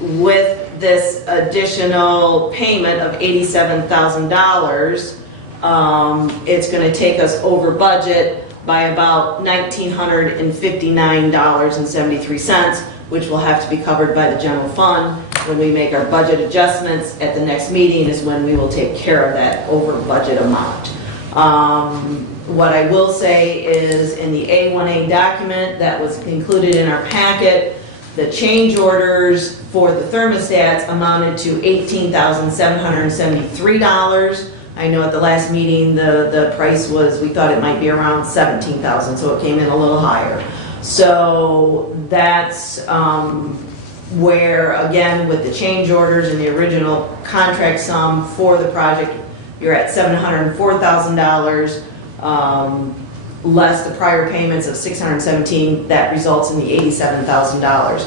With this additional payment of $87,000, it's going to take us over budget by about $1,959.73, which will have to be covered by the general fund. When we make our budget adjustments at the next meeting is when we will take care of that over budget amount. What I will say is in the A1A document that was included in our packet, the change orders for the thermostats amounted to $18,773. I know at the last meeting, the price was, we thought it might be around $17,000, so it came in a little higher. So that's where, again, with the change orders and the original contract sum for the project, you're at $704,000, less the prior payments of $617, that results in the $87,000.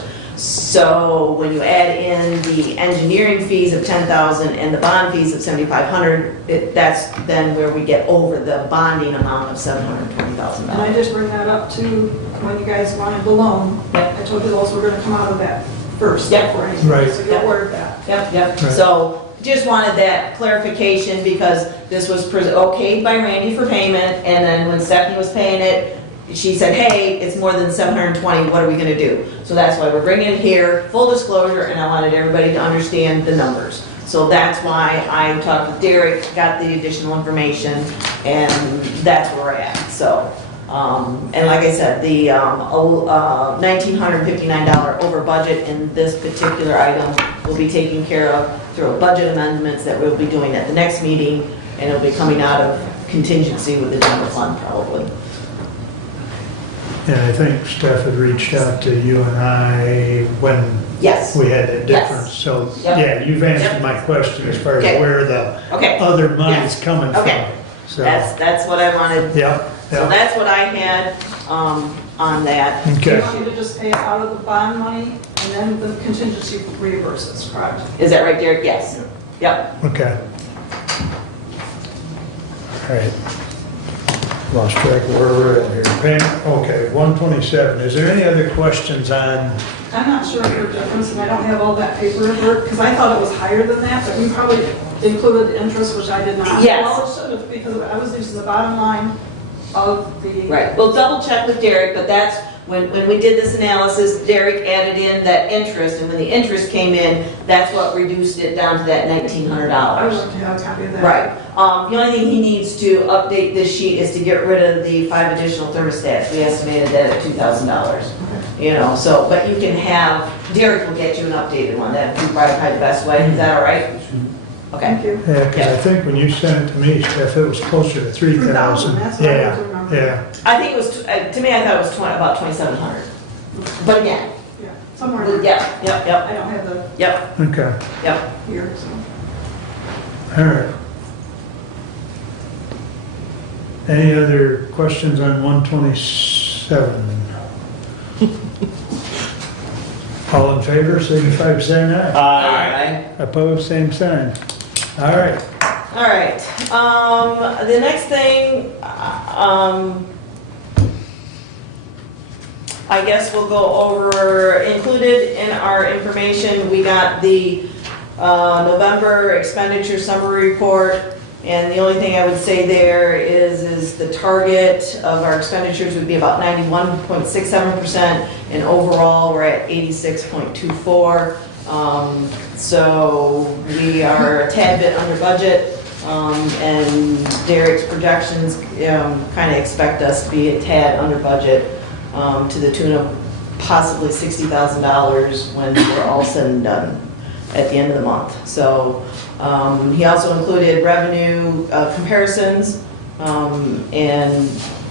So when you add in the engineering fees of 10,000 and the bond fees of 7,500, that's then where we get over the bonding amount of $720,000. And I just bring that up too, when you guys wanted the loan, Yep. I told you those were gonna come out of that first. Yep. before anything, Right. So you're aware of that. Yep. Right. So just wanted that clarification because this was okayed by Randy for payment, and then when Stephanie was paying it, she said, hey, it's more than 720, what are we gonna do? So that's why we're bringing it here, full disclosure, and I wanted everybody to understand the numbers. So that's why I talked with Derek, got the additional information, and that's where we're at, so. And like I said, the $1,959 over budget in this particular item will be taken care of through budget amendments that we'll be doing at the next meeting, and it'll be coming out of contingency with the general fund probably. And I think Steph had reached out to you and I when Yes. we had that Yes. difference. So, Yep. yeah, you've answered Yep. my question as far as Okay. where the Okay. other money's Yes. coming from. Okay. So, That's what I wanted. yep, So yep, that's what I had on that. You okay. want me to just pay it out of the bond money and then the contingency reimburses, correct? Is that right, Derek? Yes. Yep. Okay. All right. Lost track of where we're at here. Payment, okay, 127. Is there any other questions on, I'm not sure if there's a difference, and I don't have all that paperwork, because I thought it was higher than that, but you probably included the interest, which I did not. Yes. Well, it should have, because I was using the bottom line of the. Right. We'll double check with Derek, but that's, when we did this analysis, Derek added in that interest, and when the interest came in, that's what reduced it down to that I would $1,900. like to have a copy of that. Right. The only thing he needs to update this sheet is to get rid of the 5 additional thermostats. We estimated that at $2,000. You know, so, but you can have, Derek will get you an updated one. That'd be probably the best way. Is that all right? Okay. Thank you. yeah, because I think when you sent it to me, Steph, it was closer to 3,000. That's what I Yeah, was remembering. yeah. I think it was, to me, I thought it was about 2,700. But again, Yeah, somewhere in there. yep. I don't have the Yep, Okay, yep. here, so. all right. Any other questions on 127? All in favor, signify by saying aye. Aye. Opposed, same sign. All right. All right, the next thing, I guess we'll go over, included in our information, we got the November expenditure summary report, and the only thing I would say there is the target of our expenditures would be about 91.67%, and overall, we're at 86.24. So we are a tad bit under budget, and Derek's projections kind of expect us to be a tad under budget, to the tune of possibly $60,000 when we're all said and done at the end of the month. So he also included revenue comparisons, and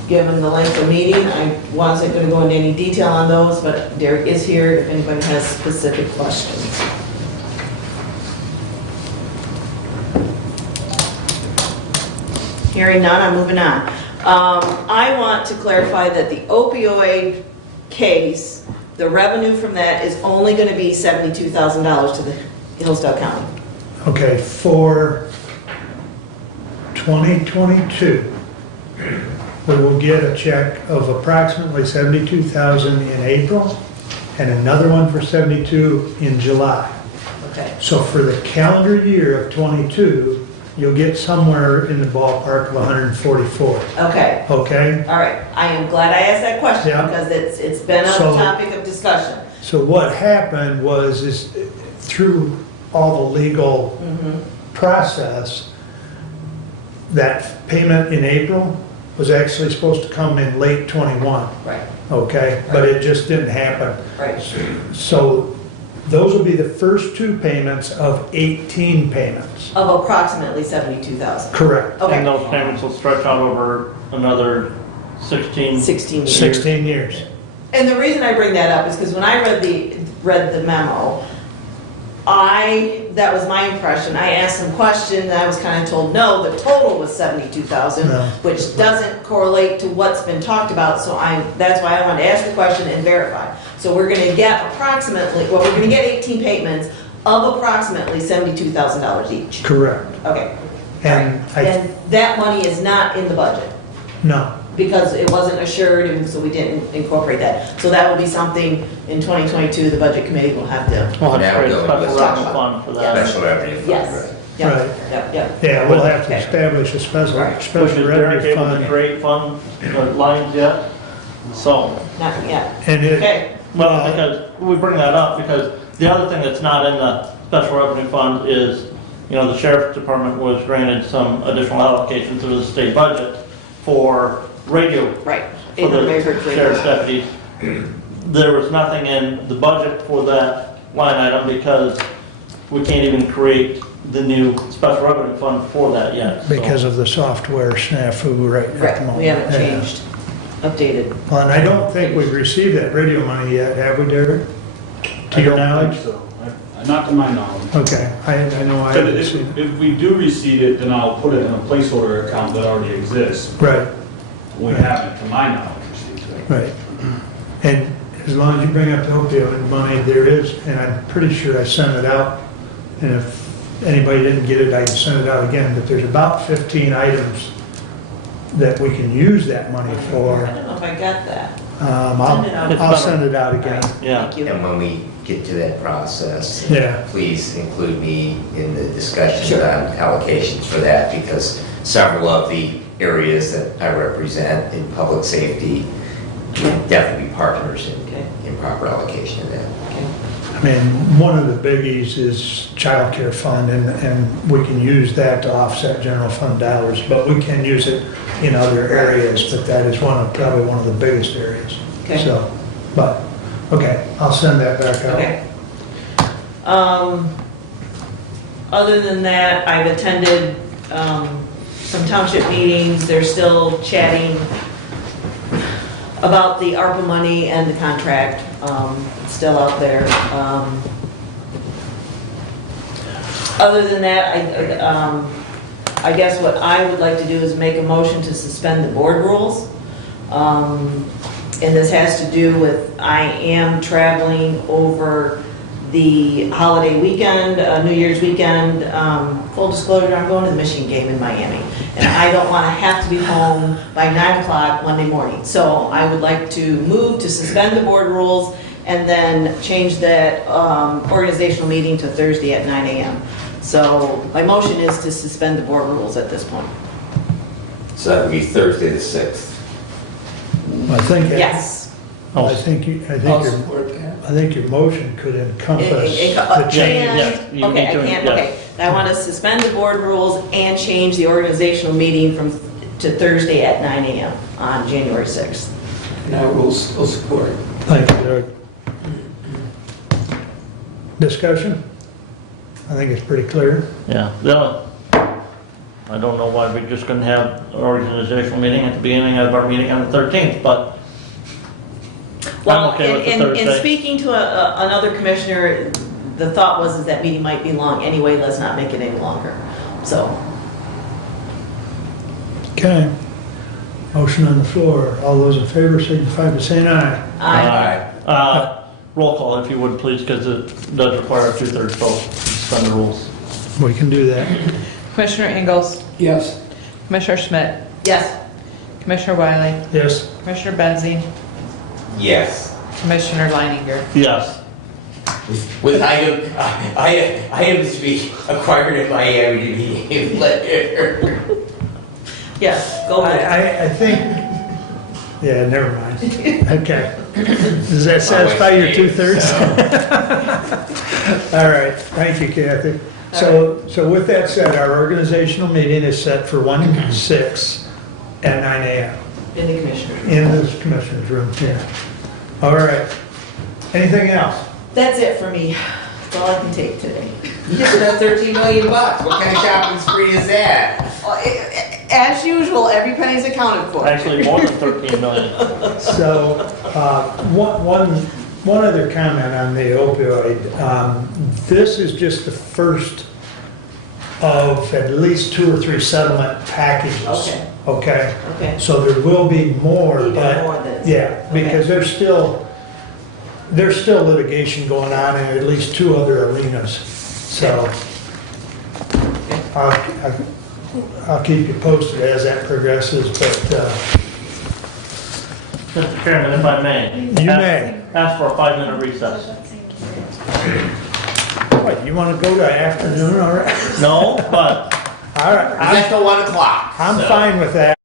given the length of meeting, I wasn't going to go into any detail on those, but Derek is here if anybody has specific questions. Hearing none, I'm moving on. I want to clarify that the opioid case, the revenue from that is only going to be $72,000 to the Hillsdale County. Okay, for 2022, we will get a check of approximately 72,000 in April and another one for 72 in July. Okay. So for the calendar year of 22, you'll get somewhere in the ballpark of 144. Okay. Okay? All right. I am glad I asked that question Yeah. because it's been a So- topic of discussion. So what happened is through all the legal process, that payment in April was actually supposed to come in late 21, Right. okay? But it just didn't happen. Right. So those will be the first 2 payments of 18 payments. Of approximately 72,000. Correct. Okay. And those payments will stretch out over another 16. 16 years. 16 years. And the reason I bring that up is because when I read the memo, that was my impression. I asked some questions, and I was kind of told, no, the total was 72,000, No. which doesn't correlate to what's been talked about, so that's why I wanted to ask the question and verify. So we're gonna get approximately, well, we're gonna get 18 payments of approximately $72,000 each. Correct. Okay. And And that money is not in the budget no, because it wasn't assured, and so we didn't incorporate that. So that will be something in 2022, the budget committee will have to. We'll have to Now create a we're special going with revenue fund for that. Special revenue fund, Yes. right. Yep, Right. Yep, yep. yeah, we'll have to Okay. establish a special, Right. Which special is Derek revenue able to fund. create fund lines yet? So, Not yet. And it, Okay. well, because, we bring that up because the other thing that's not in the special revenue fund is, the sheriff's department was granted some additional allocation through the state budget for radio, Right. for In the the Mayford sheriff's deputies. There was nothing in the budget for that line item because we can't even create the new special revenue fund for that yet. so. because of the software snafu right at the Right, moment. we haven't Yeah. changed, updated. Well, and I don't think we've received that radio money yet, have we, Derek? To your knowledge? So, not to my knowledge. Okay, I know I So haven't if, seen it. if we do receive it, then I'll put it in a placeholder account that already exists. Right, We haven't, to my knowledge, received it. right. And as long as you bring up the opioid money, there is, and I'm pretty sure I sent it out, and if anybody didn't get it, I can send it out again, but there's about 15 items that we can use that money I for. don't know if I got that. I'll Send it out. I'll send it out again. Yeah. Thank you. And when we get to that process, Yeah. please include me in the discussion Sure. on allocations for that, because several of the areas that I represent in public safety would definitely be partners Okay. in proper allocation of that. I mean, one of the biggies is childcare fund, and we can use that to offset general fund dollars, but we can use it in other areas, but that is probably one of the biggest areas. Okay. So, but, okay, I'll send that back out. Okay. Other than that, I've attended some township meetings. They're still chatting about the ARPA money and the contract, still out there. Other than that, I guess what I would like to do is make a motion to suspend the board rules. And this has to do with, I am traveling over the holiday weekend, New Year's weekend. Full disclosure, I'm going to the Michigan game in Miami. And I don't want to have to be home by 9 o'clock Monday morning. So I would like to move to suspend the board rules and then change that organizational meeting to Thursday at 9 a.m. So my motion is to suspend the board rules at this point. So that would be Thursday the 6th. I think. Yes. I think your motion could encompass the change. Yes, you Okay, need to- I can't, yes. okay. I want to suspend the board rules and change the organizational meeting to Thursday at 9 a.m. on January 6th. And I will support. Thank you, Doug. Discussion? I think it's pretty clear. Yeah, I don't know why we just couldn't have an organizational meeting at the beginning of our meeting on the 13th, but Well, I'm okay with the in Thursday. speaking to another commissioner, the thought was is that meeting might be long anyway, let's not make it any longer. So, Okay. Motion on the floor. All those in favor signify by saying aye. Roll call if you would please, because it does require a 2/3 vote, suspend the rules. We can do that. Commissioner Ingalls, Yes. Commissioner Schmidt, yes. Commissioner Wiley, Yes. Commissioner Benzine, Yes. Commissioner Leininger. Yes. With items to be acquired in Miami to be later. Yes, go ahead. I think, yeah, never mind. Okay. Does that satisfy your 2/3? All right, thank you, Kathy. So with that said, our organizational meeting is set for 1/6 at 9 a.m. In the commissioner. in the commissioner's room here. All right. Anything else? That's it for me. That's all I can take today. You just spent $13 million. What kind of shopping spree is that? As usual, every penny's accounted for. Actually, more than 13 million. So, one other comment on the opioid. This is just the first of at least 2 or 3 settlement packages. Okay. Okay? Okay. So there will be more, Even but, more than- yeah, because there's still, there's still litigation going on in at least 2 other arenas. So I'll keep you posted as that progresses, but Mr. Chairman, if I may. You may. Ask for a 5-minute recess. what, you want to go to afternoon already? No, but All right, That's till 1 o'clock. I'm so. fine with that.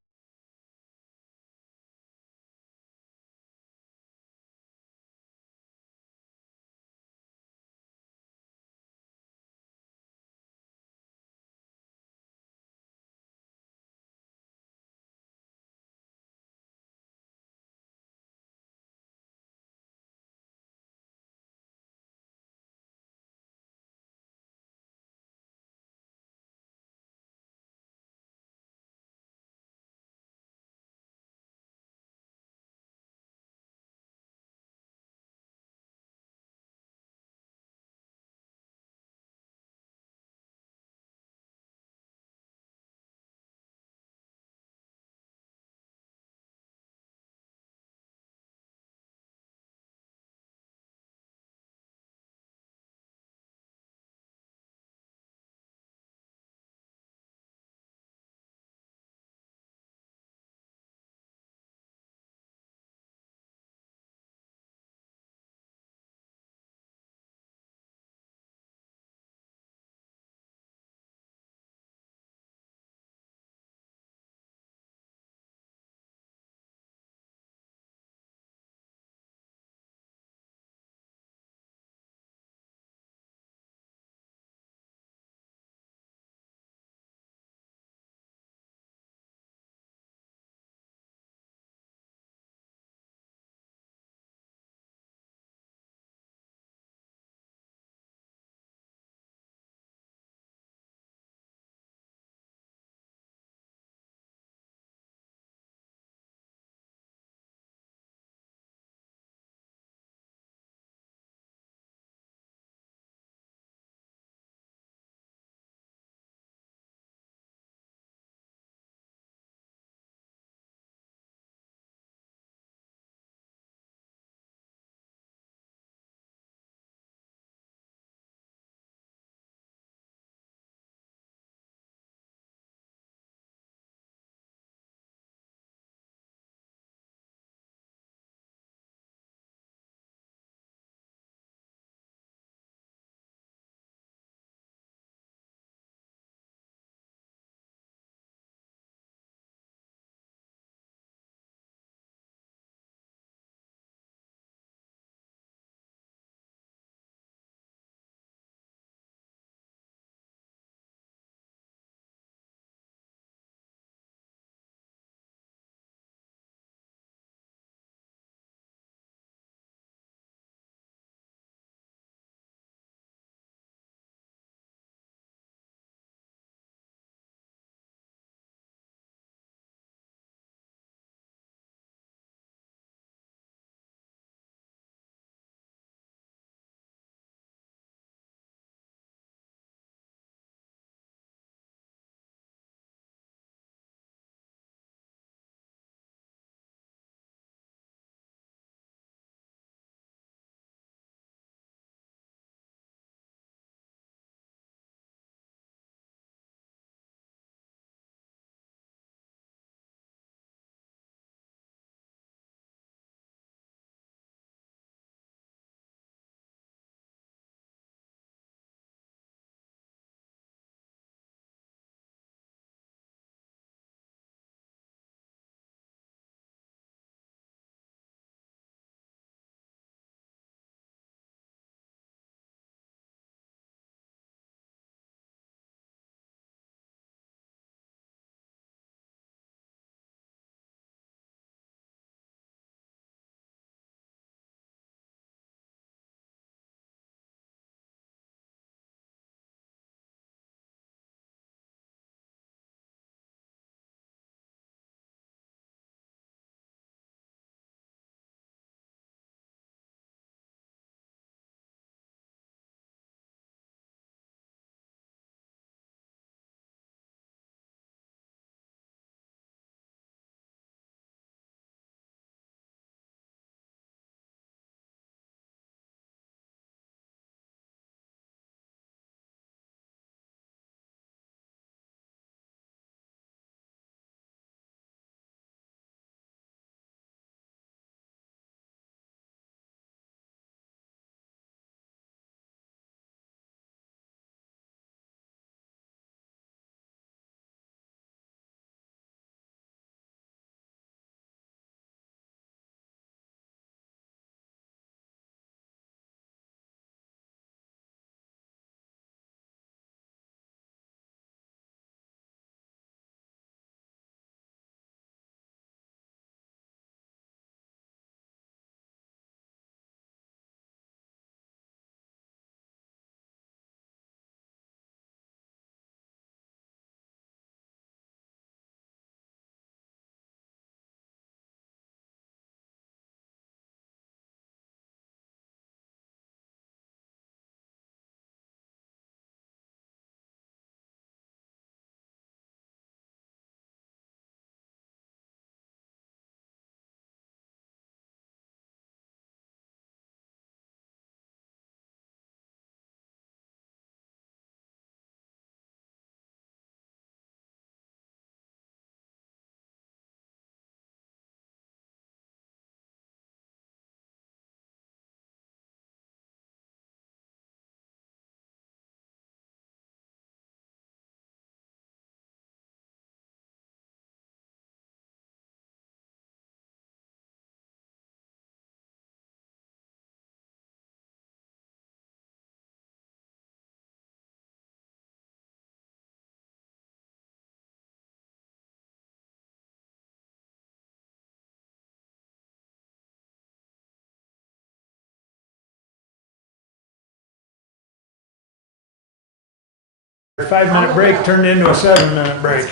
5-minute break turned into a 7-minute break.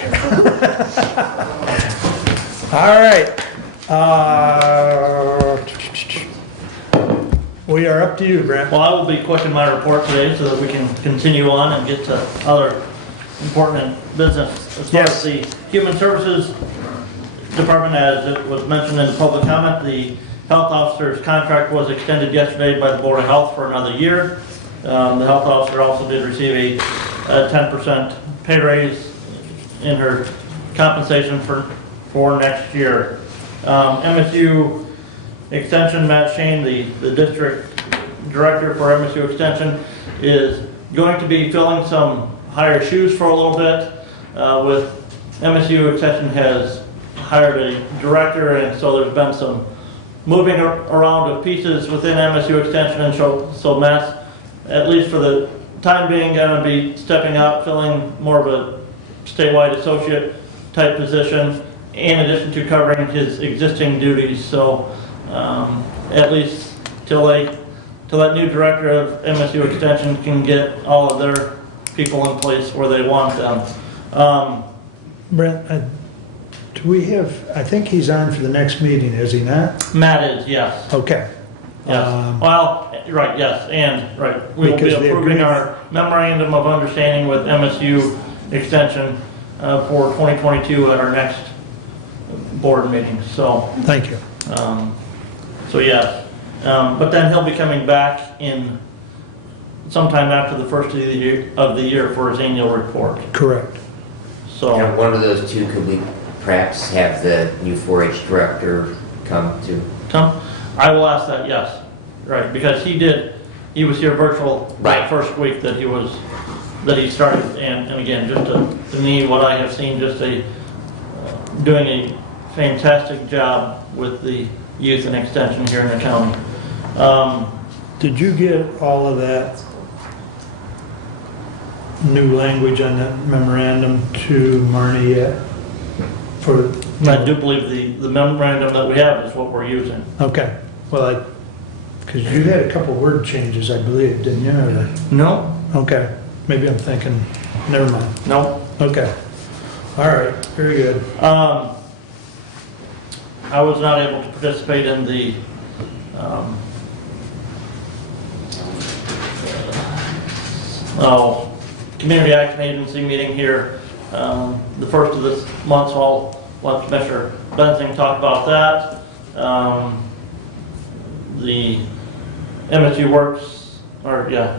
All right. We are up to you, Brent. Well, I will be quick in my report today so that we can continue on and get to other important business. As far as the Human Services Department, as it was mentioned in the public comment, the health officer's contract was extended yesterday by the Board of Health for another year. The health officer also did receive a 10% pay raise in her compensation for next year. MSU Extension, Matt Shane, the district director for MSU Extension, is going to be filling some higher shoes for a little bit. With MSU Extension has hired a director, and so there's been some moving around of pieces within MSU Extension, and so Matt's, at least for the time being, going to be stepping up, filling more of a statewide associate type position, in addition to covering his existing duties. So at least till that new director of MSU Extension can get all of their people in place where they want them. Brent, do we have, I think he's on for the next meeting, is he not? Matt is, yes. Okay. Yes. Well, right, yes, and, right. We will be Because the approving agreement- our memorandum of understanding with MSU Extension for 2022 at our next board meeting, so. Thank you. So, yes. But then he'll be coming back in sometime after the first of the year for his annual report, Correct. so. And one of those two, could we perhaps have the new 4-H director come to? Tom, I will ask that, yes, right, because he was here virtual that first week that he started, and again, just to me, what I have seen, just doing a fantastic job with the youth and extension here in the county. Did you get all of that new language on that memorandum to Marnie yet? I do believe the memorandum that we have is what we're using. Okay, well, because you had a couple word changes, I believe, didn't you? Or- No, Okay, maybe I'm thinking, never mind. no. Okay, all right, very good. I was not able to participate in the Community Action Agency meeting here the first of this month, so I'll let Commissioner Bensing talk about that. The MSU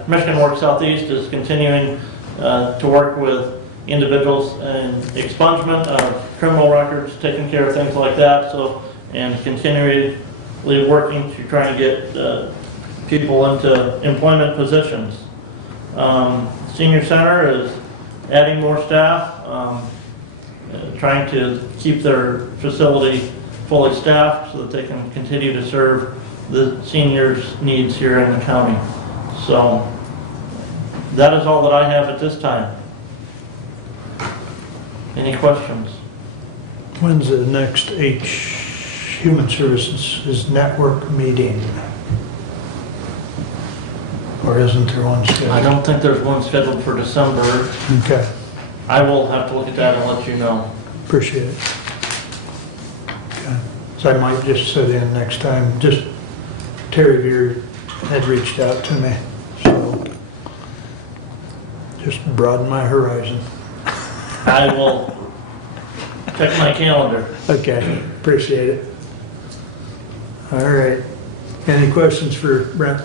Michigan Works Southeast is continuing to work with individuals in expungement of criminal records, taking care of things like that, and continually working to try to get people into employment positions. Senior Center is adding more staff, trying to keep their facility fully staffed so that they can continue to serve the seniors' needs here in the county. So that is all that I have at this time. Any questions? When's the next Human Services network meeting? Or isn't there one scheduled? I don't think there's one scheduled for December. Okay, I will have to look at that and let you know. appreciate it. Okay. So I might just sit in next time. Just Terry Veer had reached out to me, so just broaden my horizon. I will check my calendar. Okay, appreciate it. All right. Any questions for Brent?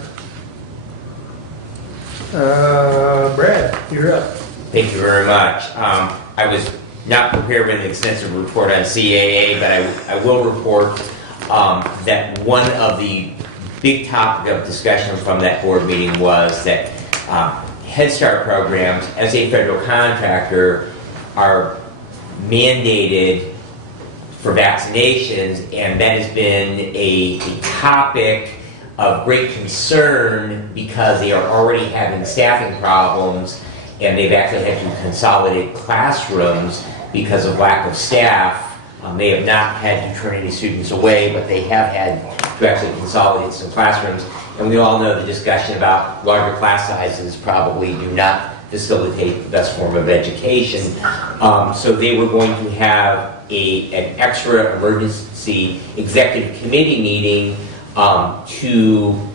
Brad, you're up. Thank you very much. I was not prepared with an extensive report on CAA, but I will report that one of the big topic of discussion from that board meeting was that Head Start programs, as a federal contractor, are mandated for vaccinations, and that has been a topic of great concern because they are already having staffing problems, and they've actually had to consolidate classrooms because of lack of staff. They have not had to turn any students away, but they have had to actually consolidate some classrooms. And we all know the discussion about larger class sizes probably do not facilitate the best form of education. So they were going to have an extra emergency executive committee meeting to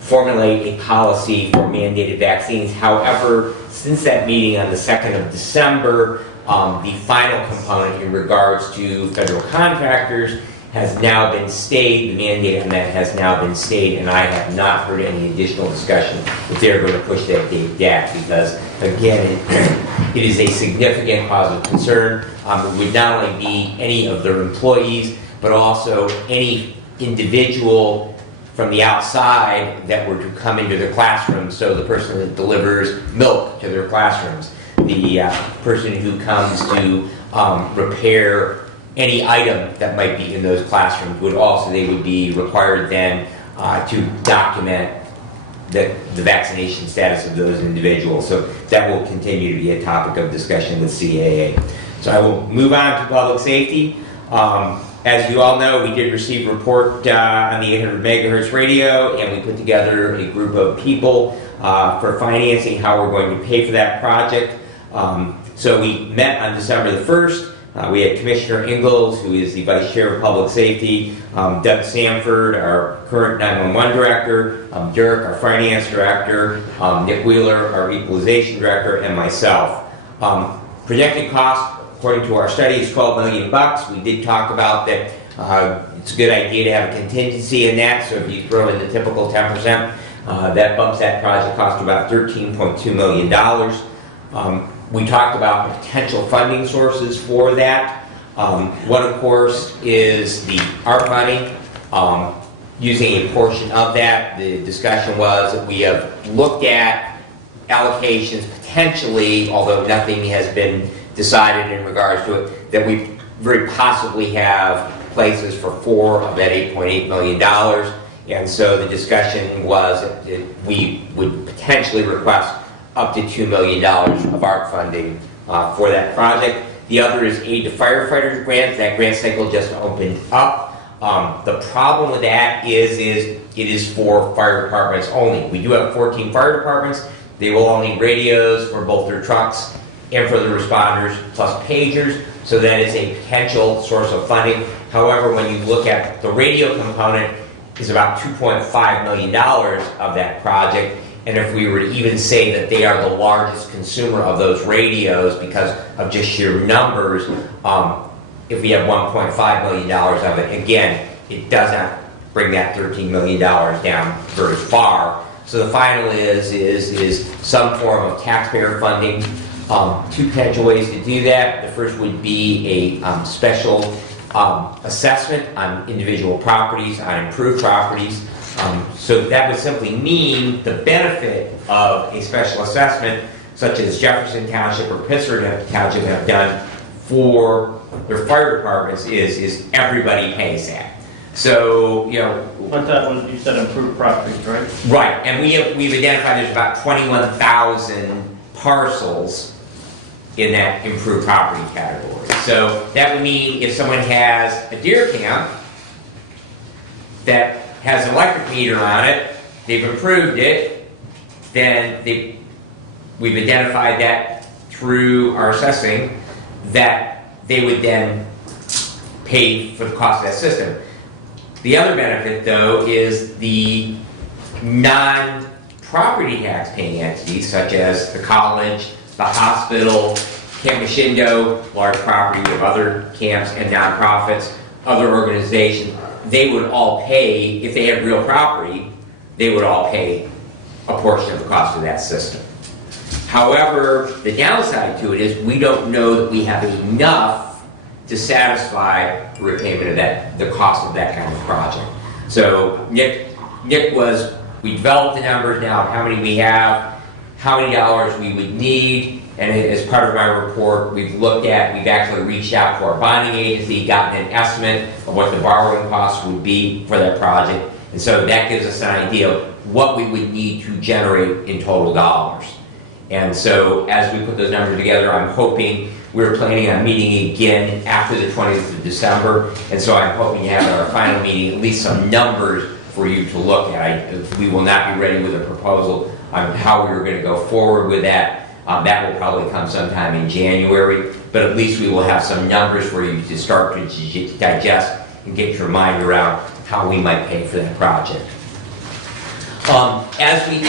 formulate a policy for mandated vaccines. However, since that meeting on the 2nd of December, the final component in regards to federal contractors has now been stayed. The mandate on that has now been stayed, and I have not heard any additional discussion if they're going to push that date back, because, again, it is a significant cause of concern. It would not only be any of their employees, but also any individual from the outside that were to come into their classrooms. So the person that delivers milk to their classrooms, the person who comes to repair any item that might be in those classrooms they would be required then to document the vaccination status of those individuals. So that will continue to be a topic of discussion with CAA. So I will move on to public safety. As you all know, we did receive a report on the 800 megahertz radio, and we put together a group of people for financing how we're going to pay for that project. So we met on December the 1st. We had Commissioner Ingalls, who is the Vice Chair of Public Safety, Doug Sanford, our current 911 Director, Dirk, our Finance Director, Nick Wheeler, our Equalization Director, and myself. Projected cost, according to our study, is $12 million. We did talk about that it's a good idea to have a contingency in that, so if you throw in the typical 10%, that bumps that project cost to about $13.2 million. We talked about potential funding sources for that. One, of course, is the ARP money. Using a portion of that, the discussion was that we have looked at allocations potentially, although nothing has been decided in regards to it, that we very possibly have places for 4 of that $8.8 million. And so the discussion was that we would potentially request up to $2 million of ARP funding for that project. The other is aid to firefighters grant. That grant cycle just opened up. The problem with that is it is for fire departments only. We do have 14 fire departments. They will all need radios for both their trucks and for the responders, plus pagers. So that is a potential source of funding. However, when you look at the radio component, is about $2.5 million of that project. And if we were to even say that they are the largest consumer of those radios because of just sheer numbers, if we have $1.5 million of it, again, it does not bring that $13 million down very far. So the final is some form of taxpayer funding. 2 potential ways to do that. The first would be a special assessment on individual properties, on improved properties. So that would simply mean the benefit of a special assessment, such as Jefferson Township or Pittsburgh Township have done for their fire departments, is everybody pays that. So, you know... What's that one? You said improved properties, right? Right, and we've identified there's about 21,000 parcels in that improved property category. So that would mean if someone has a deer camp that has an electric meter on it, they've approved it, then we've identified that through our assessing that they would then pay for the cost of that system. The other benefit, though, is the non-property tax paying entities, such as the college, the hospital, Camp Machindo, large property of other camps and nonprofits, other organizations. They would all pay, if they have real property, they would all pay a portion of the cost of that system. However, the downside to it is we don't know that we have enough to satisfy the repayment of the cost of that kind of project. So Nick we developed the numbers now of how many we have, how many dollars we would need, and as part of my report, we've actually reached out to our bonding agency, gotten an estimate of what the borrowing costs would be for that project, and so that gives us an idea of what we would need to generate in total dollars. And so as we put those numbers together, I'm hoping, we're planning on meeting again after the 20th of December, and so I'm hoping to have at our final meeting at least some numbers for you to look at. We will not be ready with a proposal on how we were going to go forward with that That will probably come sometime in January, but at least we will have some numbers for you to start to digest and get your mind around how we might pay for that project. As we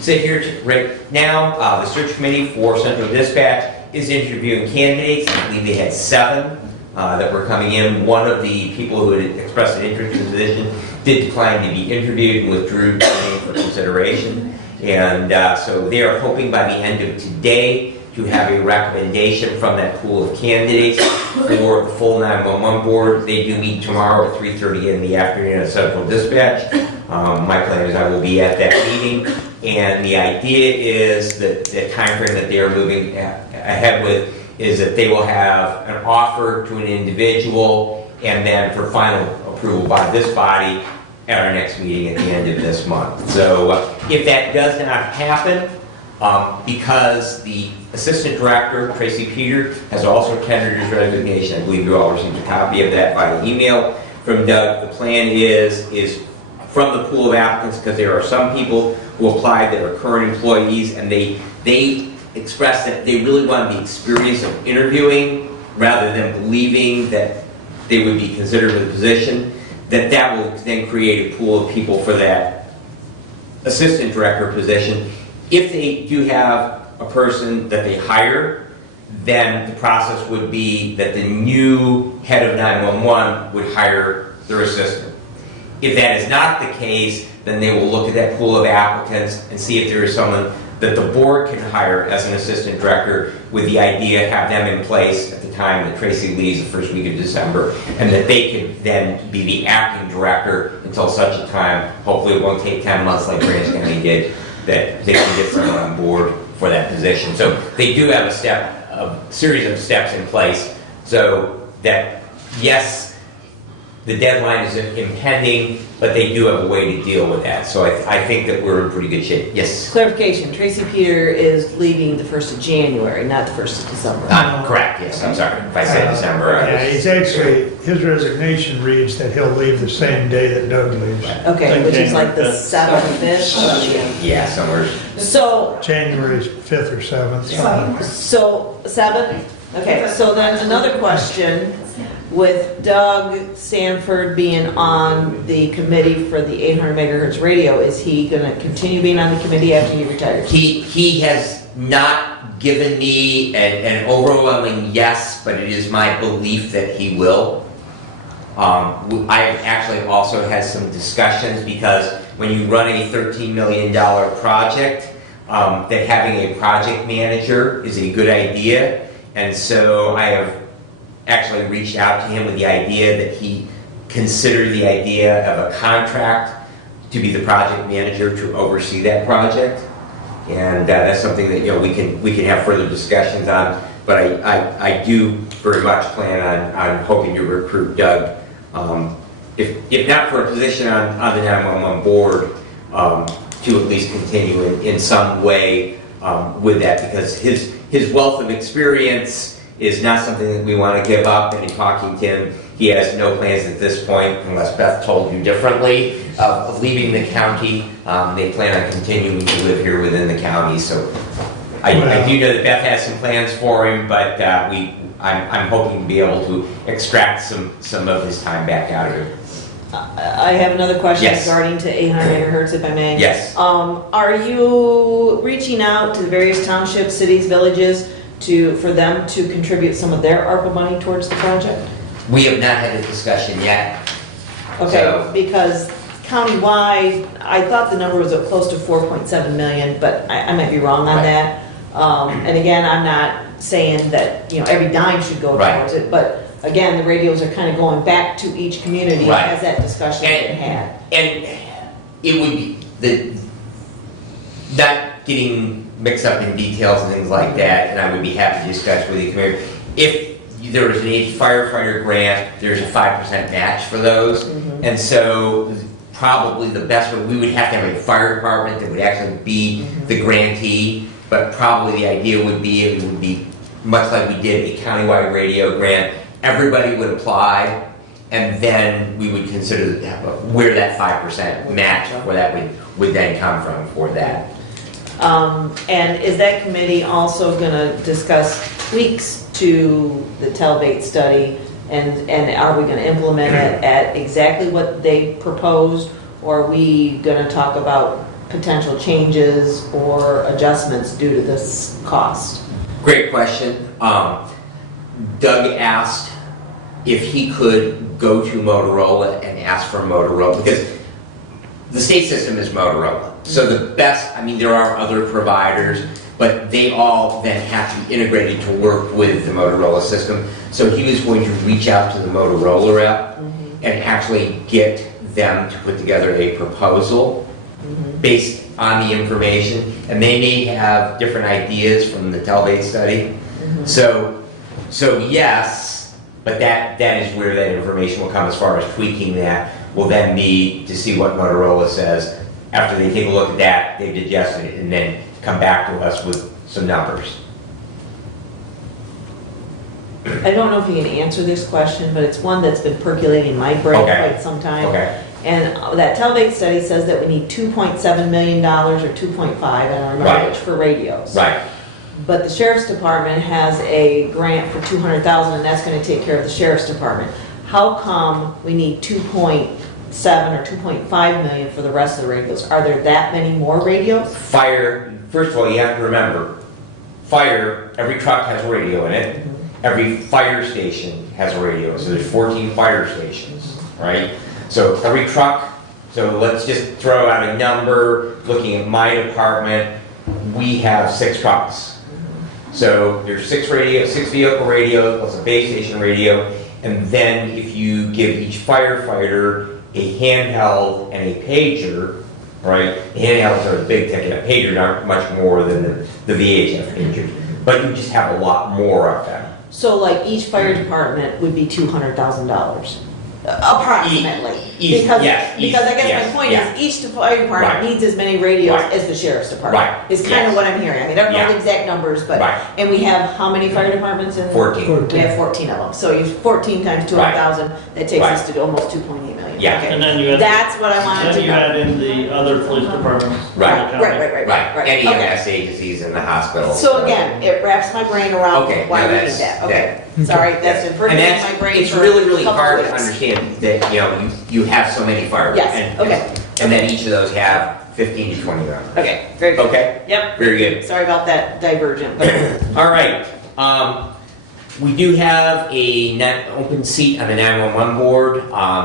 sit here right now, the search committee for Central Dispatch is interviewing candidates. I believe they had 7 that were coming in. One of the people who had expressed an interest in the position did decline to be interviewed and withdrew the name for consideration. And so they are hoping by the end of today to have a recommendation from that pool of candidates for the full 911 board. They do meet tomorrow at 3:30 in the afternoon at Central Dispatch. My plan is I will be at that meeting, and the idea is that the timeframe that they are moving ahead with is that they will have an offer to an individual and then for final approval by this body at our next meeting at the end of this month. So if that does not happen, because the assistant director, Tracy Peter, has also tendered his resignation, I believe you all received a copy of that by email from Doug. The plan is from the pool of applicants, because there are some people who applied that are current employees, and they expressed that they really wanted the experience of interviewing rather than believing that they would be considered for the position, that will then create a pool of people for that assistant director position. If they do have a person that they hire, then the process would be that the new head of 911 would hire their assistant. If that is not the case, then they will look at that pool of applicants and see if there is someone that the board can hire as an assistant director, with the idea have them in place at the time that Tracy leaves the first week of December, and that they can then be the acting director until such a time, hopefully it won't take 10 months like Branch County did, that they can get someone on board for that position. So they do have a series of steps in place, so that yes, the deadline is impending, but they do have a way to deal with that. So I think that we're in pretty good shape. Yes? Clarification, Tracy Peter is leaving the 1st of January, not the 1st of December. Correct, yes, I'm sorry. If I said December, I Yeah, was... he's actually, his resignation reads that he'll leave the same day that Doug leaves. Okay, which is like the 7th, 5th? Yeah, somewhere. So, January 5th or 7th. something like that. so 7th? Okay, so then another question, with Doug Sanford being on the committee for the 800 megahertz radio, is he going to continue being on the committee after he retires? He has not given me an overwhelming yes, but it is my belief that he will. I actually also had some discussions, because when you run a $13 million project, that having a project manager is a good idea. And so I have actually reached out to him with the idea that he consider the idea of a contract to be the project manager to oversee that project. And that's something that, you know, we can have further discussions on. But I do very much plan on hoping to recruit Doug, if not for a position on the 911 board, to at least continue in some way with that, because his wealth of experience is not something that we want to give up. And in talking to him, he has no plans at this point, unless Beth told you differently, of leaving the county. They plan on continuing to live here within the county. So I do know that Beth has some plans for him, but I'm hoping to be able to extract some of his time back out of him. I have another question Yes. regarding to 800 megahertz, if I may. Yes. Are you reaching out to the various townships, cities, villages, for them to contribute some of their ARPA money towards the project? We have not had a discussion yet. Okay, So- because countywide, I thought the number was close to 4.7 million, but I might be wrong on Right. that. And again, I'm not saying that, you know, every dime should go Right. towards it, but again, the radios are kind of going back to each community Right. as that discussion been had. And it would be not getting mixed up in details and things like that, and I would be happy to discuss with you, Commissioner. If there was an firefighter grant, there's a 5% match for those. And so probably the best one, we would have to have a fire department that would actually be the grantee, but probably the idea would be, it would be much like we did a countywide radio grant. Everybody would apply, and then we would consider where that 5% match, where that would then come from for that. And is that committee also gonna discuss tweaks to the Telbate study? And are we gonna implement it at exactly what they proposed? Or are we gonna talk about potential changes or adjustments due to this cost? Great question. Doug asked if he could go to Motorola and ask for Motorola, because the state system is Motorola. So the best, I mean, there are other providers, but they all then have to be integrated to work with the Motorola system. So he was going to reach out to the Motorola rep and actually get them to put together a proposal based on the information, and they may have different ideas from the Telbate study. So yes, but that is where that information will come as far as tweaking that, will then be to see what Motorola says. After they take a look at that, they've digested it, and then come back to us with some numbers. I don't know if you can answer this question, but it's one that's been percolating in my brain quite some time. Okay. And that Telbate study says that we need $2.7 million or 2.5, I don't remember which, for radios. Right. But the sheriff's department has a grant for $200,000, and that's going to take care of the sheriff's department. How come we need 2.7 or 2.5 million for the rest of the radios? Are there that many more radios? Fire, first of all, you have to remember, fire, every truck has a radio in it. Every fire station has a radio, so there's 14 fire stations, right? So every truck, so let's just throw out a number, looking at my department, we have 6 trucks. So there's 6 vehicle radios, plus a base station radio, and then if you give each firefighter a handheld and a pager, right? Handhelds are the big ticket, pagers aren't much more than the VHF pager, but you just have a lot more of them. So like each fire department would be $200,000, approximately. Because I guess my point is, each fire department needs as many radios as the sheriff's department. Is kind of what I'm hearing. I mean, I don't know the exact numbers, but, and we have how many fire departments in? 14. We have 14 of them. So you 14 times 200,000, that takes us to almost 2.8 million. Yeah. Okay. And then you add, That's what I wanted to then you know. add in the other police departments. Right. Right. Any Okay. EMS agencies in the hospital. So again, it wraps my brain around Okay, why no, we need that's- that. Okay, sorry, that's been And percolating my brain it's for really, really a couple hard to weeks. understand that, you have so many firemen. Yes, okay. And then each of those have 15 to 20 members. Okay, very good. Okay? Yep. Very good. Sorry about that divergent. All right. We do have a open seat on the 911 board.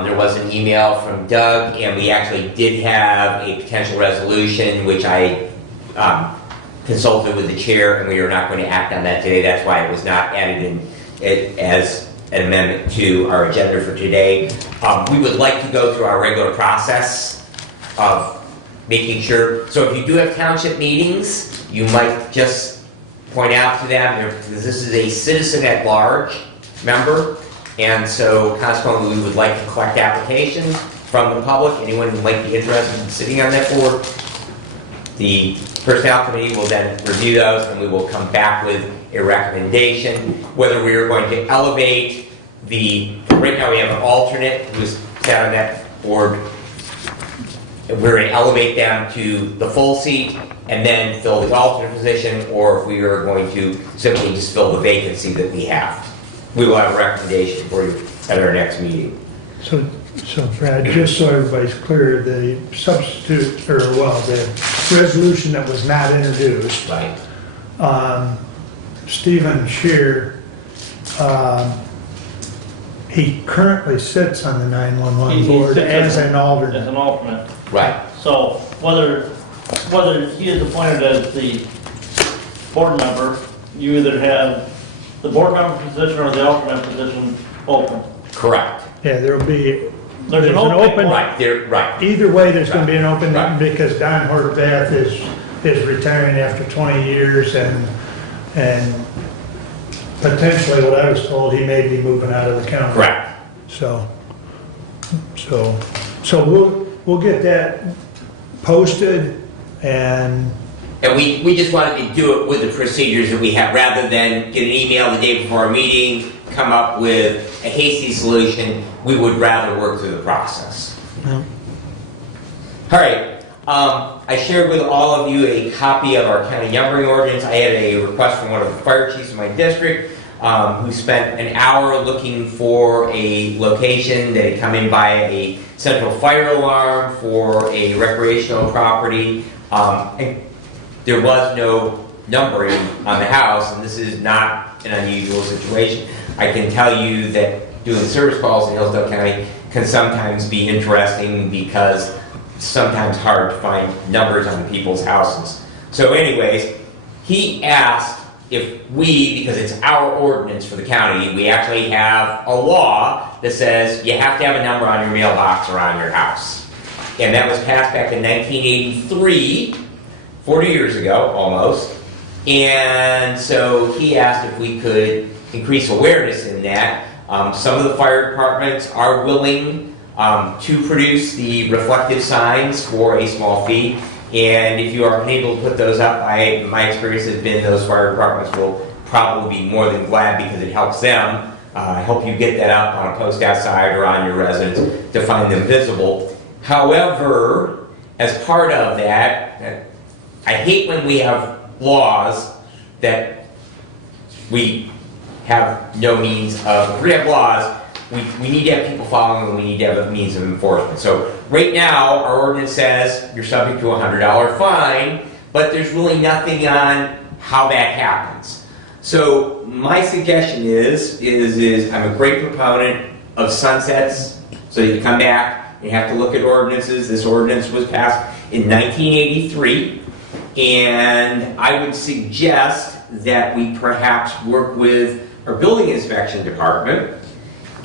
There was an email from Doug, and we actually did have a potential resolution, which I consulted with the chair, and we are not going to act on that today. That's why it was not added in as an amendment to our agenda for today. We would like to go through our regular process of making sure. So if you do have township meetings, you might just point out to them, this is a citizen at large member, and so consequently we would like to collect applications from the public, anyone who might be interested in sitting on that board. The personnel committee will then review those, and we will come back with a recommendation, whether we are going to elevate right now we have an alternate who's sat on that board. We're going to elevate them to the full seat and then fill the alternate position, or if we are going to simply just fill the vacancy that we have. We will have a recommendation for you at our next meeting. So Brad, just so everybody's clear, the substitute, or well, the resolution that was not introduced, Right. Stephen Shear, he currently sits on the 911 He board sits as an alternate. As an alternate. Right. So whether he is appointed as the board member, you either have the board member position or the alternate position open. Correct. Yeah, there's There's an an open. Right, there, right. Either way, there's going to be an open, Right. because Don Horvath is retiring after 20 years, and potentially, what I was told, he may be moving out of the county. Correct. So we'll get that posted, and And we just wanted to do it with the procedures that we have, rather than get an email the day before a meeting, come up with a hasty solution. We would rather work through the process. Yeah. All right. I shared with all of you a copy of our county numbering ordinance. I had a request from one of the fire chiefs in my district who spent an hour looking for a location that had come in by a central fire alarm for a recreational property. And there was no numbering on the house, and this is not an unusual situation. I can tell you that doing service calls in Hillsdale County can sometimes be interesting because it's sometimes hard to find numbers on people's houses. So anyways, he asked if we, because it's our ordinance for the county, we actually have a law that says you have to have a number on your mailbox or on your house. And that was passed back in 1983, 40 years ago almost. And so he asked if we could increase awareness in that. Some of the fire departments are willing to produce the reflective signs for a small fee. And if you are unable to put those up, my experience has been those fire departments will probably be more than glad because it helps them help you get that up on a post outside or on your residence to find them visible. However, as part of that, I hate when we have laws that we have no means of. If we have laws, we need to have people following them, we need to have a means of enforcement. So right now, our ordinance says you're subject to a $100 fine, but there's really nothing on how that happens. So my suggestion is I'm a great proponent of sunsets, so you come back and have to look at ordinances. This ordinance was passed in 1983, and I would suggest that we perhaps work with our building inspection department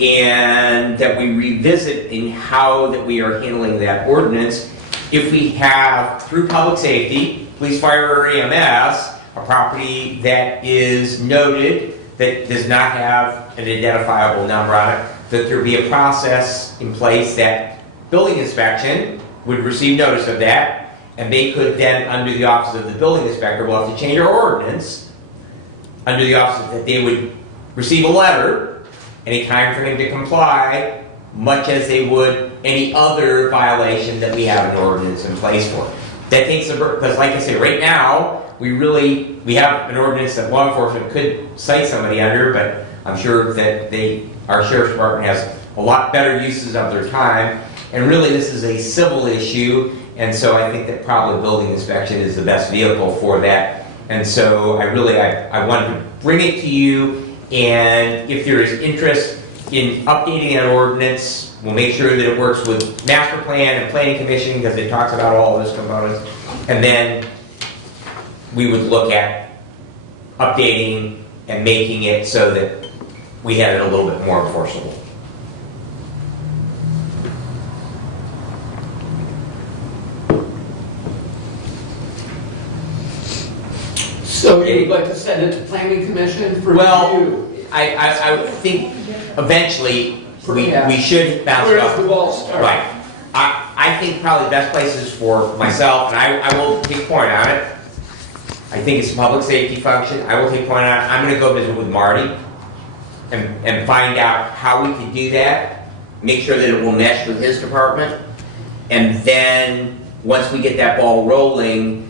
and that we revisit in how that we are handling that ordinance. If we have, through public safety, police, fire, or EMS, a property that is noted that does not have an identifiable number on it, that there be a process in place that building inspection would receive notice of that, and they could then, under the office of the building inspector, we'll have to change our ordinance, under the office that they would receive a letter, any time for him to comply, much as they would any other violation that we have an ordinance in place for. That takes because like I say, right now, we have an ordinance that law enforcement could cite somebody under, but I'm sure that our sheriff's department has a lot better uses of their time, and really this is a civil issue, and so I think that probably building inspection is the best vehicle for that. And so I wanted to bring it to you, and if there is interest in updating that ordinance, we'll make sure that it works with master plan and planning commission because it talks about all of those components, and then we would look at updating and making it so that we had it a little bit more enforceable. So you would like to send it to planning commission for review? Well, I would think eventually we should bounce Where it does off. the ball start? Right. I think probably the best place is for myself, and I will take point on it. I think it's a public safety function. I will take point on it. I'm going to go visit with Marty and find out how we can do that, make sure that it will mesh with his department, and then once we get that ball rolling,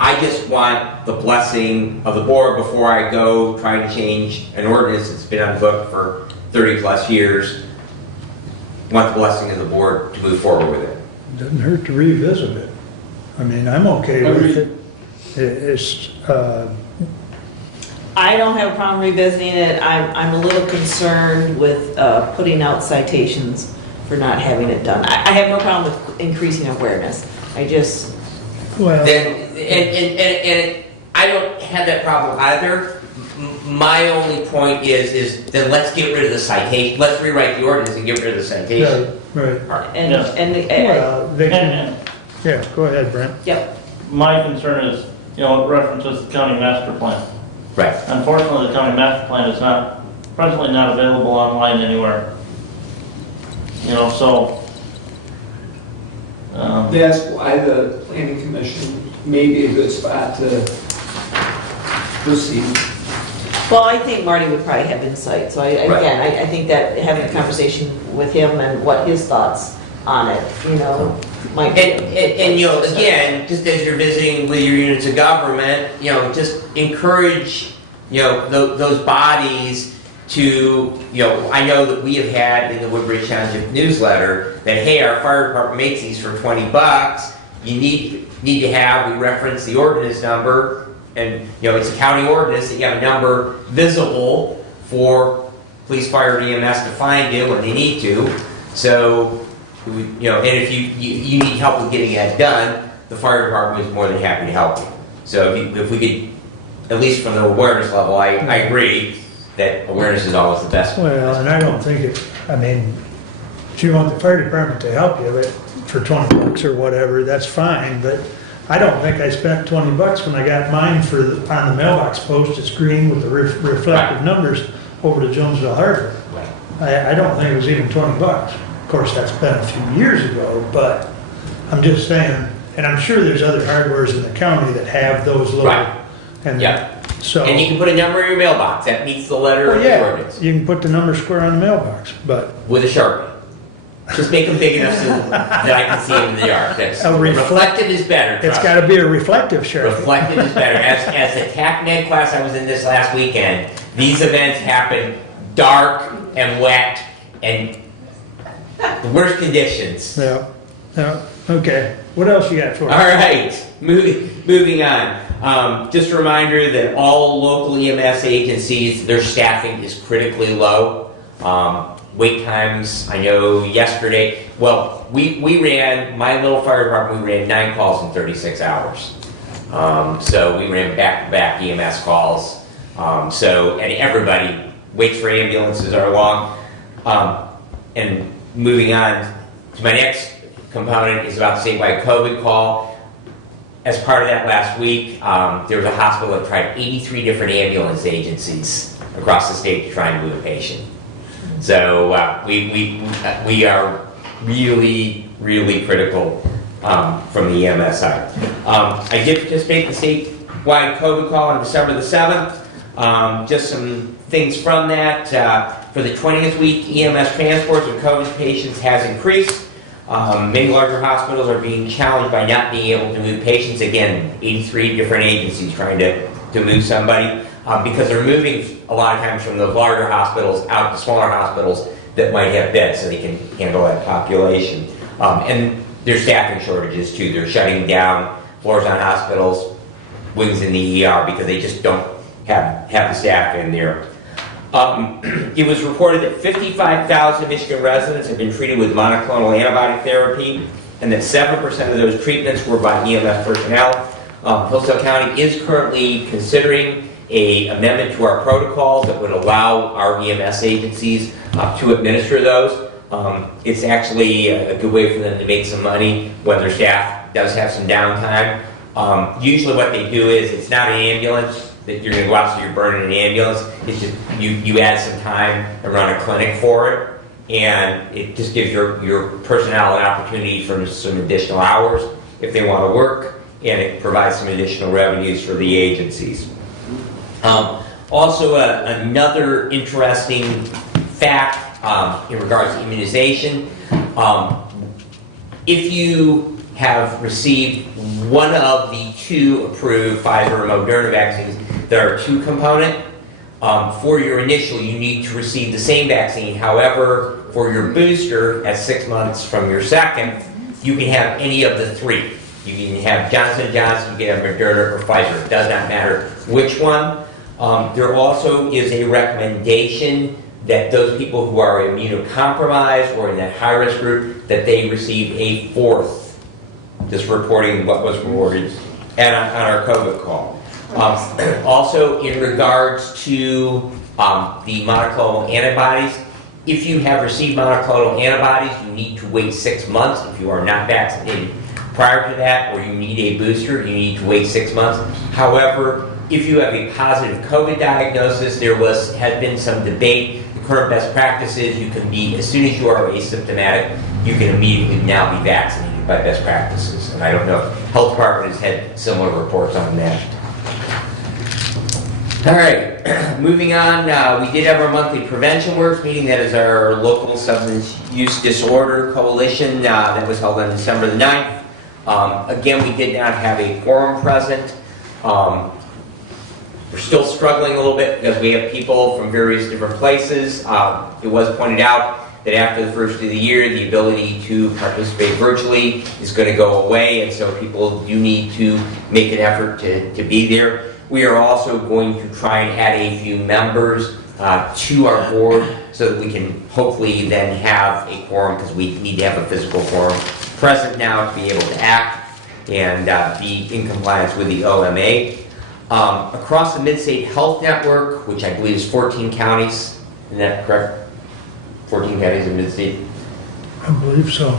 I just want the blessing of the board before I go try to change an ordinance that's been on the book for 30 plus years. I want the blessing of the board to move forward with it. Doesn't hurt to revisit it. I mean, I'm okay with it. It's, I don't have a problem revisiting it. I'm a little concerned with putting out citations for not having it done. I have no problem with increasing awareness. I just, well, And I don't have that problem either. My only point is then let's get rid of the citation. Let's rewrite the ordinance and get rid of the citation. right. Well, they can, yeah, go ahead, Brent. Yep. My concern is, it references the county master plan. Right. Unfortunately, the county master plan is presently not available online anywhere. So. That's why the planning commission may be a good spot to proceed. Well, I think Marty would probably have insight. So again, I think that having a conversation with him and what his thoughts on it, might. And, you know, again, just as you're visiting with your units of government, you know, just encourage, you know, those bodies to, you know, I know that we have had in the Woodbridge Township newsletter that, hey, our fire department makes these for $20. You need to have, we reference the ordinance number, and, you know, it's a county ordinance that you have a number visible for police, fire, EMS to find you when they need to. So, you know, and if you need help with getting that done, the fire department is more than happy to help you. So if we could, at least from the awareness level, I agree that awareness is always the best. Well, and I don't think it, I mean, if you want the fire department to help you, but for $20 or whatever, that's fine, but I don't think I spent $20 when I got mine on the mailbox post. It's green with the reflective numbers over to Jonesville Harbor. I don't think it was even $20. Of course, that's been a few years ago, but I'm just saying, and I'm sure there's other hardwares in the county that have those little. Right. And so. And you can put a number in your mailbox, that meets the letter of the ordinance. You can put the number square on the mailbox, but. With a Sharpie. Just make them big enough so that I can see them in the yard. That's, reflective is better. It's got to be a reflective Sharpie. Reflective is better. As the TAC-Med class I was in this last weekend, these events happen dark and wet and the worst conditions. Yeah. Okay. What else you got for us? All right. Moving on. Just a reminder that all local EMS agencies, their staffing is critically low. Wait times, I know yesterday, well, we ran, my little fire department, we ran 9 calls in 36 hours. So we ran back-to-back EMS calls. And everybody, waits for ambulances are long. And moving on to my next component is about the statewide COVID call. As part of that last week, there was a hospital that tried 83 different ambulance agencies across the state to try and move a patient. So we are really, really critical from the EMS side. I did participate in the statewide COVID call on December the 7th. Just some things from that. For the 20th week, EMS transports of COVID patients has increased. Many larger hospitals are being challenged by not being able to move patients. Again, 83 different agencies trying to move somebody. Because they're moving a lot of times from those larger hospitals out to smaller hospitals that might have beds so they can handle that population. And there's staffing shortages too. They're shutting down floors on hospitals, wings in the ER because they just don't have the staff in there. It was reported that 55,000 Michigan residents have been treated with monoclonal antibody therapy and that 7% of those treatments were by EMS personnel. Hillsdale County is currently considering an amendment to our protocols that would allow our EMS agencies to administer those. It's actually a good way for them to make some money when their staff does have some downtime. Usually what they do is, it's not an ambulance that you're going to go out, so you're burning an ambulance. It's just you add some time and run a clinic for it, and it just gives your personnel an opportunity for some additional hours if they want to work, and it provides some additional revenues for the agencies. Also, another interesting fact in regards to immunization, if you have received one of the 2 approved Pfizer or Moderna vaccines that are 2-component, for your initial you need to receive the same vaccine. However, for your booster at 6 months from your second, you can have any of the 3. You can have Johnson & Johnson, you can have Moderna or Pfizer. It does not matter which one. There also is a recommendation that those people who are immunocompromised or in that high-risk group, that they receive a 4th, just reporting what was reported on our COVID call. Also, in regards to the monoclonal antibodies, if you have received monoclonal antibodies, you need to wait 6 months. If you are not vaccinated prior to that, or you need a booster, you need to wait 6 months. However, if you have a positive COVID diagnosis, has been some debate. The current best practice is you can be, as soon as you are asymptomatic, you can immediately now be vaccinated by best practices. And I don't know, Health Department has had similar reports on that. All right, moving on, we did have our monthly prevention works meeting. That is our local substance use disorder coalition that was held on December the 9th. Again, we did not have a quorum present. We're still struggling a little bit because we have people from various different places. It was pointed out that after the first of the year, the ability to participate virtually is going to go away, and so people do need to make an effort to be there. We are also going to try and add a few members to our board so that we can hopefully then have a quorum, because we need to have a physical quorum present now to be able to act and be in compliance with the OMA. Across the Mid-State Health Network, which I believe is 14 counties, isn't that correct? 14 counties in Mid-State? I believe so.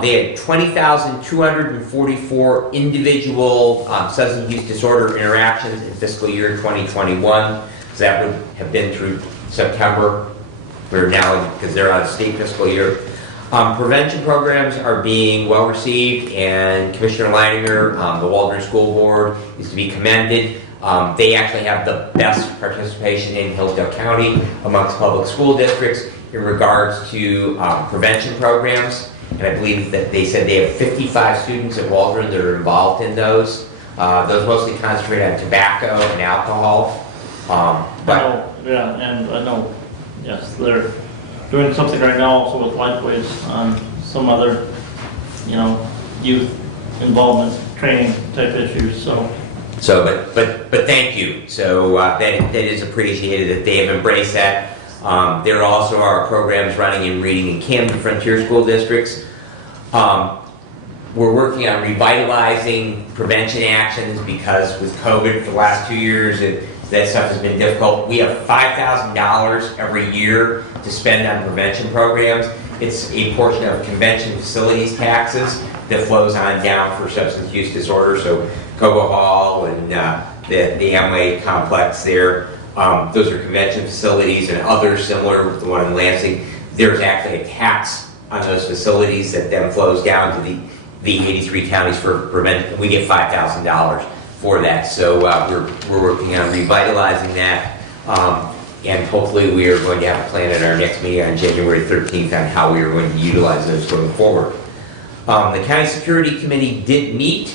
They had 20,244 individual substance use disorder interactions in fiscal year 2021. So that would have been through September. We're now, because they're on a state fiscal year. Prevention programs are being well received, and Commissioner Leininger, the Waldron School Board, is to be commended. They actually have the best participation in Hillsdale County amongst public school districts in regards to prevention programs. And I believe that they said they have 55 students at Waldron that are involved in those. Those mostly concentrate on tobacco and alcohol. Yeah, and I know, yes, they're doing something right now also with Lifeways on some other, youth involvement training type issues, so. But thank you. So that is appreciated that they have embraced that. There also are programs running in Reading and Camden Frontier School Districts. We're working on revitalizing prevention actions because with COVID for the last 2 years, that stuff has been difficult. We have $5,000 every year to spend on prevention programs. It's a portion of convention facilities taxes that flows on down for substance use disorder. So Cobo Hall and the Amway complex there. Those are convention facilities, and others similar with the one in Lansing. There's actually a tax on those facilities that then flows down to the 83 counties for prevention. We get $5,000 for that. So we're working on revitalizing that, and hopefully we are going to have a plan at our next meeting on January 13th on how we are going to utilize those going forward. The County Security Committee did meet.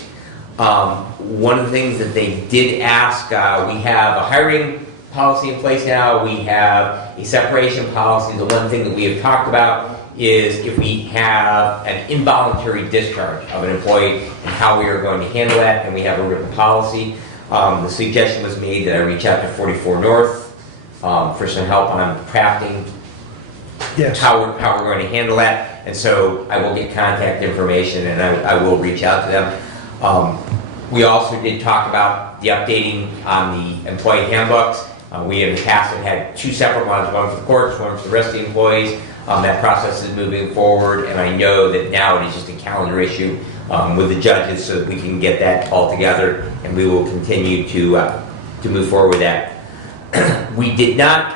One of the things that they did ask, we have a hiring policy in place now. We have a separation policy. The one thing that we have talked about is if we have an involuntary discharge of an employee and how we are going to handle that, and we have a written policy. The suggestion was made that I reach out to 44 North for some help on crafting how we're going to handle that. And so I will get contact information and I will reach out to them. We also did talk about the updating on the employee handbooks. We in the past have had two separate ones, one for the courts, one for the rest of the employees. That process is moving forward, and I know that now it is just a calendar issue with the judges so that we can get that all together, and we will continue to move forward with that. We did not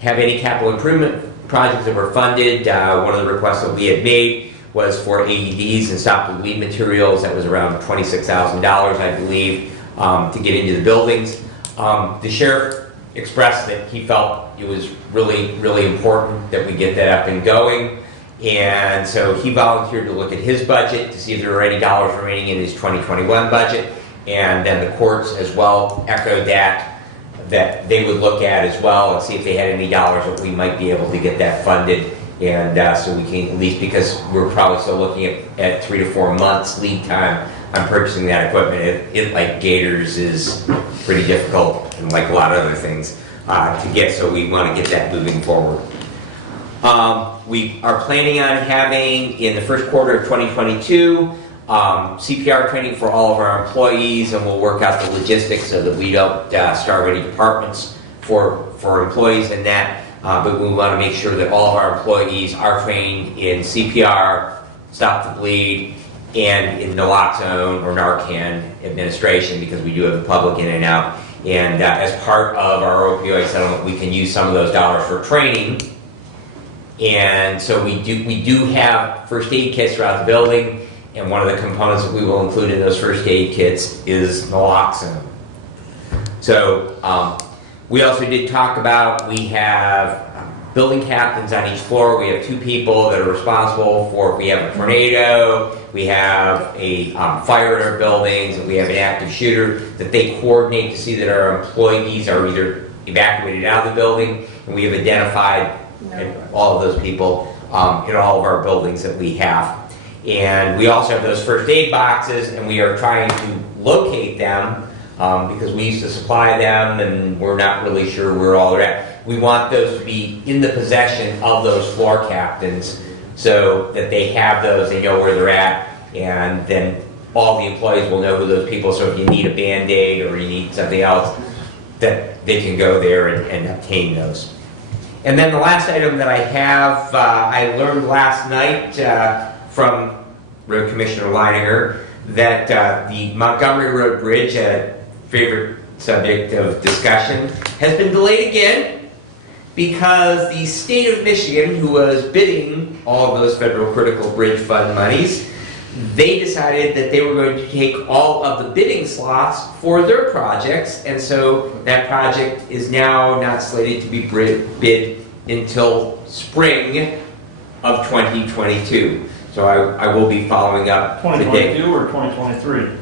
have any capital improvement projects that were funded. One of the requests that we had made was for AEDs and stop the bleed materials. That was around $26,000, I believe, to get into the buildings. The sheriff expressed that he felt it was really, really important that we get that up and going. And so he volunteered to look at his budget to see if there were any dollars remaining in his 2021 budget. And then the courts as well echoed that they would look at as well and see if they had any dollars that we might be able to get that funded. And so we can at least, because we're probably still looking at 3 to 4 months lead time on purchasing that equipment. It like gators is pretty difficult, and like a lot of other things to get, so we want to get that moving forward. We are planning on having, in the first quarter of 2022, CPR training for all of our employees, and we'll work out the logistics so that we don't starve any departments for employees in that. But we want to make sure that all of our employees are trained in CPR, stop the bleed, and in naloxone or Narcan administration, because we do have the public in and out. And as part of our opioid settlement, we can use some of those dollars for training. And so we do have first aid kits throughout the building, and one of the components that we will include in those first aid kits is naloxone. So we also did talk about, we have building captains on each floor. We have 2 people that are responsible for if we have a tornado, we have a fire in our buildings, and we have an active shooter, that they coordinate to see that our employees are either evacuated out of the building, and we have identified all of those people in all of our buildings that we have. And we also have those first aid boxes, and we are trying to locate them because we used to supply them and we're not really sure where all they're at. We want those to be in the possession of those floor captains so that they have those, they know where they're at, and then all the employees will know who those people, so if you need a Band-Aid or you need something else, that they can go there and obtain those. And then the last item that I have, I learned last night from Road Commissioner Leininger that the Montgomery Road Bridge, a favorite subject of discussion, has been delayed again because the state of Michigan, who was bidding all of those federal critical bridge fund monies, they decided that they were going to take all of the bidding slots for their projects, and so that project is now not slated to be bid until spring of 2022. So I will be following up today. 2022 or 2023?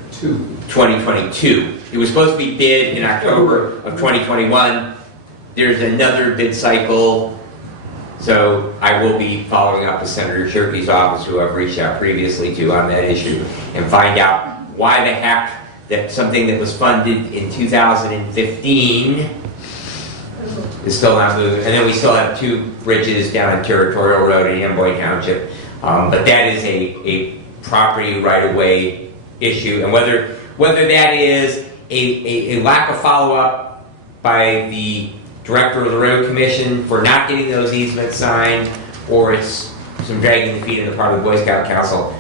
2022. It was supposed to be bid in October of 2021. There's another bid cycle. So I will be following up with Senator Shirkey's office, who I've reached out previously to on that issue, and find out why the heck that something that was funded in 2015 is still not moving. And then we still have 2 bridges down on Territorial Road in Amboy Township. But that is a property right-of-way issue, and whether that is a lack of follow-up by the director of the road commission for not getting those easements signed, or it's some dragging the feet on the part of the Boy Scout Council,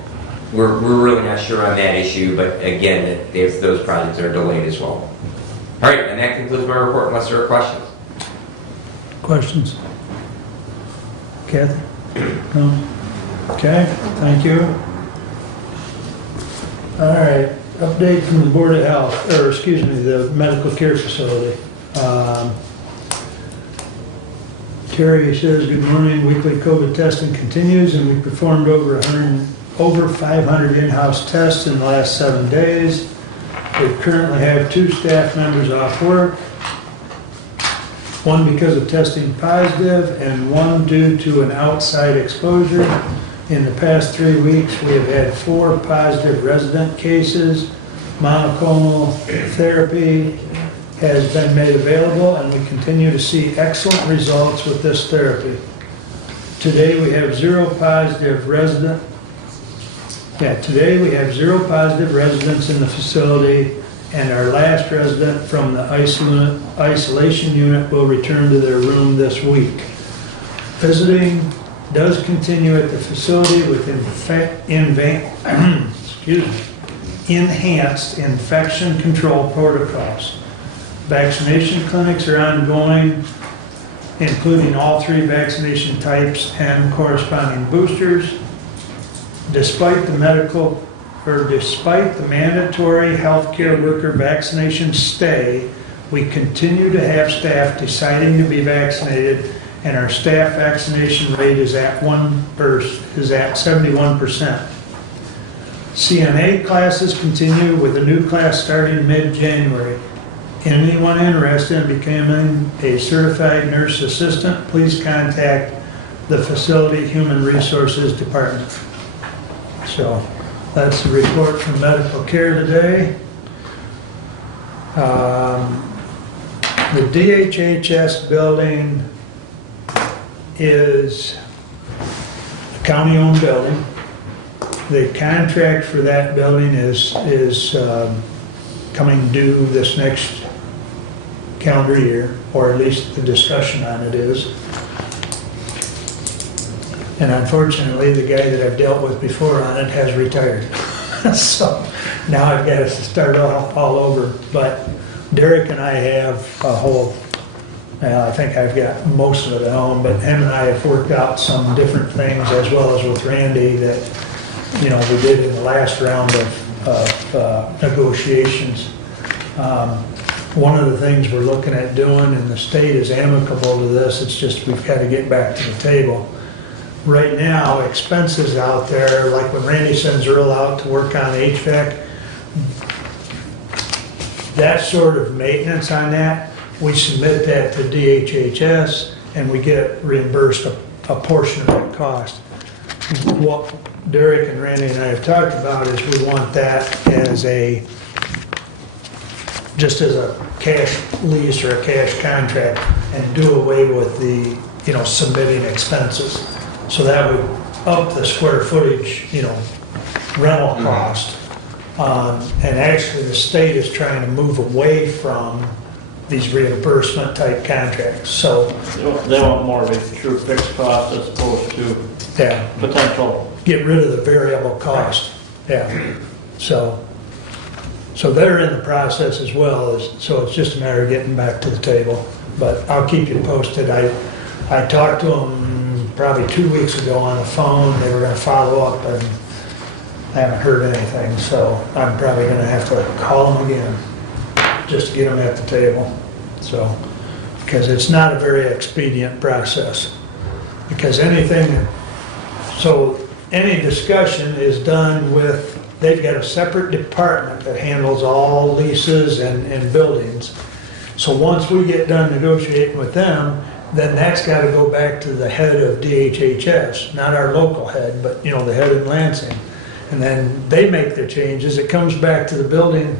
we're really not sure on that issue. But again, if those projects are delayed as well. All right, and that concludes my report. Unless there are questions. Questions? Kathy? No? Okay, thank you. All right, update from the Board of Health, or excuse me, the medical care facility. Terry says, good morning, weekly COVID testing continues, and we performed over 500 in-house tests in the last 7 days. We currently have 2 staff members off work, 1 because of testing positive and 1 due to an outside exposure. In the past 3 weeks, we have had 4 positive resident cases. Monoclonal therapy has been made available, and we continue to see excellent results with this therapy. Today, we have 0 positive residents in the facility, and our last resident from the isolation unit will return to their room this week. Visiting does continue at the facility with enhanced infection control protocols. Vaccination clinics are ongoing, including all 3 vaccination types and corresponding boosters. Despite the mandatory healthcare worker vaccination stay, we continue to have staff deciding to be vaccinated, and our staff vaccination rate is at 71%. CNA classes continue with a new class starting mid-January. Anyone interested in becoming a certified nurse assistant, please contact the facility human resources department. So that's the report from medical care today. The DHHS building is a county-owned building. The contract for that building is coming due this next calendar year, or at least the discussion on it is. And unfortunately, the guy that I've dealt with before on it has retired. So now I've got to start all over. But Derek and I have a whole, I think I've got most of it at home, but him and I have worked out some different things, as well as with Randy, that we did in the last round of negotiations. one of the things we're looking at doing, and the state is amicable to this, it's just we've got to get back to the table. Right now, expenses out there, like when Randy sends Earl out to work on HVAC, that sort of maintenance on that, we submit that to DHHS and we get reimbursed a portion of that cost. What Derek and Randy and I have talked about is we want that as just as a cash lease or a cash contract and do away with the, submitting expenses. So that would up the square footage, rental cost. And actually, the state is trying to move away from these reimbursement type contracts, so. They want more of a true fixed cost as opposed to Yeah, potential. get rid of the variable cost, yeah. So they're in the process as well, so it's just a matter of getting back to the table. But I'll keep you posted. I talked to them probably 2 weeks ago on the phone, they were gonna follow up, and I haven't heard anything, so I'm probably gonna have to call them again, just to get them at the table, so, because it's not a very expedient process. Because any discussion is done with, they've got a separate department that handles all leases and buildings. So once we get done negotiating with them, then that's gotta go back to the head of DHHS, not our local head, but, the head in Lansing. And then they make their changes, it comes back to the building,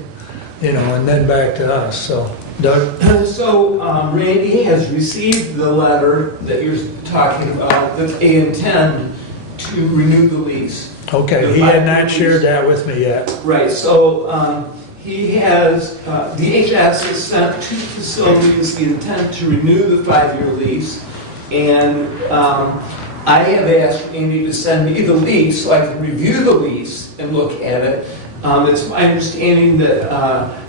and then back to us, so. Doug? So Randy has received the letter that you're talking about, that they intend to renew the lease. Okay, he had not shared that with me yet. Right, so he has, DHS has sent two facilities the intent to renew the 5-year lease, and I have asked Randy to send me the lease so I can review the lease and look at it. It's my understanding that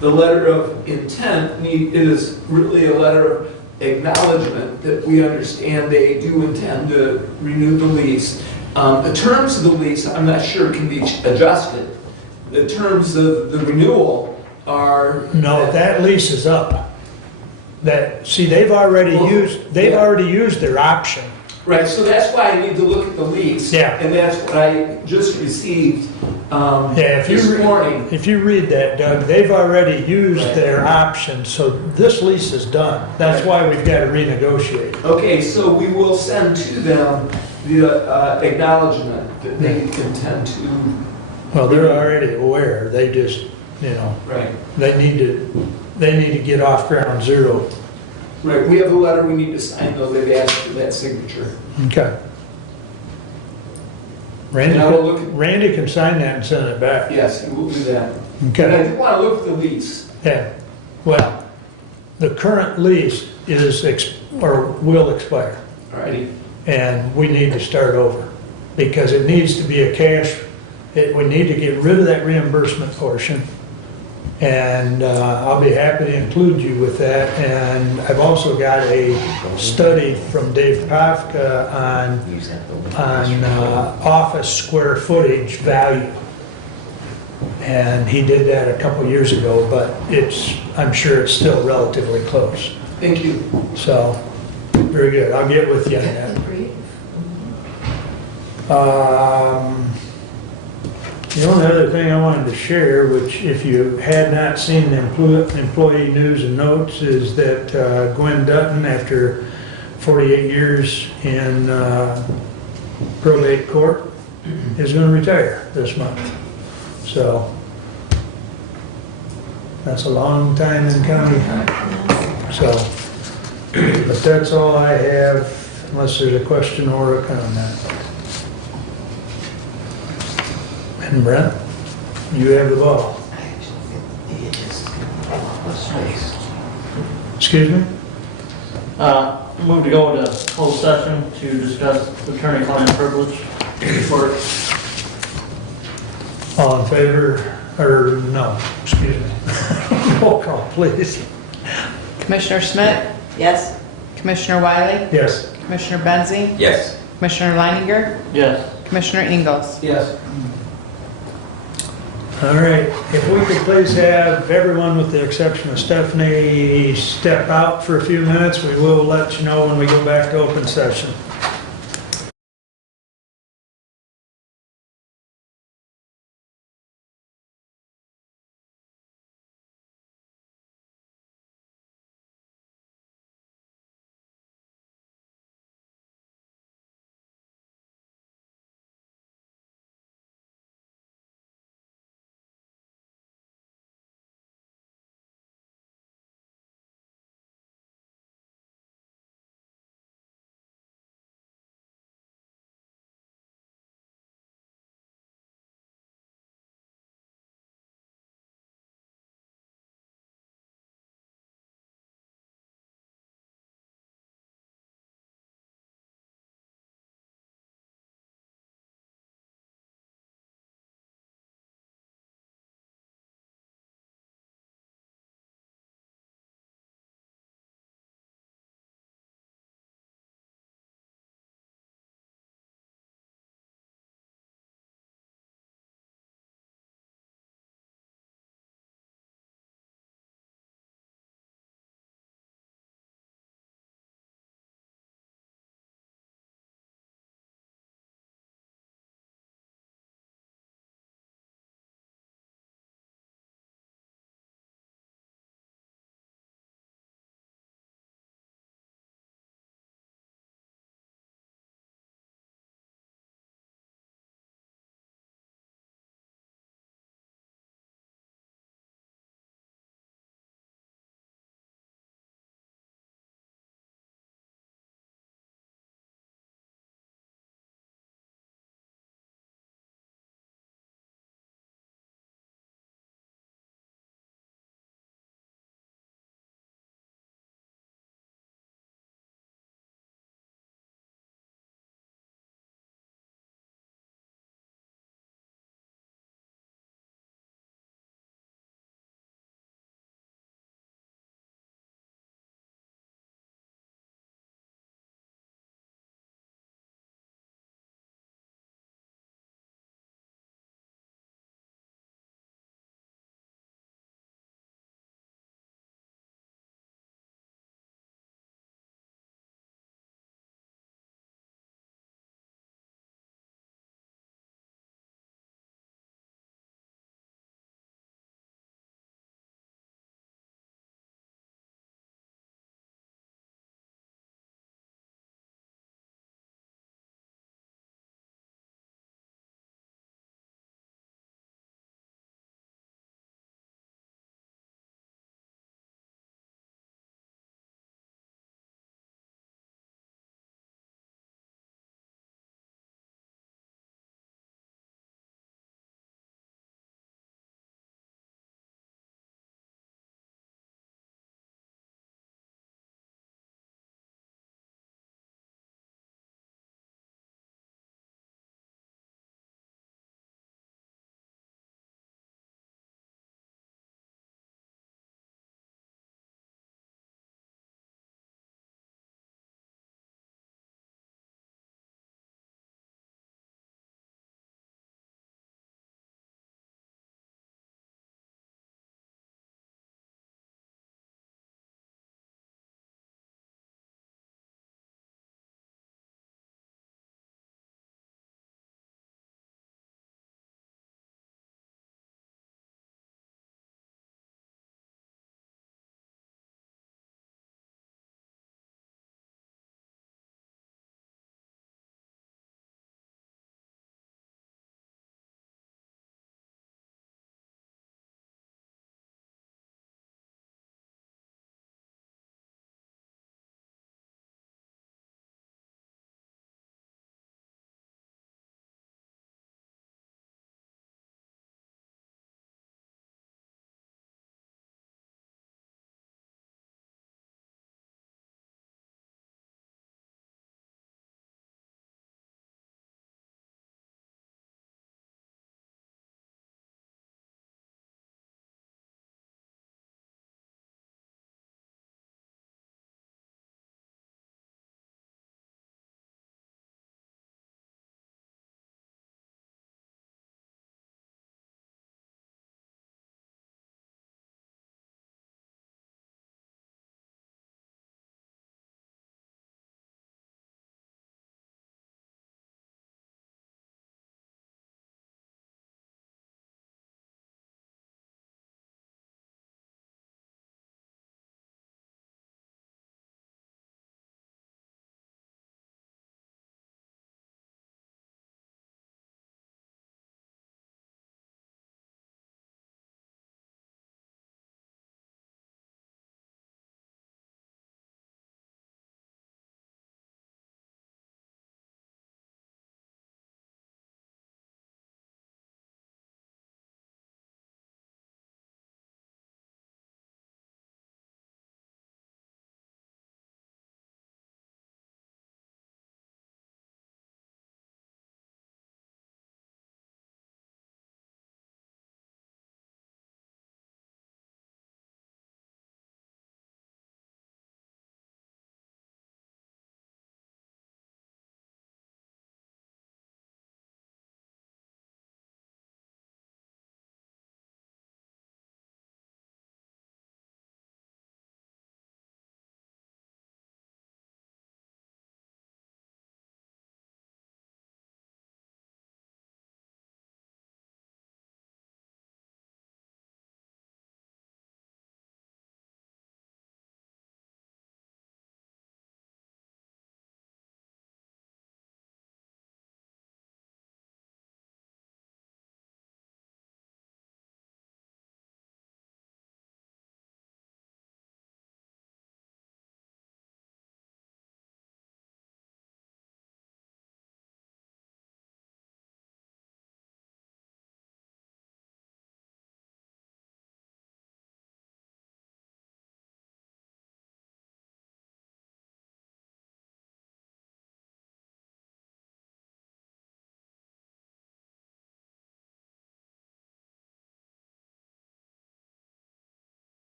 the letter of intent is really a letter of acknowledgement that we understand they do intend to renew the lease. The terms of the lease, I'm not sure, can be adjusted. The terms of the renewal are... No, that lease is up. They've already used their option. Right, so that's why I need to look at the lease. Yeah. And that's what I just received this morning. If you read that, Doug, they've already used their option, so this lease is done. That's why we've got to renegotiate. Okay, so we will send to them the acknowledgement that they intend to... Well, they're already aware, they just, Right. they need to get off ground zero. Right, we have a letter we need to sign, though, they've asked for that signature. Okay. Randy can sign that and send it back. Yes, we will do that. Okay. And I do want to look at the lease. Yeah, well, the current lease will expire, All righty. and we need to start over, because it needs to be a cash, we need to get rid of that reimbursement portion, and I'll be happy to include you with that, and I've also got a study from Dave Pafka on office square footage value. And he did that a couple years ago, but I'm sure it's still relatively close. Thank you. So, very good. I'll get with you on that. The only other thing I wanted to share, which if you had not seen the employee news and notes, is that Gwen Dutton, after 48 years in probate court, is going to retire this month. So, that's a long time in county. So, but that's all I have, unless there's a question or a comment. And Brent, you have the ball. Excuse me? Move to go into closed session to discuss attorney-client privilege report. All in favor, or no, excuse me. Roll call, please. Commissioner Schmidt? Yes? Commissioner Wiley? Yes. Commissioner Benzie? Yes. Commissioner Leininger? Yes. Commissioner Ingalls? Yes. All right, if we could please have everyone, with the exception of Stephanie, step out for a few minutes. We will let you know when we go back to open session.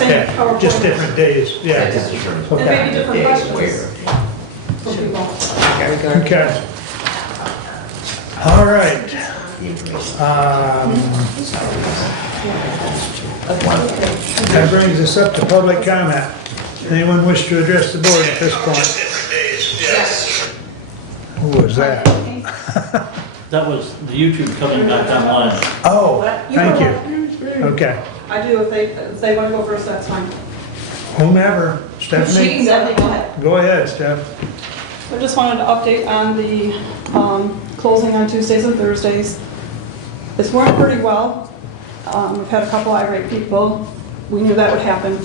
same Okay, PowerPoint. just different days, yeah. And Okay. maybe different questions from people. Okay. All right. That brings us up to public comment. Anyone wish to address the board at this point? Who was that? That was the YouTube coming back online. Oh, thank you. Okay. I do, if they want to go first, that's fine. Whomever, Stephanie, go ahead, Steph. I just wanted to update on the closing on Tuesdays and Thursdays. It's worked pretty well. We've had a couple irate people. We knew that would happen.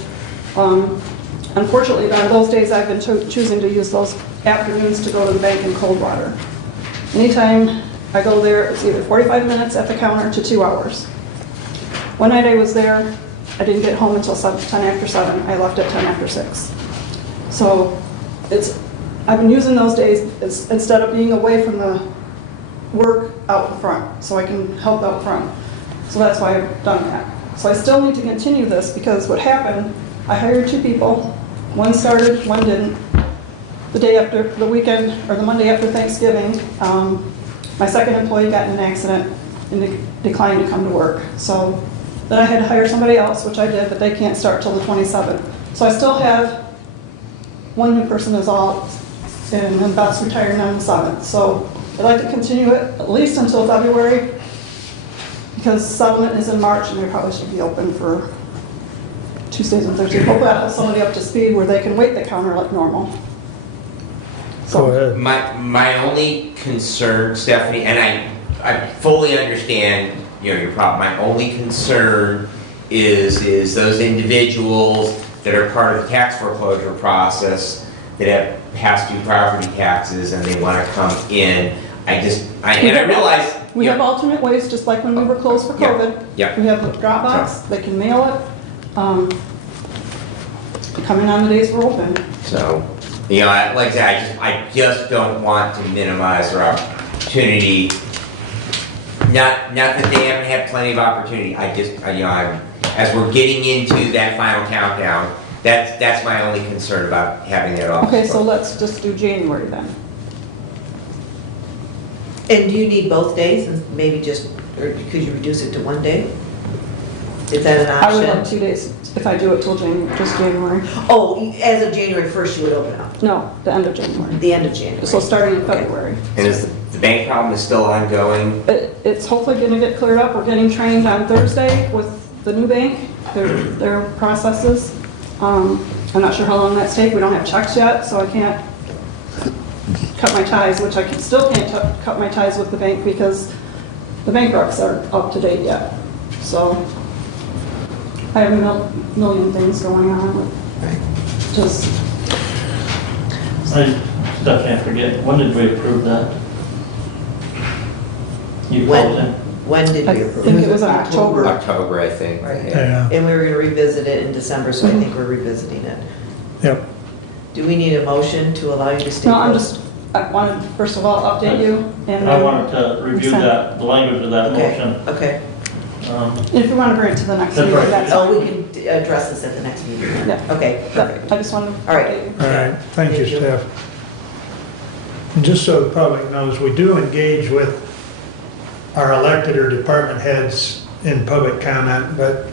Unfortunately, on those days, I've been choosing to use those afternoons to go to the bank in Coldwater. Anytime I go there, it's either 45 minutes at the counter to 2 hours. One night I was there, I didn't get home until 10 after 7. I left at 10 after 6. So I've been using those days instead of being away from the work out in front, so I can help out front. So that's why I've done that. So I still need to continue this because what happened, I hired 2 people. One started, one didn't. The day after the weekend, or the Monday after Thanksgiving, my second employee got in an accident and declined to come to work. So then I had to hire somebody else, which I did, but they can't start till the 27th. So I still have one new person is all, and then Beth's retiring on the 7th. So I'd like to continue it at least until February, because settlement is in March and they probably should be open for Tuesdays and Thursdays. Hopefully I'll have somebody up to speed where they can wait the counter like normal. Go ahead. My only concern, Stephanie, and I fully understand, your problem. My only concern is those individuals that are part of the tax foreclosure process that have past due property taxes and they want to come in. I realize We have alternate ways, just like when we were closed for COVID. Yeah. We have a Dropbox, they can mail it. Come in on the days we're open. So, like I said, I just don't want to minimize their opportunity. Not that they haven't had plenty of opportunity. As we're getting into that final countdown, that's my only concern about having that off. Okay, so let's just do January then. And do you need both days, and maybe just, or could you reduce it to one day? Is that an I would option? have 2 days if I do it till just January. Oh, as of January 1st, you would open up? No, the end of January. The end of January? So starting in February. And is the bank problem is still ongoing? It's hopefully going to get cleared up. We're getting trained on Thursday with the new bank, their processes. I'm not sure how long that's take. We don't have checks yet, so I can't cut my ties, which I still can't cut my ties with the bank because the bank recs aren't up to date yet. So I have a million things going on. Just Stephanie, I forget, when did we approve that? You When? called in? When did I we approve? think it was in October. October, I think. Right. Yeah. And we were gonna revisit it in December, so I think we're revisiting it. Yep. Do we need a motion to allow you to stay? No, closed? I wanted, first of all, update you. And I wanted to review consent. the language of that Okay, motion. okay. If you want to bring it to the next That's meeting, right. that's Oh, fine. we can address this at the next meeting. Yeah. Okay, perfect. I just wanted to All right. update you. All right, thank you, Thank you. Steph. And just so the public knows, we do engage with our elected or department heads in public comment, but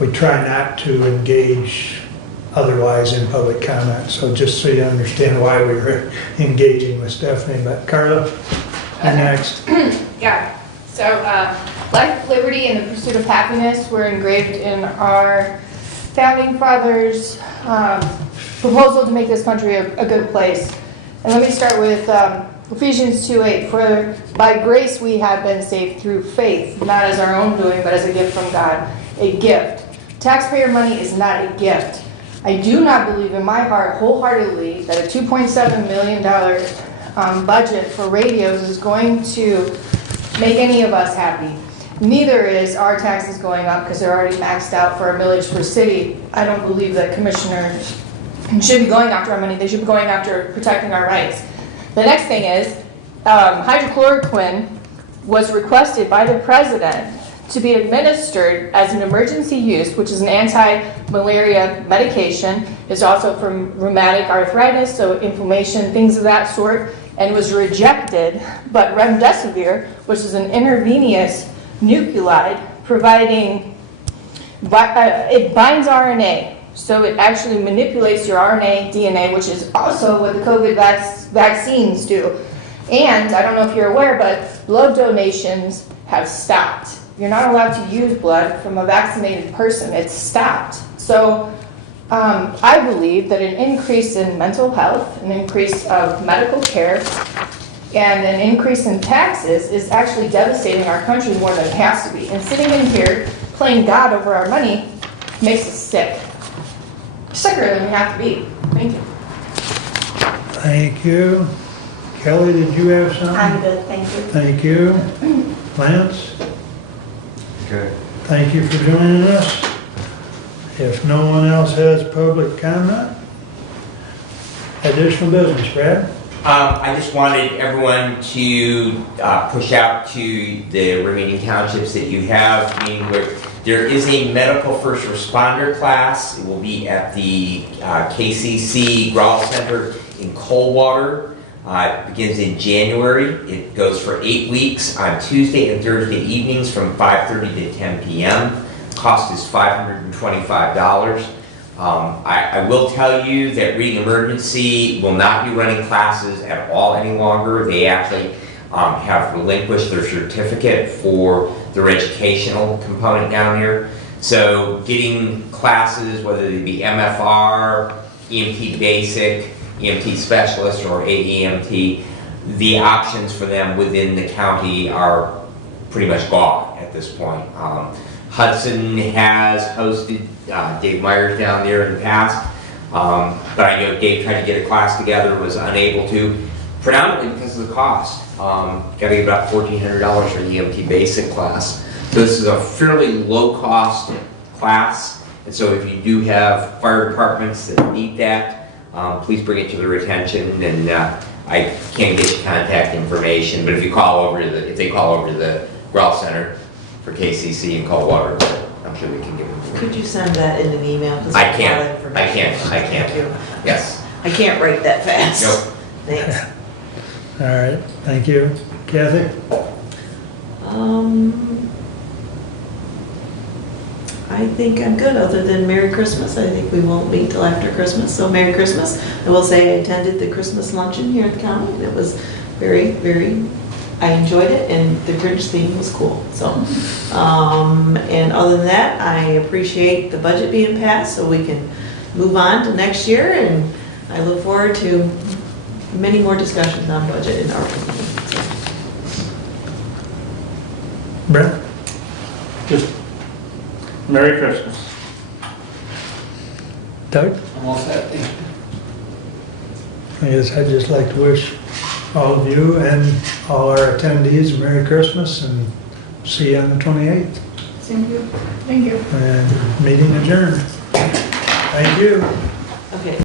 we try not to engage otherwise in public comment. So just so you understand why we were engaging with Stephanie. But Carla, you're next. Yeah, so life, liberty, and the pursuit of happiness were engraved in our founding fathers' proposal to make this country a good place. And let me start with Ephesians 2:8. For by grace we have been saved through faith, not as our own doing, but as a gift from God. A gift. Taxpayer money is not a gift. I do not believe in my heart wholeheartedly that a $2.7 million budget for radios is going to make any of us happy. Neither is our taxes going up because they're already maxed out for a millage per city. I don't believe that commissioners should be going after our money. They should be going after protecting our rights. The next thing is hydrochloroquine was requested by the president to be administered as an emergency use, which is an anti-malaria medication, is also for rheumatic arthritis, so inflammation, things of that sort, and was rejected. But remdesivir, which is an intravenous nucleotide, providing, it binds RNA, so it actually manipulates your RNA, DNA, which is also what the COVID vaccines do. And I don't know if you're aware, but blood donations have stopped. You're not allowed to use blood from a vaccinated person. It's stopped. So I believe that an increase in mental health, an increase of medical care, and an increase in taxes is actually devastating our country more than it has to be. And sitting in here playing God over our money makes us sick. Sicker than we have to be. Thank you. Thank you. Kelly, did you have something? I'm good, thank you. Thank you. Lance? Okay. Thank you for joining us. If no one else has public comment, additional business, Brad? I just wanted everyone to push out to the remaining townships that you have, meaning where there is a medical first responder class. It will be at the KCC Growl Center in Coldwater. It begins in January. It goes for 8 weeks on Tuesday and Thursday evenings from 5:30 to 10 p.m. Cost is $525. I will tell you that Reading Emergency will not be running classes at all any longer. They actually have relinquished their certificate for their educational component down here. So getting classes, whether they be MFR, EMT Basic, EMT Specialist, or AEMT, the options for them within the county are pretty much gone at this point. Hudson has hosted Dave Myers down there in the past, but I know Dave tried to get a class together, was unable to, predominantly because of the cost. Got to get about $1,400 for the EMT Basic class. So this is a fairly low cost class, and so if you do have fire departments that need that, please bring it to their attention, and I can't get you contact information, but if they call over to the Growl Center for KCC in Coldwater, I'm sure we can give them. Could you send that in an email? 'Cause I there's a lot of can't. information. Thank you. Yes. I can't write that fast. Nope. Thanks. All right, thank you. Kathy? I think I'm good, other than Merry Christmas. I think we won't meet till after Christmas, so Merry Christmas. I will say I attended the Christmas luncheon here at the county, and it was very, I enjoyed it, and the Grinch theme was cool, so. And other than that, I appreciate the budget being passed, so we can move on to next year, and I look forward to many more discussions on budget in our community. So. Brett? Just Merry Christmas. Doug? I'm all set. I guess I'd just like to wish all of you and all our attendees a Merry Christmas, and see you on the 28th. Thank you. Thank you. And meeting adjourned. Thank you.